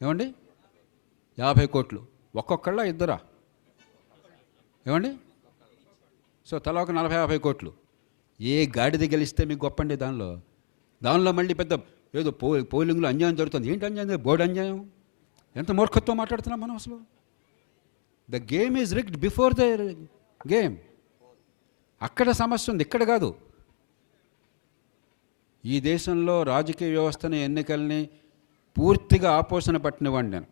ఏమండి? 50 కోట్లు. ఒక్కొక్కళ్ళ ఇద్దరా? ఏమండి? సో తలా ఒక 40-50 కోట్లు. ఏ గాడిద గెలిస్తే మీకు గొప్పండి దానిలో మళ్ళీ పెద్ద ఏదో పోలింగ్లో అన్యాయం జరుగుతుంది. ఏంటి అన్యాయం? బోర్డు అన్యాయం. ఎంత మూర్ఖత్వం మాట్లాడుతున్నాం మనం అసలు. The game is rigged before the game. అక్కడ సమస్య ఉంది, ఇక్కడ కాదు. ఈ దేశంలో రాజకీయ వ్యవస్థని, ఎన్నికల్ని పూర్తిగా ఆపోసన పట్టినవాడిని నేను.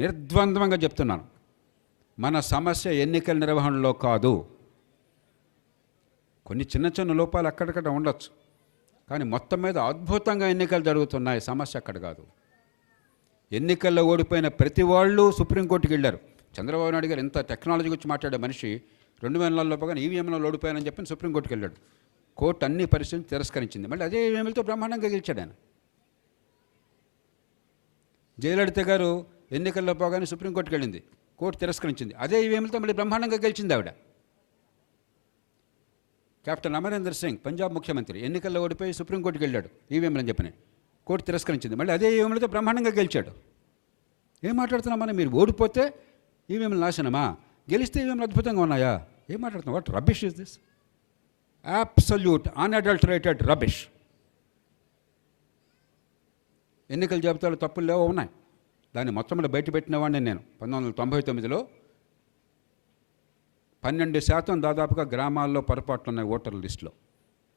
నిర్ద్వంద్వంగా చెప్తున్నాను, మన సమస్య ఎన్నికల నిర్వహణలో కాదు. కొన్ని చిన్న చిన్న లోపాలు అక్కడక్కడ ఉండొచ్చు, కానీ మొత్తం మీద అద్భుతంగా ఎన్నికలు జరుగుతున్నాయి. సమస్య అక్కడ కాదు. ఎన్నికల్లో ఓడిపోయిన ప్రతి వాళ్ళు సుప్రీంకోర్టుకి వెళ్ళారు. చంద్రబాబు నాయుడు గారు ఎంత టెక్నాలజీ గురించి మాట్లాడే మనిషి 2004 పైన ఈవీఎంలో ఓడిపోయానని చెప్పి సుప్రీంకోర్టుకి వెళ్ళాడు. కోర్టు అన్ని పరిస్థితులు తిరస్కరించింది. మళ్ళీ అదే ఈవీఎంలతో బ్రహ్మాండంగా గెలిచాడు ఆయన. జయలలిత గారు ఎన్నికల్లో పోగానే సుప్రీంకోర్టుకి వెళ్ళింది, కోర్టు తిరస్కరించింది. అదే ఈవీఎంలతో మళ్ళీ బ్రహ్మాండంగా గెలిచింది ఆవిడ. కెప్టెన్ అమరేందర్ సింగ్ పంజాబ్ ముఖ్యమంత్రి ఎన్నికల్లో ఓడిపోయి సుప్రీంకోర్టుకి వెళ్ళాడు ఈవీఎంలని చెప్పని, కోర్టు తిరస్కరించింది. మళ్ళీ అదే ఈవీఎంలతో బ్రహ్మాండంగా గెలిచాడు. ఏం మాట్లాడుతున్నాం మనం? మీరు ఓడిపోతే ఈవీఎంలు నాశనమా, గెలిస్తే ఈవీఎంలు అద్భుతంగా ఉన్నాయా? ఏం మాట్లాడుతున్నాం? What rubbish is this? Absolute unadulterated rubbish. ఎన్నికల జాబితాలో తప్పులు లేవో ఉన్నాయి. దాన్ని మొత్తం మీద బయట పెట్టినవాడిని నేను. 1999లో 12% దాదాపుగా గ్రామాల్లో పొరపాట్లు ఉన్నాయి ఓటర్ల లిస్టులో.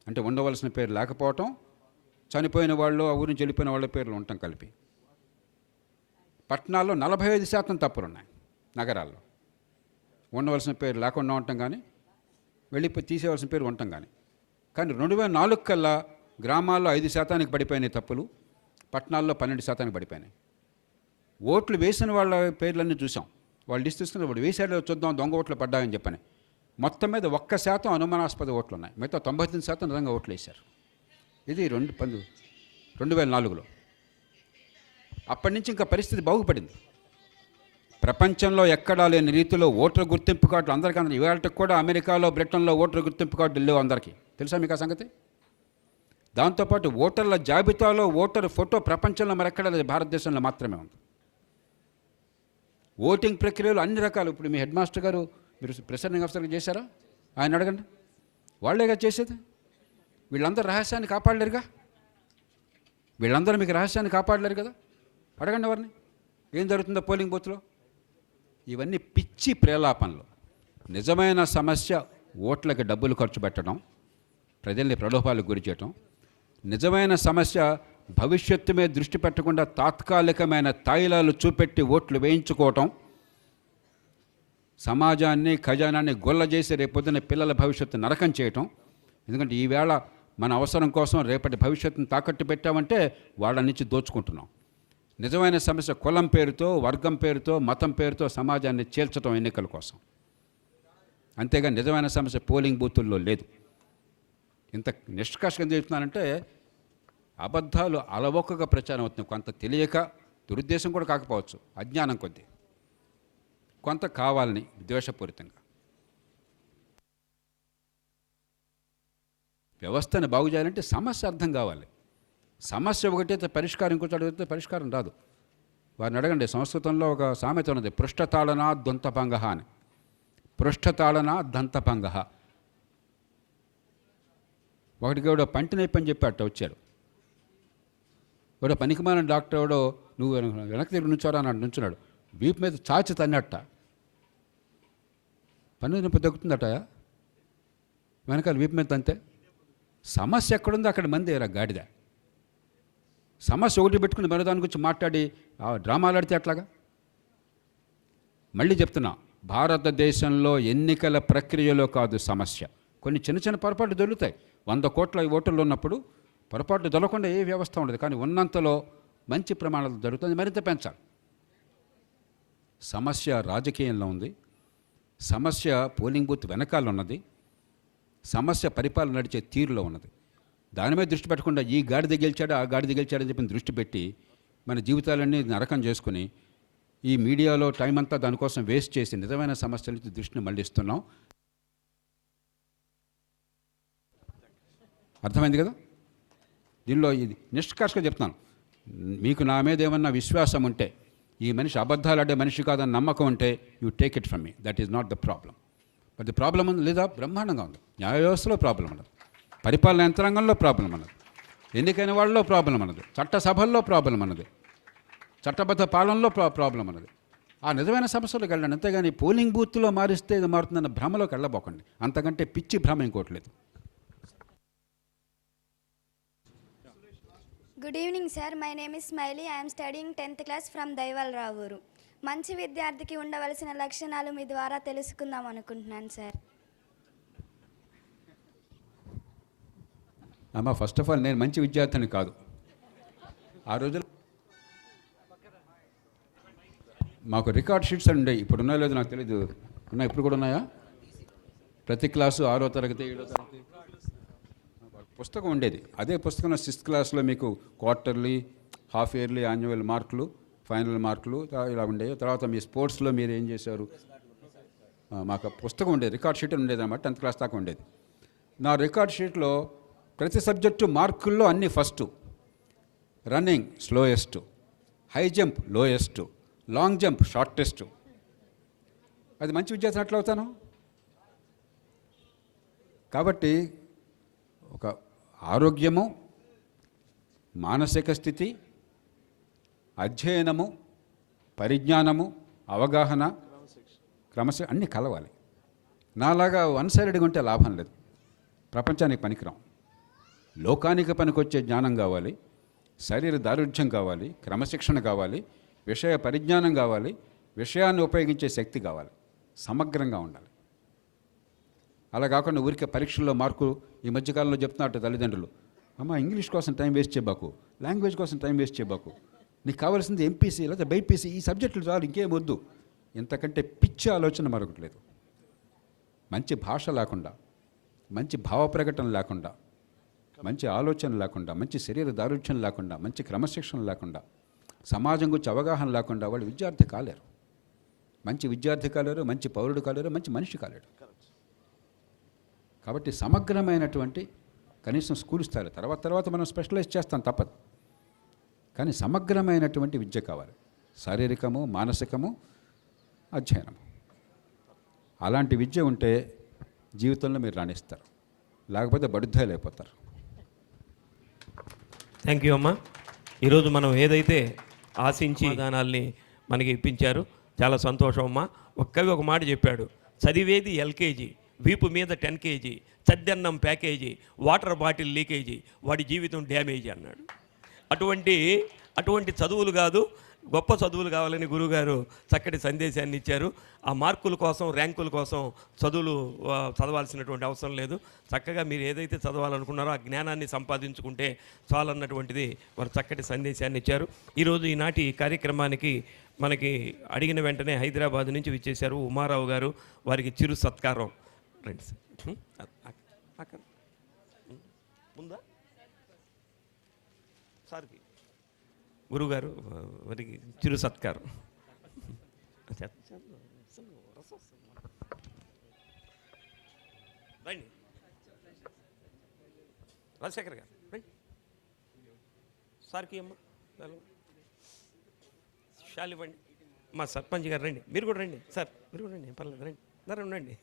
అంటే ఉండవలసిన పేరు లేకపోవటం, చనిపోయిన వాళ్ళు, ఆ ఊరి నుంచి వెళ్ళిపోయిన వాళ్ళ పేర్లు ఉండటం కలిపి. పట్టణాల్లో 45% తప్పులు ఉన్నాయి. నగరాల్లో ఉండవలసిన పేరు లేకుండా ఉండటం కానీ, వెళ్ళిపోయి తీసేవలసిన పేరు ఉండటం కానీ. కానీ 2004 కల్లా గ్రామాల్లో 5% పడిపోయినాయి తప్పులు, పట్టణాల్లో 12% పడిపోయినాయి. ఓట్లు వేసిన వాళ్ళ పేర్లన్నీ చూసాం. వాళ్ళు లిస్ట్ తీసుకుని వాళ్ళు వేసాడో చూద్దాం దొంగ ఓట్లు పడ్డాయని చెప్పని. మొత్తం మీద 1% అనుమానాస్పద ఓట్లు ఉన్నాయి. మిగతా 99% నిజంగా ఓట్లు వేశారు. ఇది 2004లో. అప్పటి నుంచి ఇంకా పరిస్థితి బాగుపడింది. ప్రపంచంలో ఎక్కడా లేని రీతిలో ఓటర్ గుర్తింపు కార్డులు అందరికీ ఇవాళకి కూడా అమెరికాలో, బ్రిటన్లో ఓటర్ గుర్తింపు కార్డులు లేవు అందరికీ. తెలుసా మీకు ఆ సంగతి? దాంతోపాటు ఓటర్ల జాబితాలో ఓటర్ ఫోటో ప్రపంచంలో మరెక్కడా లేదు, భారతదేశంలో మాత్రమే ఉంది. ఓటింగ్ ప్రక్రియలో అన్ని రకాలు. ఇప్పుడు మీ హెడ్ మాస్టర్ గారు మీరు ప్రిసైడింగ్ ఆఫీసర్గా చేశారా? ఆయన అడగండి, వాళ్ళేగా చేసేది. వీళ్ళందరూ రహస్యాన్ని కాపాడలేరుగా, వీళ్ళందరూ మీకు రహస్యాన్ని కాపాడలేరు కదా. అడగండి వారిని ఏం జరుగుతుందో పోలింగ్ బూత్లో. ఇవన్నీ పిచ్చి ప్రేలాపనలు. నిజమైన సమస్య ఓట్లకి డబ్బులు ఖర్చు పెట్టడం, ప్రజల్ని ప్రలోభాలకు గురి చేయటం. నిజమైన సమస్య భవిష్యత్తు మీద దృష్టి పెట్టకుండా తాత్కాలికమైన తాయిలాలు చూపెట్టి ఓట్లు వేయించుకోవటం, సమాజాన్ని, ఖజానాన్ని గొల్ల చేసి రేపొద్దున పిల్లల భవిష్యత్తు నరకం చేయటం. ఎందుకంటే ఈవేళ మన అవసరం కోసం రేపటి భవిష్యత్తును తాకట్టు పెట్టామంటే వాళ్ళ నుంచి దోచుకుంటున్నాం. నిజమైన సమస్య కులం పేరుతో, వర్గం పేరుతో, మతం పేరుతో సమాజాన్ని చీల్చడం ఎన్నికల కోసం. అంతేగా నిజమైన సమస్య పోలింగ్ బూతుల్లో లేదు. ఇంత నిష్కర్షగా చెప్తున్నానంటే అబద్ధాలు అలవోకగా ప్రచారం అవుతున్నాయి. కొంత తెలియక, దురుద్దేశం కూడా కాకపోవచ్చు, అజ్ఞానం కొద్దీ, కొంత కావాలని ద్వేషపూరితంగా. వ్యవస్థను బాగు చేయాలంటే సమస్య అర్థం కావాలి. సమస్య ఒకటైతే పరిష్కారం ఇంకొకటి అడిగితే పరిష్కారం రాదు. వారిని అడగండి. సంస్కృతంలో ఒక సామెత ఉన్నది, పృష్ఠతాళనా దంతపంగ అని. పృష్ఠతాళనా దంతపంగ. ఒకటికి ఎవడో పంటి నొప్పి అని చెప్పి అట్ట వచ్చాడు. ఎవడో పనికిమాలిన డాక్టర్ ఎవడో నువ్వు వెనక్కి తిరిగి నుంచోరా అన్నాడు. నుంచున్నాడు. వీపు మీద చాచి తన్నట్ట. పన్ను నొప్పి తగ్గుతుందట. వెనకాల వీపు మీద తంతే. సమస్య ఎక్కడుందో అక్కడ మంది ఎరా గాడిద. సమస్య ఒకటి పెట్టుకుని మరో దాని గురించి మాట్లాడి డ్రామాలు ఆడితే అట్లాగా. మళ్ళీ చెప్తున్నా, భారతదేశంలో ఎన్నికల ప్రక్రియలో కాదు సమస్య. కొన్ని చిన్న చిన్న పొరపాట్లు దొరుకుతాయి. 100 కోట్ల ఓటర్లు ఉన్నప్పుడు పొరపాట్లు దొరకకుండా ఏ వ్యవస్థ ఉండదు. కానీ ఉన్నంతలో మంచి ప్రమాణాలు జరుగుతుంది, మరింత పెంచాలి. సమస్య రాజకీయంలో ఉంది, సమస్య పోలింగ్ బూత్ వెనకాల ఉన్నది, సమస్య పరిపాలన నడిచే తీరులో ఉన్నది. దాని మీద దృష్టి పెట్టకుండా ఈ గాడిద గెలిచాడు, ఆ గాడిద గెలిచాడని చెప్పి దృష్టి పెట్టి మన జీవితాలన్నీ నరకం చేసుకుని ఈ మీడియాలో టైం అంతా దానికోసం వేస్ట్ చేసి నిజమైన సమస్యల దృష్టిని మళ్ళిస్తున్నాం. అర్థమైంది కదా? దీనిలో ఇది నిష్కర్షగా చెప్తాను, మీకు నా మీద ఏమన్నా విశ్వాసం ఉంటే, ఈ మనిషి అబద్ధాలు ఆడే మనిషి కాదని నమ్మకం ఉంటే, you take it from me. That is not the problem. But the problem ఉంది లేదా బ్రహ్మాండంగా ఉంది. న్యాయ వ్యవస్థలో ప్రాబ్లం ఉన్నది, పరిపాలన యంత్రాంగంలో ప్రాబ్లం ఉన్నది, ఎన్నికైన వాళ్ళలో ప్రాబ్లం ఉన్నది, చట్టసభల్లో ప్రాబ్లం ఉన్నది, చట్టబద్ధ పాలనలో ప్రాబ్లం ఉన్నది. ఆ నిజమైన సమస్యలకు వెళ్ళండి, అంతేగాని పోలింగ్ బూత్లో మారిస్తే ఇది మారుతుందన్న భ్రమలోకి వెళ్ళబోకండి. అంతకంటే పిచ్చి భ్రమ ఇంకోట్లేదు. Good evening sir, my name is Smiley. I'm studying 10th class from Daival Ravuru. మంచి విద్యార్థికి ఉండవలసిన లక్షణాలు మీ ద్వారా తెలుసుకుందాం అనుకుంటున్నాను సార్. అమ్మా, ఫస్ట్ ఆఫ్ ఆల్ నేను మంచి విద్యార్థిని కాదు. ఆ రోజులు మాకు రికార్డ్ షీట్స్ అని ఉండేవి. ఇప్పుడు ఉన్నాయో లేదో నాకు తెలీదు. ఉన్నాయి, ఇప్పుడు కూడా ఉన్నాయా? ప్రతి క్లాసు 6వ తరగతి 7వ తరగతి పుస్తకం ఉండేది. అదే పుస్తకంలో 6th క్లాస్లో మీకు క్వార్టర్లీ, హాఫ్ ఇయర్లీ, యాన్యువల్ మార్కులు, ఫైనల్ మార్కులు ఇలా ఉండేవి. తర్వాత మీ స్పోర్ట్స్లో మీరు ఏం చేశారు, మాకు పుస్తకం ఉండేది, రికార్డ్ షీట్ ఉండేది అన్నమాట. 10th క్లాస్ దాకా ఉండేది. నా రికార్డ్ షీట్లో ప్రతి సబ్జెక్టు మార్కుల్లో అన్నీ first, running slowest, high jump lowest, long jump shortest. అది మంచి విద్యార్థి ఎట్లా అవుతాను? కాబట్టి ఒక ఆరోగ్యము, మానసిక స్థితి, అధ్యయనము, పరిజ్ఞానము, అవగాహన, క్రమశిక్షణ అన్నీ కలవాలి. నాలాగా వన్ సైడెడ్గా ఉంటే లాభం లేదు. ప్రపంచానికి పనికిరాం. లోకానికి పనికొచ్చే జ్ఞానం కావాలి, శరీర దారుఢ్యం కావాలి, క్రమశిక్షణ కావాలి, విషయ పరిజ్ఞానం కావాలి, విషయాన్ని ఉపయోగించే శక్తి కావాలి. సమగ్రంగా ఉండాలి. అలా కాకుండా ఊరికే పరీక్షల్లో మార్కు ఈ మధ్యకాలంలో చెప్తున్నట్టు తల్లిదండ్రులు, అమ్మ ఇంగ్లీష్ కోసం టైం వేస్ట్ చేయబాకు, లాంగ్వేజ్ కోసం టైం వేస్ట్ చేయబాకు, నీకు కావాల్సింది ఎంపీసీ లేదా బైపీసీ, ఈ సబ్జెక్టులు చాలు, ఇంకేం వద్దు. ఇంతకంటే పిచ్చి ఆలోచన మరొకటి లేదు. మంచి భాష లేకుండా, మంచి భావ ప్రకటన లేకుండా, మంచి ఆలోచన లేకుండా, మంచి శరీర దారుఢ్యం లేకుండా, మంచి క్రమశిక్షణ లేకుండా, సమాజం గురించి అవగాహన లేకుండా వాళ్ళు విద్యార్థి కాలేరు. మంచి విద్యార్థి కాలేరు, మంచి పౌరుడు కాలేరు, మంచి మనిషి కాలేడు. కాబట్టి సమగ్రమైనటువంటి కనీసం స్కూల్ స్థాయిలో తర్వాత మనం స్పెషలైజ్ చేస్తాం తప్పదు, కానీ సమగ్రమైనటువంటి విద్య కావాలి. శారీరకము, మానసికము, అధ్యయనము. అలాంటి విద్య ఉంటే జీవితంలో మీరు రాణిస్తారు, లేకపోతే బడుద్దాయిలు అయిపోతారు. థ్యాంక్ యూ అమ్మా. ఈరోజు మనం ఏదైతే ఆశించి విధానాల్ని మనకి ఇప్పించారు, చాలా సంతోషం అమ్మా. ఒక కవి ఒక మాట చెప్పాడు, చదివేది ఎల్కేజీ, వీపు మీద 10 kg, చద్దన్నం ప్యాకేజీ, వాటర్ బాటిల్ లీకేజీ, వాడి జీవితం డ్యామేజీ అన్నాడు. అటువంటి చదువులు కాదు, గొప్ప చదువులు కావాలని గురువుగారు చక్కటి సందేశాన్ని ఇచ్చారు. ఆ మార్కుల కోసం, ర్యాంకుల కోసం చదువులు చదవాల్సినటువంటి అవసరం లేదు. చక్కగా మీరు ఏదైతే చదవాలనుకున్నారో ఆ జ్ఞానాన్ని సంపాదించుకుంటే చాలన్నటువంటిది వారు చక్కటి సందేశాన్ని ఇచ్చారు. ఈరోజు ఈనాటి కార్యక్రమానికి మనకి అడిగిన వెంటనే హైదరాబాద్ నుంచి విచ్చేశారు ఉమారావు గారు. వారికి చిరు సత్కారం. రండి సార్. ముందా సార్కి గురుగారు వారికి చిరు సత్కారం. రండి రాజశేఖర్ గారు, రండి. సార్కి అమ్మా షాల్ ఇవ్వండి. మా సర్పంచ్ గారు రండి, మీరు కూడా రండి. సార్ మీరు కూడా రండి, పర్లేదు రండి, ధర ఉండండి.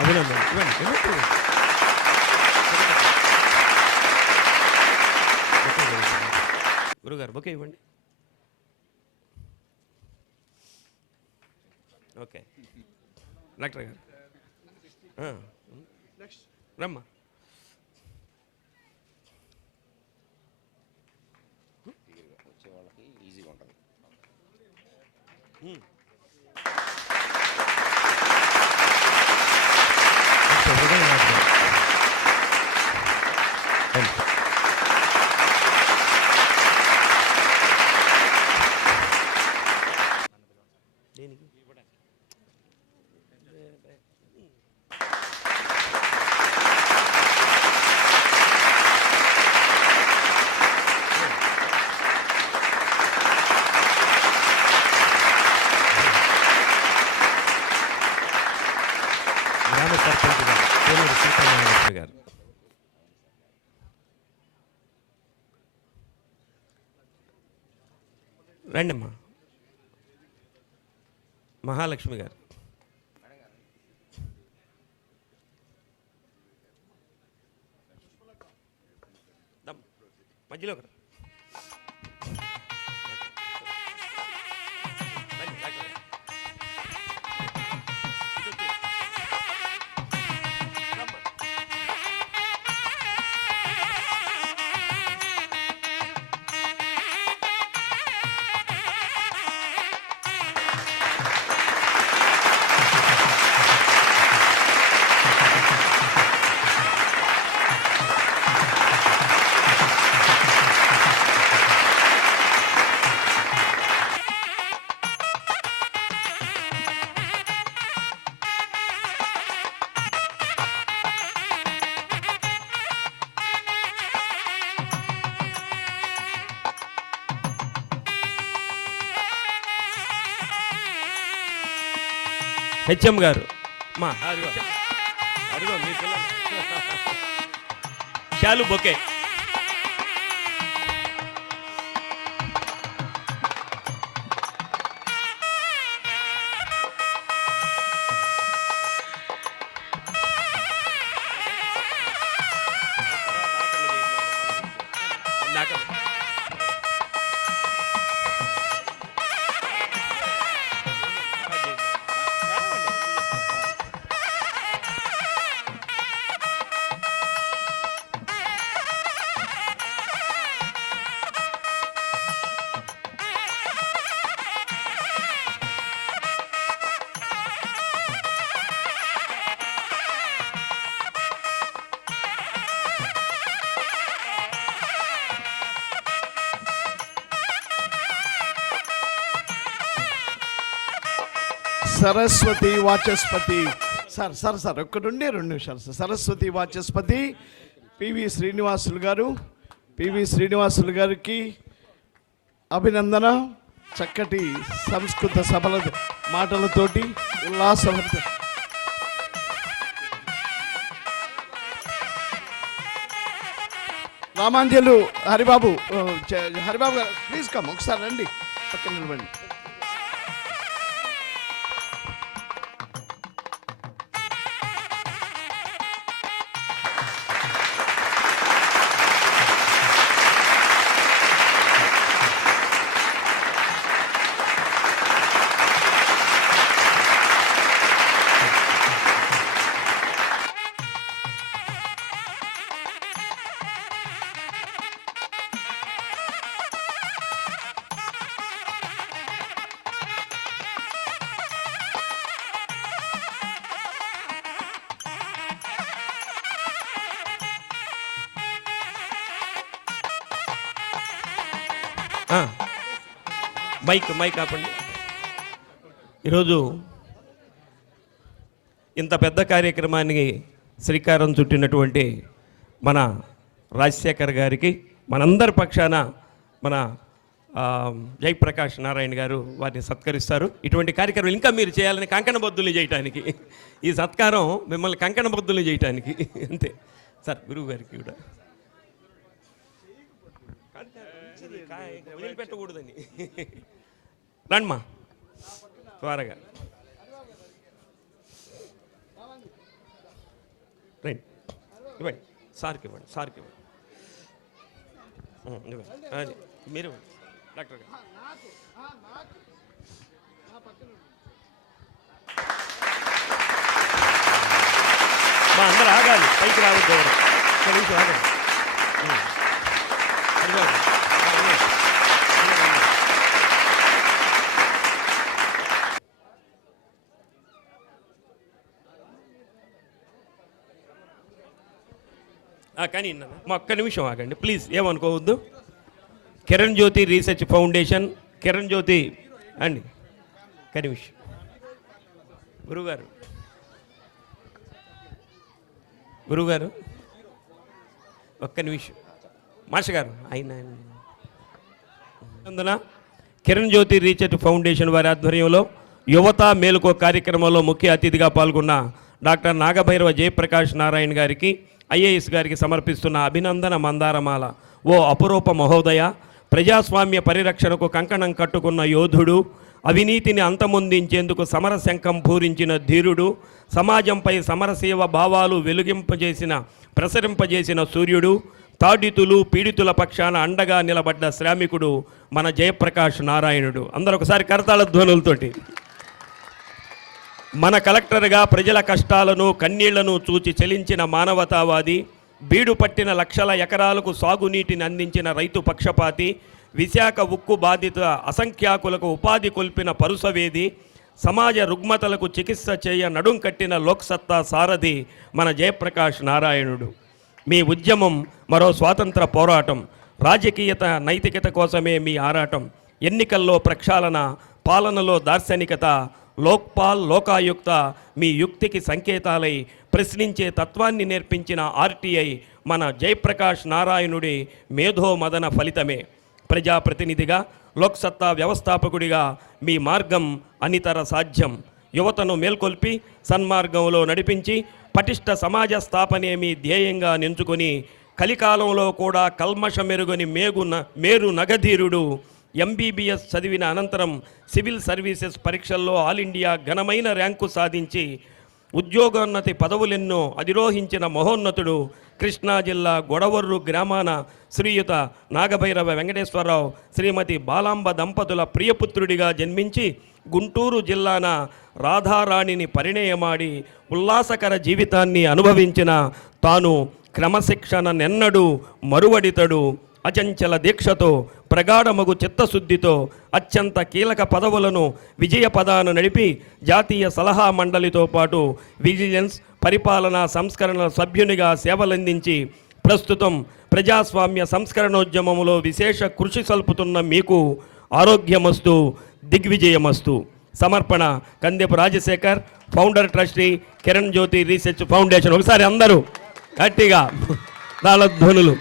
అభినందన ఇవ్వండి. గురుగారు బొకే ఇవ్వండి. ఓకే డాక్టర్ గారు రమ్మా. వచ్చే వాళ్ళకి ఈజీగా ఉంటుంది. గ్రామ సర్పంచ్ గారు పేలూరు సీతామహాలక్ష్మి గారు. రండమ్మా. మహాలక్ష్మి గారు. మధ్యలో హెచ్ఎం గారు. మా అదిగో మీ పిల్లలు శాలు బొకే. సరస్వతి వాచస్పతి సార్ ఒక్కడుండే 2 నిమిషాలు సార్. సరస్వతి వాచస్పతి పివి శ్రీనివాసులు గారు. పివి శ్రీనివాసులు గారికి అభినందన. చక్కటి సంస్కృత సభల మాటలతోటి ఉల్లాసభరిత. రామాంజలు హరిబాబు గారు ప్లీజ్ కమ్, ఒకసారి రండి, పక్కన నిలబండి. మైక్ ఆపండి. ఈరోజు ఇంత పెద్ద కార్యక్రమానికి శ్రీకారం చుట్టినటువంటి మన రాజశేఖర్ గారికి మనందరి పక్షాన మన జయప్రకాష్ నారాయణ గారు వారిని సత్కరిస్తారు. ఇటువంటి కార్యక్రమాలు ఇంకా మీరు చేయాలని కంకణబద్దులు చేయటానికి, ఈ సత్కారం మిమ్మల్ని కంకణబద్దులు చేయటానికి అంతే సార్. గురువు గారికి కూడా వదిలిపెట్టకూడదని రండమ్మా త్వరగా రండి. ఇవ్వండి సార్కి, ఇవ్వండి. అది మీరు డాక్టర్ గారు. మా అందరూ ఆగాలి, పైకి రావద్దు ఎవరు. కలిసి ఆగండి. కానీ మా ఒక్క నిమిషం ఆగండి ప్లీజ్, ఏమనుకోవద్దు. కిరణ్ జ్యోతి రీసెర్చ్ ఫౌండేషన్, కిరణ్ జ్యోతి అండి. ఒక్క నిమిషం గురుగారు ఒక్క నిమిషం. మాస్టర్ గారు ఆయన కిరణ్ జ్యోతి రీసెర్చ్ ఫౌండేషన్ వారి ఆధ్వర్యంలో యువత మేలుకో కార్యక్రమంలో ముఖ్య అతిథిగా పాల్గొన్న డాక్టర్ నాగభైరవ జయప్రకాష్ నారాయణ గారికి ఐఏఎస్ గారికి సమర్పిస్తున్న అభినందన మందారమాల. ఓ అపురూప మహోదయ, ప్రజాస్వామ్య పరిరక్షణకు కంకణం కట్టుకున్న యోధుడు, అవినీతిని అంతమొందించేందుకు సమరశంఖం పూరించిన ధీరుడు, సమాజంపై సమరసేవ భావాలు ప్రసరింపజేసిన సూర్యుడు, తాడితులు పీడితుల పక్షాన అండగా నిలబడ్డ శ్రామికుడు మన జయప్రకాష్ నారాయణుడు. అందరూ ఒకసారి కరతాళ ధ్వనులతోటి. మన కలెక్టర్గా ప్రజల కష్టాలను కన్నీళ్లను చూచి చెలించిన మానవతావాది, బీడు పట్టిన లక్షల ఎకరాలకు సాగునీటిని అందించిన రైతు పక్షపాతి, విశాఖ ఉక్కు బాధిత అసంఖ్యాకులకు ఉపాధి కొల్పిన పరుసవేది, సమాజ రుగ్మతలకు చికిత్స చేయ నడుం కట్టిన లోక్సత్తా సారథి మన జయప్రకాష్ నారాయణుడు. మీ ఉద్యమం మరో స్వాతంత్ర పోరాటం, రాజకీయత నైతికత కోసమే మీ ఆరాటం, ఎన్నికల్లో ప్రక్షాళన, పాలనలో దార్శనికత, లోక్పాల్ లోకాయుక్త మీ యుక్తికి సంకేతాలై ప్రశ్నించే తత్వాన్ని నేర్పించిన ఆర్టీఐ మన జయప్రకాష్ నారాయణుడి మేధోమదన ఫలితమే. ప్రజాప్రతినిధిగా, లోక్సత్తా వ్యవస్థాపకుడిగా మీ మార్గం అనితర సాధ్యం. యువతను మేల్కొల్పి సన్మార్గంలో నడిపించి పటిష్ట సమాజ స్థాపనే మీ ధ్యేయంగా నించుకొని కలికాలంలో కూడా కల్మషమెరుగని మేరు నగధీరుడు, ఎంబీబీఎస్ చదివిన అనంతరం సివిల్ సర్వీసెస్ పరీక్షల్లో ఆల్ ఇండియా ఘనమైన ర్యాంకు సాధించి ఉద్యోగోన్నతి పదవులెన్నో అధిరోహించిన మహోన్నతుడు, కృష్ణా జిల్లా గొడవర్రు గ్రామాన శ్రీయుత నాగభైరవ వెంకటేశ్వరరావు శ్రీమతి బాలాంబ దంపతుల ప్రియపుత్రుడిగా జన్మించి గుంటూరు జిల్లాన రాధారాణిని పరిణయమాడి ఉల్లాసకర జీవితాన్ని అనుభవించిన తాను క్రమశిక్షణ నెన్నడు మరువడితడు. అచంచల దీక్షతో, ప్రగాఢమగు చిత్తశుద్ధితో అత్యంత కీలక పదవులను విజయపదాన నడిపి జాతీయ సలహా మండలితో పాటు విజిలెన్స్, పరిపాలనా సంస్కరణ సభ్యునిగా సేవలందించి ప్రస్తుతం ప్రజాస్వామ్య సంస్కరణోద్యమంలో విశేష కృషి సల్పుతున్న మీకు ఆరోగ్యమస్తు, దిగ్విజయమస్తు. సమర్పణ కందెపు రాజశేఖర్, ఫౌండర్ ట్రస్టీ కిరణ్ జ్యోతి రీసెర్చ్ ఫౌండేషన్. ఒకసారి అందరూ గట్టిగా తాళధ్వనులు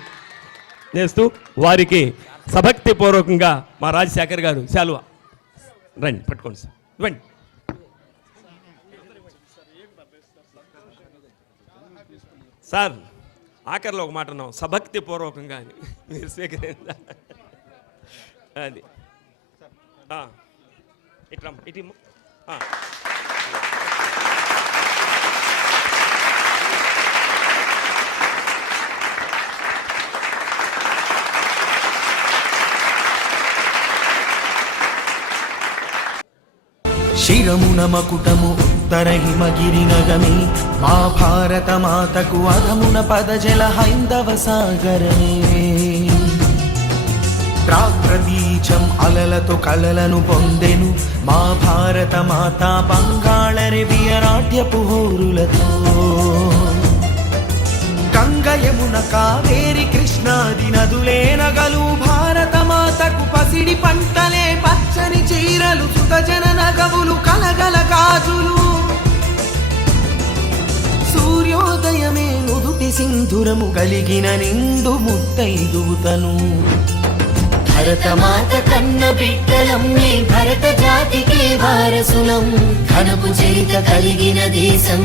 చేస్తూ వారికి సభక్తిపూర్వకంగా మా రాజశేఖర్ గారు శాలువా రండి పట్టుకోండి సార్, ఇవ్వండి. సార్ ఆఖరిలో ఒక మాట అన్నాం, సభక్తిపూర్వకంగా అని మీరు స్వీకరించ అది ఇట్లా ఇటు శిరమున మకుటము ఉత్తర హిమగిరి నగమే, మా భారత మాతకు అధమున పదజల హైందవ సాగరమే. ప్రాగ్రతీచం అలలతో కళలను పొందెను, మా భారత మాత బంగాళరెవియరాఢ్యపు హోరులతో. గంగ యమున కావేరి కృష్ణాది నదులే నగలు, భారత మాతకు పసిడి పంటలే పచ్చని చీరలు, సుతజన నగవులు కలగల గాజులు. సూర్యోదయమే నుదుటి సింధురము కలిగిన నిండు ముత్తైదువుతను. భరతమాత కన్న బిడ్డలం మే భరత జాతికి వారసులం. ఘనపు చరిత కలిగిన దేశం,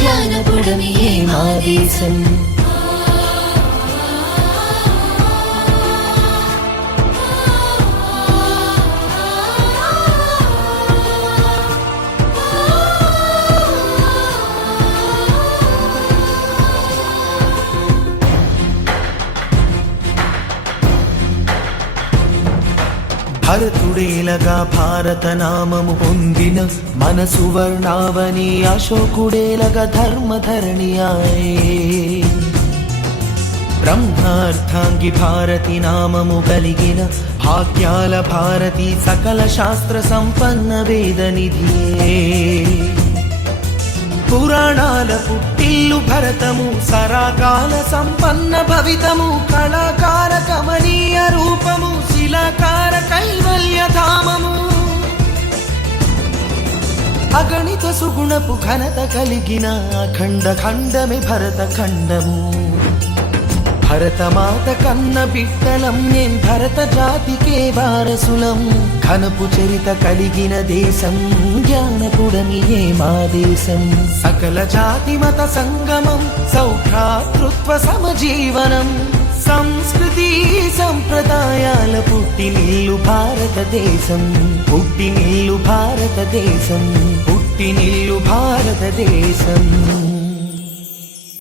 జ్ఞానపుడమియే మా దేశం. భరతుడేలగా భారత నామము పొందిన మన సువర్ణావని, అశోకుడేలగా ధర్మధరణియాయే. బ్రహ్మార్థాంగి భారతి నామము కలిగిన భాగ్యాల భారతి, సకల శాస్త్ర సంపన్న వేదనిధియే. పురాణాల పుట్టిల్లు భరతము, సరాకాల సంపన్న భవితము, కళాకార కమనీయ రూపము, శిలాకార కైవల్యధామము. అగణిత సుగుణపు ఘనత కలిగిన అఖండ ఖండమే భరత ఖండము. భరతమాత కన్న బిడ్డలం మేం భరత జాతికే వారసులం ఘనపు చరిత కలిగిన దేశం జ్ఞానపుడమియే మా దేశం సకల జాతి మత సంగమం సౌభ్రాతృత్వ సమజీవనం సంస్కృతి సంప్రదాయాల పుట్టినిల్లు భారతదేశం పుట్టినిల్లు భారతదేశం పుట్టినిల్లు భారతదేశం